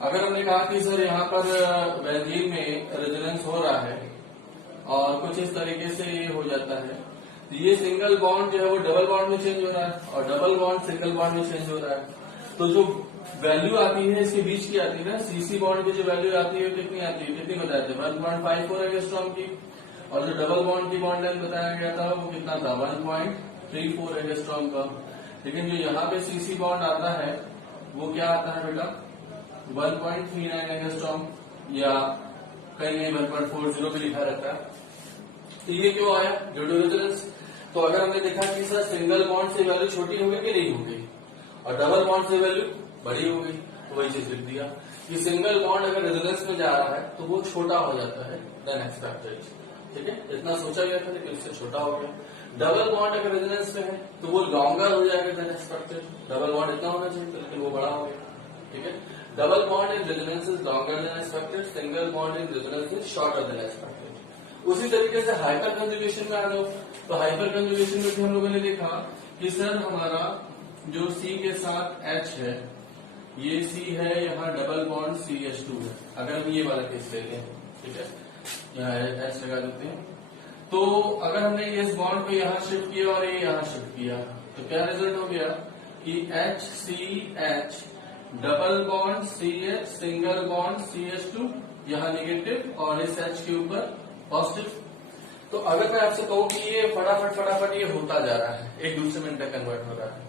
अगर हमने कहा कि सर यहाँ पर बेंजीन में रेजोनेंस हो रहा है और कुछ इस तरीके से ये हो जाता है, तो ये सिंगल बॉन्ड जो है वो डबल बॉन्ड में चेंज हो रहा है और डबल बॉन्ड सिंगल बॉन्ड में चेंज हो रहा है। तो जो वैल्यू आती है इसके बीच की आती है ना, सीसी बॉन्ड की जो वैल्यू आती है कितनी आती है, कितनी बताए थे, 1.54 एंगस्ट्रॉम की, और जो डबल बॉन्ड की बॉन्ड लेंथ बताया गया था वो कितना था, 1.34 एंगस्ट्रॉम का। लेकिन जो यहाँ पे सीसी बॉन्ड आता है वो क्या आता है बेटा, 1.39 एंगस्ट्रॉम, या कहीं 1.40 भी लिखा रहता है। तो ये क्यों आया, ड्यू टू रेजोनेंस। तो अगर हमने देखा कि सर सिंगल बॉन्ड से वैल्यू छोटी हो गई कि नहीं हो गई, और डबल बॉन्ड से वैल्यू बड़ी हो गई, तो वही चीज लिख दिया कि सिंगल बॉन्ड अगर रेजोनेंस में जा रहा है तो वो छोटा हो जाता है देन एक्सपेक्टेड। ठीक है, इतना सोचा गया था लेकिन इससे छोटा हो गया। डबल बॉन्ड अगर रेजोनेंस में है तो वो लॉन्गर हो जाएगा देन एक्सपेक्टेड। डबल बॉन्ड इतना होना चाहिए लेकिन वो बड़ा हो गया। ठीक है, double bond in resonance is longer than expected, single bond in resonance is shorter than expected. उसी तरीके से हाइपर कंजुगेशन में आ जाओ, तो हाइपर कंजुगेशन में भी हम लोगों ने देखा कि सर हमारा जो C के साथ H है, ये C है, यहाँ डबल बॉन्ड CH2 है। अगर हम ये वाला केस लेते हैं, ठीक है, यहाँ H लगा देते हैं, तो अगर हमने इस बॉन्ड को यहाँ शिफ्ट किया और ये यहाँ शिफ्ट किया तो क्या रिजल्ट हो गया कि HCH double bond CH single bond CH2, यहाँ नेगेटिव और इस H के ऊपर पॉजिटिव। तो अगर मैं आपसे कहूँ कि ये फटाफट ये होता जा रहा है, एक दूसरे में इंटर कन्वर्ट हो रहा है,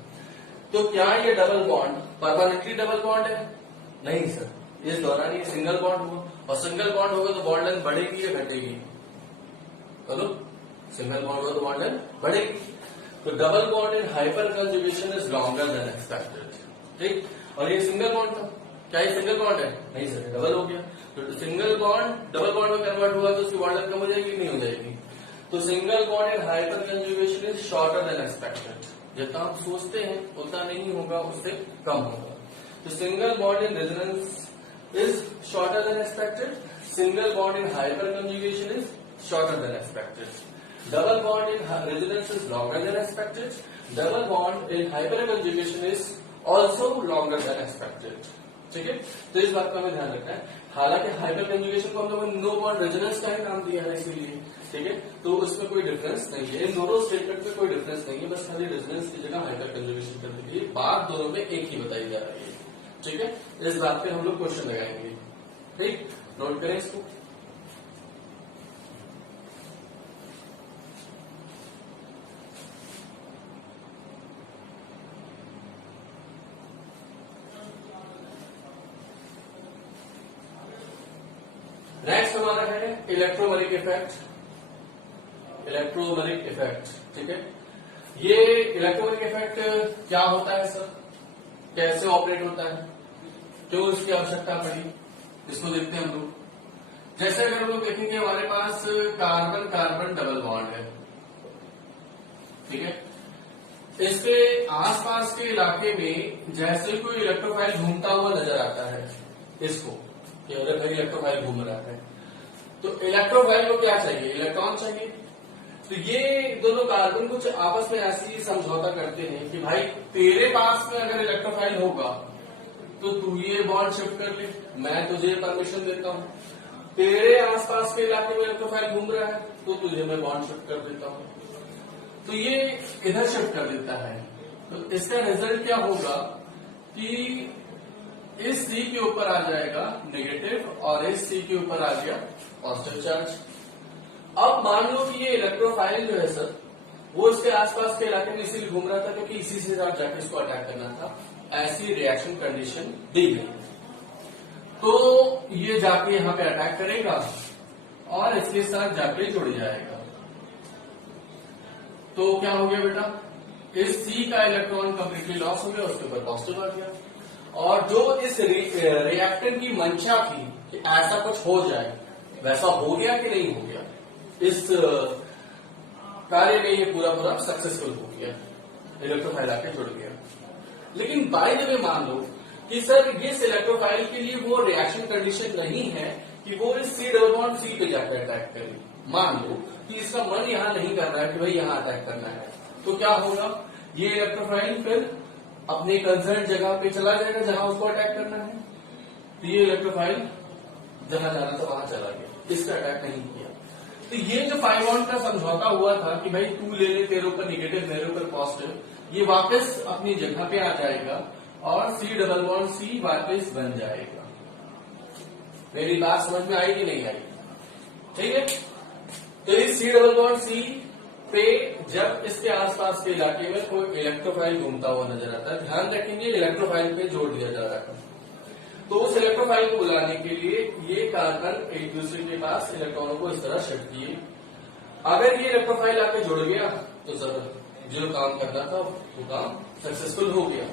तो क्या ये double bond permanently double bond है? नहीं सर, इस दौरान ये सिंगल बॉन्ड होगा, और सिंगल बॉन्ड होगा तो बॉन्ड लेंथ बढ़ेगी या घटेगी? बोलो, सिंगल बॉन्ड होगा तो बॉन्ड लेंथ बढ़ेगी। तो double bond in hyper conjugation is longer than expected. ठीक, और ये सिंगल बॉन्ड था, क्या ये सिंगल बॉन्ड है? नहीं सर, डबल हो गया। तो सिंगल बॉन्ड डबल बॉन्ड में कन्वर्ट हुआ तो उसकी बॉन्ड लेंथ कम हो जाएगी, नहीं हो जाएगी? तो single bond in hyper conjugation is shorter than expected. जितना हम सोचते हैं उतना नहीं होगा, उससे कम होगा। तो single bond in resonance is shorter than expected, single bond in hyper conjugation is shorter than expected, double bond in resonance is longer than expected, double bond in hyper conjugation is also longer than expected. ठीक है, तो इस बात का हमें ध्यान रखना है। हालांकि हाइपर कंजुगेशन को हम लोगों ने नो बॉन्ड रेजोनेंस का ही नाम दिया है इसीलिए। ठीक है, तो उसमें कोई डिफरेंस नहीं है, इन दोनों स्टेटमेंट में कोई डिफरेंस नहीं है, बस खाली रेजोनेंस की जगह हाइपर कंजुगेशन करने के लिए बात दोनों में एक ही बताई जा रही है। ठीक है, इस बात पे हम लोग क्वेश्चन लगाएंगे। ठीक, नोट करें इसको। नेक्स्ट हमारा है इलेक्ट्रोमेरिक इफेक्ट। इलेक्ट्रोमेरिक इफेक्ट, ठीक है, ये इलेक्ट्रोमेरिक इफेक्ट क्या होता है सर, कैसे ऑपरेट होता है, क्यों इसकी आवश्यकता पड़ी, इसको देखते हैं हम लोग। जैसे अगर हम लोग देखेंगे हमारे पास कार्बन कार्बन डबल बॉन्ड है, ठीक है, इसके आसपास के इलाके में जैसे कोई इलेक्ट्रोफाइल घूमता हुआ नजर आता है इसको, कि अगर भाई इलेक्ट्रोफाइल घूम रहा है तो इलेक्ट्रोफाइल को क्या चाहिए, इलेक्ट्रॉन चाहिए। तो ये दोनों कार्बन कुछ आपस में ऐसी समझौता करते हैं कि भाई तेरे पास में अगर इलेक्ट्रोफाइल होगा तो तू ये बॉन्ड शिफ्ट कर ले, मैं तुझे परमिशन देता हूँ। तेरे आसपास के इलाके में इलेक्ट्रोफाइल घूम रहा है तो तुझे मैं बॉन्ड शिफ्ट कर देता हूँ। तो ये इधर शिफ्ट कर देता है, तो इसका रिजल्ट क्या होगा कि इस C के ऊपर आ जाएगा नेगेटिव और इस C के ऊपर आ गया पॉजिटिव चार्ज। अब मान लो कि ये इलेक्ट्रोफाइल जो है सर वो इसके आसपास के इलाके में इसीलिए घूम रहा था क्योंकि इसी से साथ जाके इसको अटैक करना था, ऐसी रिएक्शन कंडीशन दी गई। तो ये जाके यहाँ पे अटैक करेगा और इसके साथ जाके जुड़ जाएगा। तो क्या हो गया बेटा, इस C का इलेक्ट्रॉन कंप्लीटली लॉस हो गया, उसके ऊपर पॉजिटिव आ गया। और जो इस रिएक्टेंट की मंशा थी कि ऐसा कुछ हो जाए, वैसा हो गया कि नहीं हो गया, इस कार्य में ये पूरा पूरा सक्सेसफुल हो गया, इलेक्ट्रोफाइल आके जुड़ गया। लेकिन बाय द वे मान लो कि सर इस इलेक्ट्रोफाइल के लिए वो रिएक्शन कंडीशन नहीं है कि वो इस C डबल बॉन्ड C पे जाकर अटैक करे। मान लो कि इसका मन यहां नहीं कर रहा है कि भाई यहां अटैक करना है, तो क्या होगा, ये इलेक्ट्रोफाइल फिर अपने कंसर्न जगह पे चला जाएगा जहां उसको अटैक करना है। तो ये इलेक्ट्रोफाइल जहां जाना था वहां चला गया, इसका अटैक नहीं किया। तो ये जो पाई बॉन्ड का समझौता हुआ था कि भाई तू ले ले, तेरे ऊपर निगेटिव मेरे ऊपर पॉजिटिव, ये वापस अपनी जगह पे आ जाएगा और C डबल बॉन्ड C वापस बन जाएगा। मेरी बात समझ में आई कि नहीं आई? ठीक है। तो इस C डबल बॉन्ड C पे जब इसके आसपास के इलाके में कोई इलेक्ट्रोफाइल घूमता हुआ नजर आता है, ध्यान रखेंगे इलेक्ट्रोफाइल पे जोड़ दिया जा रहा है, तो उस इलेक्ट्रोफाइल को बुलाने के लिए ये कार्बन एक दूसरे के पास इलेक्ट्रॉनों को इस तरह शिफ्ट किए। अगर ये इलेक्ट्रोफाइल आके जुड़ गया तो सर जो काम करना था वो काम सक्सेसफुल हो गया।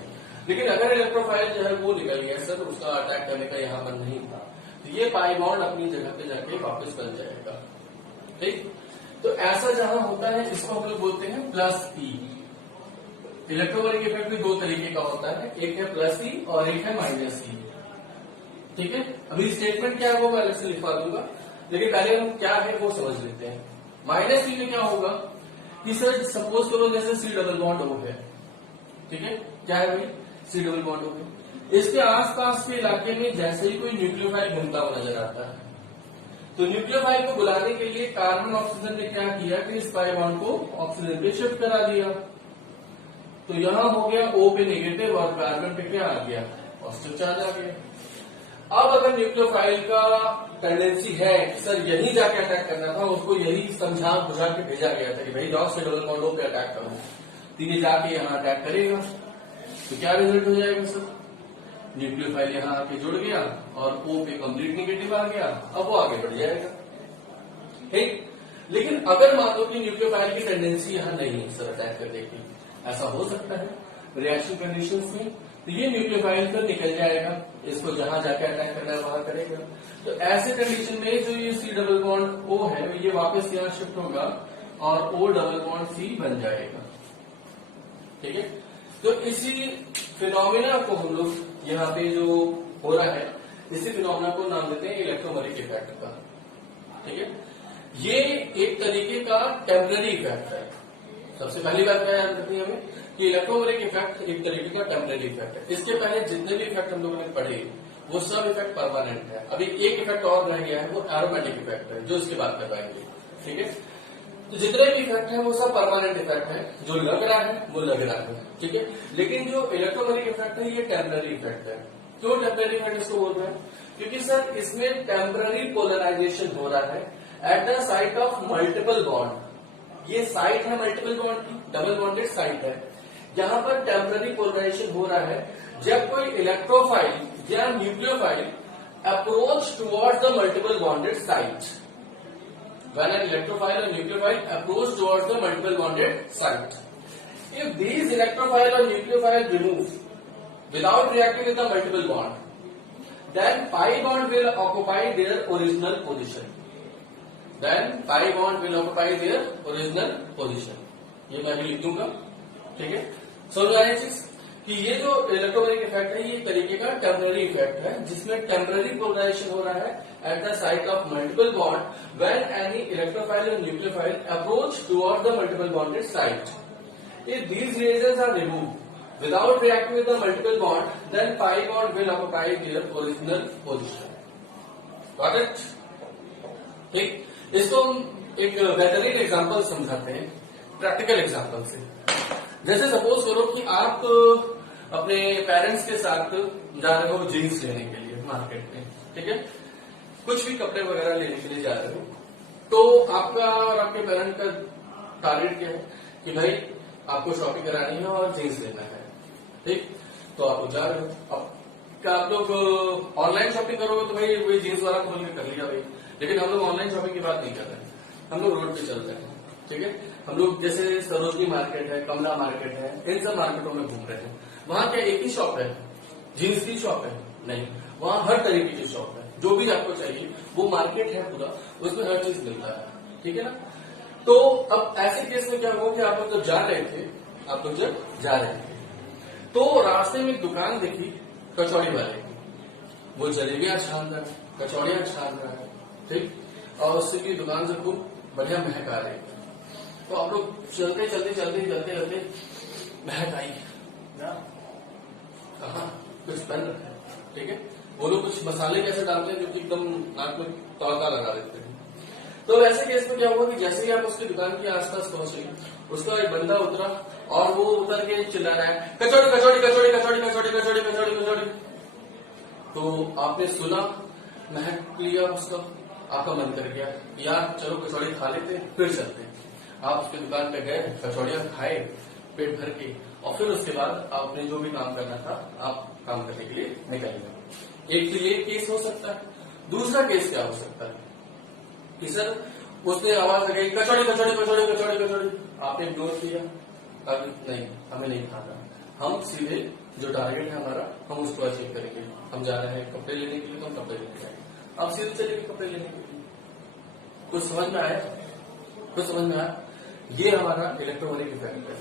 लेकिन अगर इलेक्ट्रोफाइल जो है वो निकल गया सर, उसका अटैक करने का यहाँ मन नहीं था, तो ये पाई बॉन्ड अपनी जगह पे जाके वापस बन जाएगा। ठीक, तो ऐसा जहां होता है इसको हम लोग बोलते हैं प्लस ई। इलेक्ट्रोमैग्नेटिक इफेक्ट भी दो तरीके का होता है, एक है प्लस ई और एक है माइनस ई। ठीक है, अभी स्टेटमेंट क्या है वो मैं अलग से लिखवा दूंगा, लेकिन पहले हम क्या है वो समझ लेते हैं। माइनस ई में क्या होगा कि सर सपोज करो जैसे C डबल बॉन्ड O है, ठीक है, क्या है भाई C डबल बॉन्ड O है, इसके आसपास के इलाके में जैसे ही कोई न्यूक्लियोफाइल घूमता हुआ नजर आता है, तो न्यूक्लियोफाइल को बुलाने के लिए कार्बन ऑक्सीजन ने क्या किया कि इस पाई बॉन्ड को ऑक्सीजन पे शिफ्ट करा दिया। तो यहां हो गया O पे नेगेटिव और कार्बन पे क्या आ गया, पॉजिटिव चार्ज आ गया। अब अगर न्यूक्लियोफाइल का टेंडेंसी है कि सर यही जाके अटैक करना था, उसको यही समझा बुझा के भेजा गया था कि भाई जाओ C डबल बॉन्ड O पे अटैक करो, तो ये जाके यहाँ अटैक करेगा, तो क्या रिजल्ट हो जाएगा सर, न्यूक्लियोफाइल यहाँ आके जुड़ गया और O पे कंप्लीट नेगेटिव आ गया, अब वो आगे बढ़ जाएगा। ठीक, लेकिन अगर मान लो कि न्यूक्लियोफाइल की टेंडेंसी यहाँ नहीं है सर अटैक करने की, ऐसा हो सकता है रिएक्शन कंडीशंस में, तो ये न्यूक्लियोफाइल फिर निकल जाएगा, इसको जहां जाके अटैक करना है वहां करेगा। तो ऐसे कंडीशन में जो ये C डबल बॉन्ड O है ये वापस यहाँ शिफ्ट होगा और O डबल बॉन्ड C बन जाएगा। ठीक है, तो इसी फिनोमिना को हम लोग यहाँ पे जो हो रहा है, इसी फिनोमिना को नाम देते हैं इलेक्ट्रोमैग्नेटिक इफेक्ट का। ठीक है, ये एक तरीके का टेम्पररी इफेक्ट है। सबसे पहली बात क्या याद रखनी है हमें कि इलेक्ट्रोमैग्नेटिक इफेक्ट एक तरीके का टेम्पररी इफेक्ट है। इसके पहले जितने भी इफेक्ट हम लोगों ने पढ़े वो सब इफेक्ट परमानेंट है। अभी एक इफेक्ट और रह गया है, वो एरोमेटिक इफेक्ट है, जो इसके बाद करवाएंगे। ठीक है, तो जितने भी इफेक्ट है वो सब परमानेंट इफेक्ट है, जो लग रहा है वो लग रहा है। ठीक है, लेकिन जो इलेक्ट्रोमैग्नेटिक इफेक्ट है ये टेम्पररी इफेक्ट है। क्यों टेम्पररी इफेक्ट इसको बोल रहे हैं, क्योंकि सर इसमें टेम्पररी पोलराइजेशन हो रहा है at the site of multiple bond. ये साइट है मल्टीपल बॉन्ड की, डबल बॉन्डेड साइट है, यहाँ पर टेम्पररी पोलराइजेशन हो रहा है जब कोई इलेक्ट्रोफाइल या nucleophile approach towards the multiple bonded site. When an electrophile or nucleophile approach towards the multiple bonded site, if these electrophile or nucleophile remove without reacting with the multiple bond, then pi bond will occupy their original position. Then pi bond will occupy their original position. ये मैं भी लिख दूंगा। ठीक है, समझ आए चीज कि ये जो इलेक्ट्रोमैग्नेटिक इफेक्ट है ये एक तरीके का टेम्पररी इफेक्ट है, जिसमें टेम्पररी पोलराइजेशन हो रहा है at the site of multiple bond when any electrophile or nucleophile approach towards the multiple bonded site. If these reagents are removed without reacting with the multiple bond, then pi bond will occupy their original position. Got it? ठीक, इसको हम एक बेहतरीन example समझाते हैं, practical example से। जैसे suppose करो कि आप अपने पेरेंट्स के साथ जा रहे हो जीन्स लेने के लिए मार्केट में। ठीक है, कुछ भी कपड़े वगैरह लेने के लिए जा रहे हो, तो आपका और आपके पेरेंट का टारगेट क्या है कि भाई आपको शॉपिंग करानी है और जीन्स लेना है। ठीक, तो आप लोग जा रहे हो। अब क्या आप लोग ऑनलाइन शॉपिंग करोगे तो भाई वही जीन्स वाला खोल के कर लिया भाई, लेकिन हम लोग ऑनलाइन शॉपिंग की बात नहीं कर रहे हैं, हम लोग रोड पे चल रहे हैं। ठीक है, हम लोग जैसे सरोजनी मार्केट है, कमला मार्केट है, इन सब मार्केटों में घूम रहे हैं। वहां क्या एक ही शॉप है जीन्स की शॉप है नहीं, वहाँ हर तरीके की शॉप है, जो भी आपको चाहिए वो मार्केट है पूरा, उसमें हर चीज मिलता है, ठीक है ना। तो अब ऐसे केस में क्या हुआ कि आप लोग जब जा रहे थे, तो रास्ते में एक दुकान देखी कचौड़ी वाले की, वो जलेबियां छान रहा है, कचौड़ियां छान रहा है, ठीक, और उससे की दुकान से खूब बढ़िया महक आ रही है। तो आप लोग चलते महक आई कहा कुछ बन रहा है, ठीक है। वो लोग कुछ मसाले कैसे डालते हैं जो कि एकदम नाक में तड़का लगा देते हैं। तो ऐसे केस में क्या हुआ कि जैसे ही आप उसकी दुकान के आसपास पहुंचे, उसका एक बंदा उतरा और वो उतर के चिल्ला रहा है कचौड़ी कचौड़ी कचौड़ी कचौड़ी कचौड़ी कचौड़ी कचौड़ी कचौड़ी। तो आपने सुना, महक लिया उसका, आपका मन कर गया यार चलो कचौड़ी खा लेते फिर चलते हैं। आप उसकी दुकान पे गए, कचौड़ियां खाए पेट भर के, और फिर उसके बाद आपने जो भी काम करना था आप काम करने के लिए निकल गए। एक तो ये केस हो सकता है। दूसरा केस क्या हो सकता है कि सर उसने आवाज लगाई कचौड़ी कचौड़ी कचौड़ी कचौड़ी कचौड़ी, आपने इग्नोर किया, अब नहीं हमें नहीं खाना, हम सीधे जो टारगेट है हमारा हम उसको अचीव करेंगे। हम जा रहे हैं कपड़े लेने के लिए, तो हम कपड़े लेने जाएंगे, आप सीधे चलेंगे कपड़े लेने के लिए। कुछ समझ में आया? ये हमारा इलेक्ट्रोमैग्नेटिक इफेक्ट है।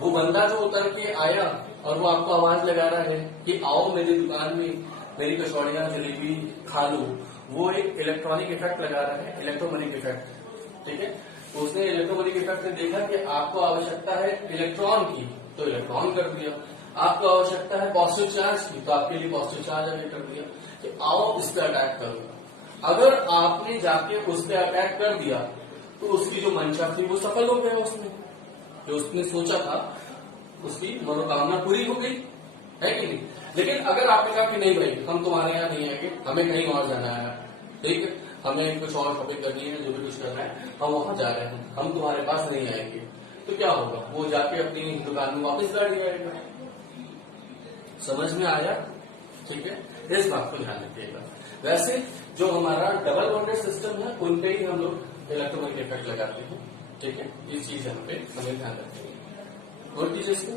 वो बंदा जो उतर के आया और वो आपको आवाज लगा रहा है कि आओ मेरी दुकान में मेरी कचौड़ियां जलेबी खा लो, वो एक इलेक्ट्रॉनिक इफेक्ट लगा रहा है, इलेक्ट्रोमैग्नेटिक इफेक्ट, ठीक है। उसने इलेक्ट्रोमैग्नेटिक इफेक्ट में देखा कि आपको आवश्यकता है इलेक्ट्रॉन की, तो इलेक्ट्रॉन कर दिया। आपको आवश्यकता है पॉजिटिव चार्ज की, तो आपके लिए पॉजिटिव चार्ज अगर कर दिया कि आओ इस पर अटैक करो। अगर आपने जाके उस पर अटैक कर दिया तो उसकी जो मंशा थी वो सफल हो गया, उसमें जो उसने सोचा था उसकी मनोकामना पूरी हो गई, है कि नहीं। लेकिन अगर आपने कहा कि नहीं भाई हम तुम्हारे यहाँ नहीं आएंगे, हमें कहीं और जाना है, ठीक है, हमें कुछ और शॉपिंग करनी है, जो भी कुछ करना है हम वहां जा रहे हैं, हम तुम्हारे पास नहीं आएंगे, तो क्या होगा, वो जाके अपनी दुकान में वापस गाड़ी आएगा। समझ में आया? ठीक है, इस बात को ध्यान रखिएगा। वैसे जो हमारा डबल बॉन्डेड सिस्टम है उन पे ही हम लोग इलेक्ट्रोमैग्नेटिक इफेक्ट लगाते हैं, ठीक है, इस चीज हम पे हमें ध्यान रखेंगे। नोट कीजिए इसको।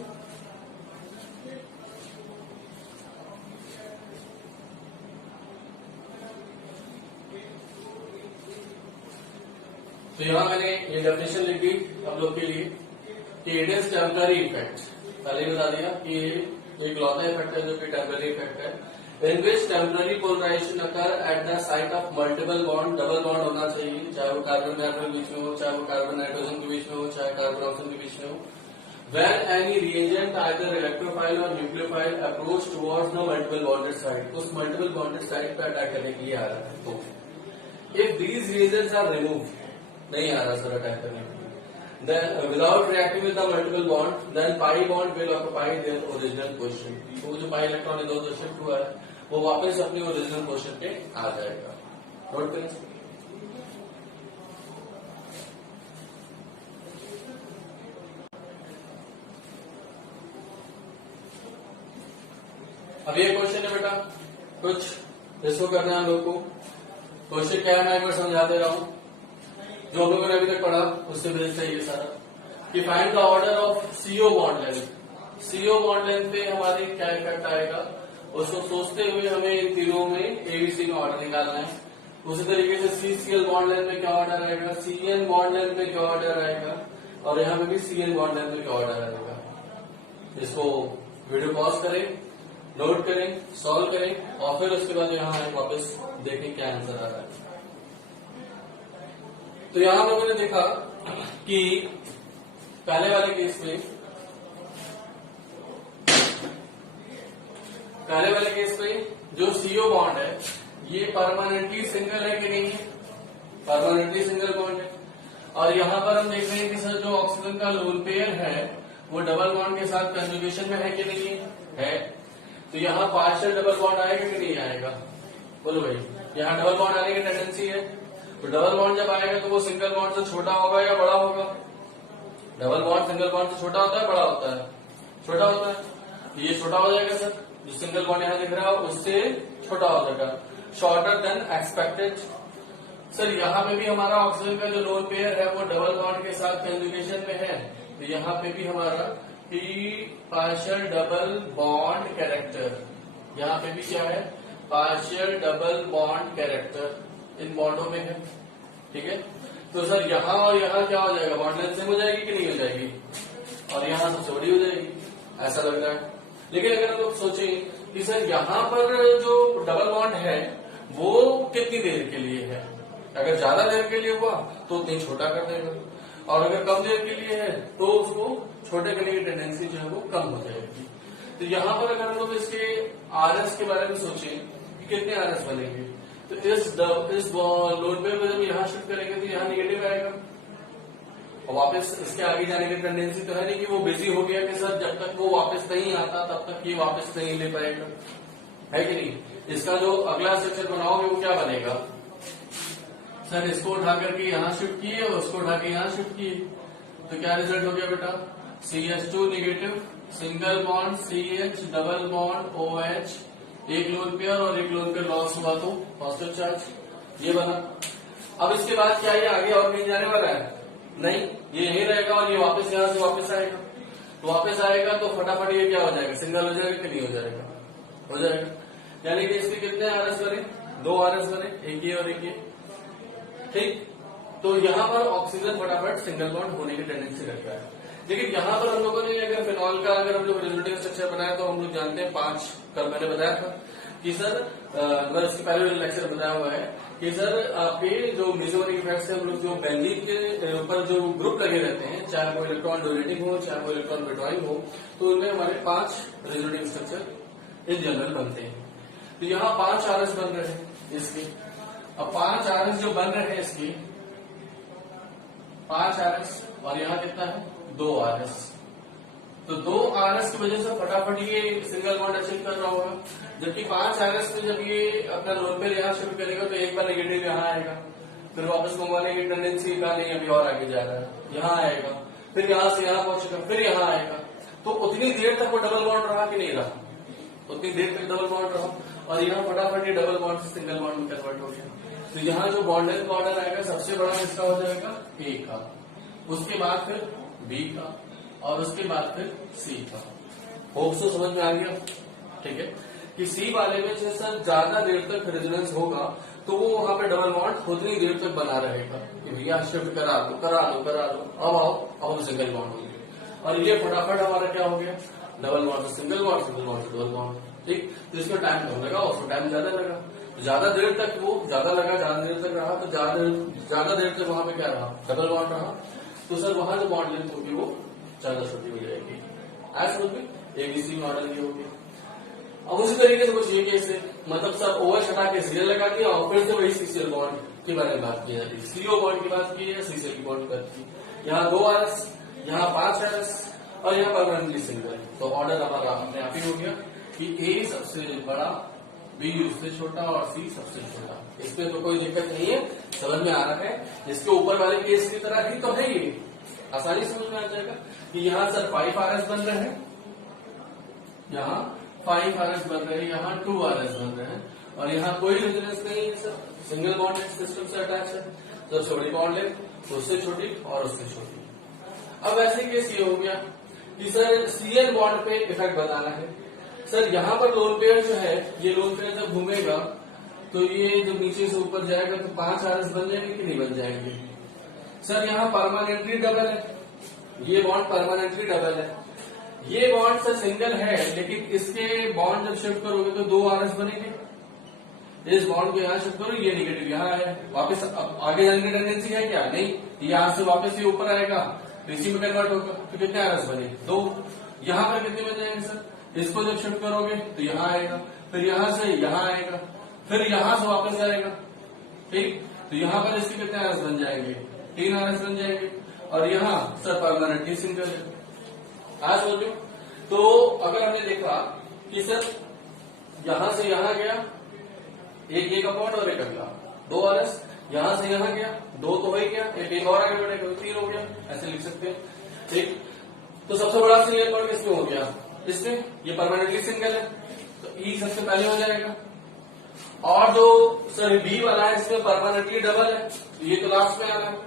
तो यहां मैंने ये डेफिनेशन लिखी आप लोग के लिए कि इट इज टेम्पररी इफेक्ट। पहले बता दिया कि एक लौता इफेक्ट है जो कि टेम्पररी इफेक्ट है, in which temporary polarization occur at the site of multiple bond। Double bond होना चाहिए, चाहे वो कार्बन कार्बन के बीच में हो, चाहे वो कार्बन नाइट्रोजन के बीच में हो, चाहे कार्बन ऑक्सीजन के बीच में हो। When any reagent either electrophile or nucleophile approach towards the multiple bonded site, उस multiple bonded site पे अटैक करने के लिए आ रहा है, तो if these reagents are removed, नहीं आ रहा सर अटैक करने के लिए, then without reacting with the multiple bond, then pi bond will occupy their original position। तो जो पाई इलेक्ट्रॉन इधर उधर शिफ्ट हुआ है वो वापस अपनी ओरिजिनल पोजीशन पे आ जाएगा। नोट करें। अब ये क्वेश्चन है बेटा, कुछ इसको करना है हम लोग को। क्वेश्चन क्या है मैं एक बार समझा दे रहा हूं, जो हम लोगों ने अभी तक पढ़ा उससे बेस्ड है ये सारा, कि find the order of CO bond length. CO bond length पे हमारे क्या इफेक्ट आएगा उसको सोचते हुए हमें इन तीनों में एबीसी में ऑर्डर निकालना है। उसी तरीके से सीसीएल बॉन्ड लेंथ में क्या ऑर्डर आएगा, सीएन बॉन्ड लेंथ में क्या ऑर्डर आएगा, और यहाँ पे भी सीएन बॉन्ड लेंथ में क्या ऑर्डर आएगा। इसको वीडियो पॉज करें, नोट करें, सॉल्व करें, और फिर उसके बाद यहाँ वापस देखें क्या आंसर आ रहा है। तो यहां लोगों ने देखा कि पहले वाले केस में जो सीओ बॉन्ड है ये परमानेंटली सिंगल है कि नहीं है, परमानेंटली सिंगल बॉन्ड है। और यहाँ पर हम देख रहे हैं कि सर जो ऑक्सीजन का लोन पेयर है वो डबल बॉन्ड के साथ कंजुगेशन में है कि नहीं है। तो यहाँ पार्शियल डबल बॉन्ड आएगा कि नहीं आएगा, बोलो भाई। यहाँ डबल बॉन्ड आने की टेंडेंसी है, तो डबल बॉन्ड जब आएगा तो वो सिंगल बॉन्ड से छोटा होगा या बड़ा होगा। डबल बॉन्ड सिंगल बॉन्ड से छोटा होता है बड़ा होता है, छोटा होता है। ये छोटा हो जाएगा सर, जो सिंगल बॉन्ड यहाँ दिख रहा है उससे छोटा हो जाएगा, शॉर्टर देन एक्सपेक्टेड। सर यहाँ पे भी हमारा ऑक्सीजन का जो लोन पेयर है वो डबल बॉन्ड के साथ कंजुगेशन में है, तो यहाँ पे भी हमारा P partial double bond character यहाँ पे भी क्या है, partial double bond character in बॉन्डों में है, ठीक है। तो सर यहाँ और यहाँ क्या हो जाएगा, बॉन्ड लेंथ सेम हो जाएगी कि नहीं हो जाएगी, और यहाँ सबसे बड़ी हो जाएगी, ऐसा लग रहा है। लेकिन अगर हम लोग सोचें कि सर यहाँ पर जो डबल बॉन्ड है वो कितनी देर के लिए है, अगर ज्यादा देर के लिए हुआ तो उतनी छोटा कर देगा, और अगर कम देर के लिए है तो उसको छोटे करने की टेंडेंसी जो है वो कम हो जाएगी। तो यहाँ पर अगर हम लोग इसके आरएस के बारे में सोचें कि कितने आरएस बनेंगे, तो इस लोड पे जब यहाँ शिफ्ट करेंगे तो यहाँ निगेटिव आएगा, और वापस इसके आगे जाने की टेंडेंसी तो है नहीं कि वो बिजी हो गया कि सर जब तक वो वापस नहीं आता तब तक ये वापस नहीं ले पाएगा, है कि नहीं। इसका जो अगला स्ट्रक्चर बनाओगे वो क्या बनेगा, सर इसको उठा करके यहाँ शिफ्ट किए और उसको उठा के यहाँ शिफ्ट किए, तो क्या रिजल्ट हो गया बेटा, CH2 negative, single bond CH, double bond OH, एक लोन पेयर और एक लोन पेयर लॉस हुआ तो पॉजिटिव चार्ज, ये बना। अब इसके बाद क्या ये आगे और कहीं जाने वाला है, नहीं, ये यही रहेगा और ये वापस यहाँ से वापस आएगा, तो वापस आएगा तो फटाफट ये क्या हो जाएगा, सिंगल हो जाएगा कि नहीं हो जाएगा, हो जाएगा। यानी कि इसके कितने आरएस बने, 2 आरएस बने, एक ये और एक ये, ठीक। तो यहाँ पर ऑक्सीजन फटाफट सिंगल बॉन्ड होने की टेंडेंसी रखता है। लेकिन यहाँ पर हम लोगों ने अगर फिनॉल का अगर हम लोग रिजल्टिव स्ट्रक्चर बनाया तो हम लोग जानते हैं 5, कल मैंने बताया था कि सर मतलब इसके पहले लेक्चर बताया हुआ है कि सर आपके जो मेसोमेरिक इफेक्ट्स है हम लोग जो बेंजीन के ऊपर जो ग्रुप लगे रहते हैं, चाहे वो इलेक्ट्रॉन डोनेटिंग हो चाहे वो इलेक्ट्रॉन विड्रॉइंग हो, तो उनमें हमारे 5 रिजल्टिव स्ट्रक्चर इन जनरल बनते हैं। तो यहाँ 5 आरएस बन रहे हैं इसके, अब 5 आरएस जो बन रहे हैं इसकी 5 आरएस, और यहाँ कितना है 2 आरएस, तो 2 आरएस की वजह से फटाफट ये सिंगल बॉन्ड अचीव कर रहा होगा, जबकि 5 आरएस में जब ये अपना लोन पेयर यहाँ शिफ्ट करेगा तो एक बार नेगेटिव यहाँ आएगा, फिर वापस मंगवाने की टेंडेंसी का नहीं, अभी और आगे जा रहा है, यहाँ आएगा, फिर यहाँ से यहाँ पहुंचेगा, फिर यहाँ आएगा, तो उतनी देर तक वो डबल बॉन्ड रहा कि नहीं रहा, उतनी देर तक डबल बॉन्ड रहा, और यहाँ फटाफट ये डबल बॉन्ड से सिंगल बॉन्ड में कन्वर्ट हो गया। तो यहाँ जो बॉन्ड लेंथ ऑर्डर आएगा सबसे बड़ा इसका हो जाएगा A का, उसके बाद फिर B का, और उसके बाद फिर C का। होप सो समझ में आ गया, ठीक है, कि C वाले में सर ज्यादा देर तक रेजोनेंस होगा तो वो वहां पे डबल बॉन्ड उतनी देर तक बना रहेगा कि भैया शिफ्ट करा दो, अब आओ, अब हम सिंगल बॉन्ड हो गए, और ये फटाफट हमारा क्या हो गया, डबल बॉन्ड से सिंगल बॉन्ड, सिंगल बॉन्ड से डबल बॉन्ड, ठीक। तो इसमें टाइम कम लगा, उसको टाइम ज्यादा लगा, ज्यादा देर तक वो ज्यादा लगा, ज्यादा देर तक रहा, तो ज्यादा देर तक वहां पे क्या रहा, डबल बॉन्ड रहा, तो सर वहां जो बॉन्ड लेंथ होगी वो ज्यादा छोटी हो जाएगी। आज समझ में ABC मॉडल ये हो गया। अब उसी तरीके से कुछ ये केस, मतलब सर OH हटा के सीएल लगा दिया और फिर से वही CCl बॉन्ड के बारे में बात की जाती है, CO बॉन्ड की बात की है, CCl की बॉन्ड की बात की, यहाँ 2 आरएस, यहाँ 5 आरएस, और यहाँ परमानेंटली सिंगल, तो ऑर्डर हमारा अपने आप ही हो गया कि A सबसे बड़ा, B उससे छोटा और C सबसे छोटा। इसमें तो कोई दिक्कत नहीं है, समझ में आ रहा है। इसके ऊपर वाले केस की तरह ही तो है, ये आसानी समझ में आ जाएगा कि यहाँ सर 5 आरएस बन रहे हैं, यहाँ 5 आरएस बन रहे हैं, यहाँ 2 आरएस बन रहे हैं, और यहाँ कोई रेजोनेंस नहीं है सर, सिंगल बॉन्ड सिस्टम से अटैच है, सबसे बड़ी बॉन्ड लेंथ उससे छोटी और उससे छोटी। अब ऐसे केस ये हो गया कि सर CN बॉन्ड पे इफेक्ट बताना है। सर यहाँ पर लोन पेयर जो है, ये लोन पेयर जब घूमेगा तो ये जब नीचे से ऊपर जाएगा तो 5 आरएस बन जाएंगे कि नहीं बन जाएंगे। सर यहाँ परमानेंटली डबल है, ये बॉन्ड परमानेंटली डबल है, ये बॉन्ड सर सिंगल है, लेकिन इसके बॉन्ड जब शिफ्ट करोगे तो 2 आरएस बनेंगे, इस बॉन्ड को यहाँ शिफ्ट करो, ये निगेटिव यहाँ है, वापस अब आगे जाने की टेंडेंसी है क्या, नहीं, यहाँ से वापस ये ऊपर आएगा तो इसी में कन्वर्ट होगा, तो कितने आरएस बने 2, यहाँ पर कितने बन जाएंगे सर, इसको जब शिफ्ट करोगे तो यहाँ आएगा, फिर यहाँ से यहाँ आएगा, फिर यहाँ से वापस जाएगा, ठीक। तो यहाँ पर इसके कितने आरएस बन जाएंगे, 3 आरएस बन जाएंगे, और यहाँ सर परमानेंटली सिंगल है। आज बोलो, तो अगर हमने देखा कि सर यहाँ से यहाँ गया, एक का बॉन्ड और एक अगला 2 आरएस, यहाँ से यहाँ गया 2 तो हो ही गया, एक और आगे बढ़ेगा तो 3 हो गया, ऐसे लिख सकते हैं, ठीक। तो सबसे बड़ा सिंगल बॉन्ड किसमें हो गया, इसमें, ये परमानेंटली सिंगल है तो E सबसे पहले हो जाएगा, और जो सर B वाला है इसमें परमानेंटली डबल है, ये तो लास्ट में आ रहा है,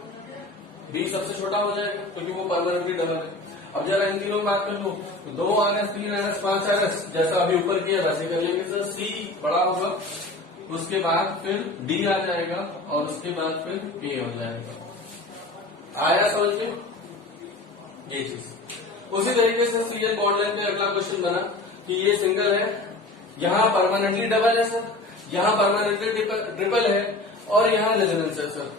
B सबसे छोटा हो जाएगा क्योंकि वो परमानेंटली डबल है। अब जरा इन तीनों में बात कर लो, 2 NS 3 NS 5 NS जैसा अभी ऊपर किया वैसे कर लेंगे सर। C बड़ा होगा, उसके बाद फिर D आ जाएगा और उसके बाद फिर K हो जाएगा। आया समझ में ये चीज। उसी तरीके से सीएल बॉन्ड लेंथ पे अगला क्वेश्चन बना कि ये सिंगल है, यहाँ परमानेंटली डबल है सर, यहाँ परमानेंटली ट्रिपल है और यहाँ रेजोनेंस है सर।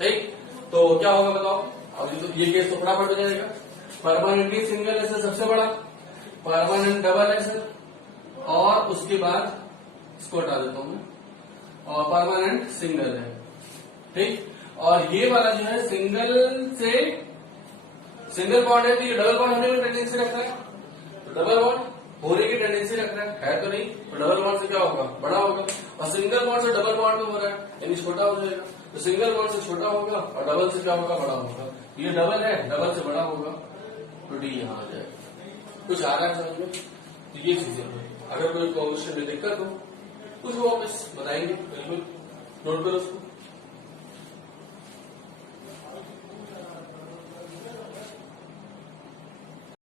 ठीक, तो क्या होगा बताओ। अब ये केस तो फटाफट हो जाएगा। परमानेंटली सिंगल है सर सबसे बड़ा, परमानेंट डबल है सर, और उसके बाद इसको हटा देता हूं मैं, और परमानेंट सिंगल है। ठीक, और ये वाला जो है सिंगल से सिंगल बॉन्ड है तो ये डबल बॉन्ड होने की टेंडेंसी रखता है, तो डबल बॉन्ड होने की टेंडेंसी रखता है तो नहीं, तो डबल बॉन्ड से क्या होगा, बड़ा होगा। और सिंगल बॉन्ड से डबल बॉन्ड में हो रहा है यानी छोटा हो जाएगा, तो सिंगल बॉन्ड से छोटा होगा और डबल से क्या होगा, बड़ा होगा। ये डबल है, डबल से बड़ा होगा, तो डी यहाँ आ जाएगा। कुछ आ रहा है समझ में, तो ये चीजें अगर कोई क्वेश्चन में दिक्कत हो कुछ वो वापस बताएंगे, बिल्कुल नोट करो उसको।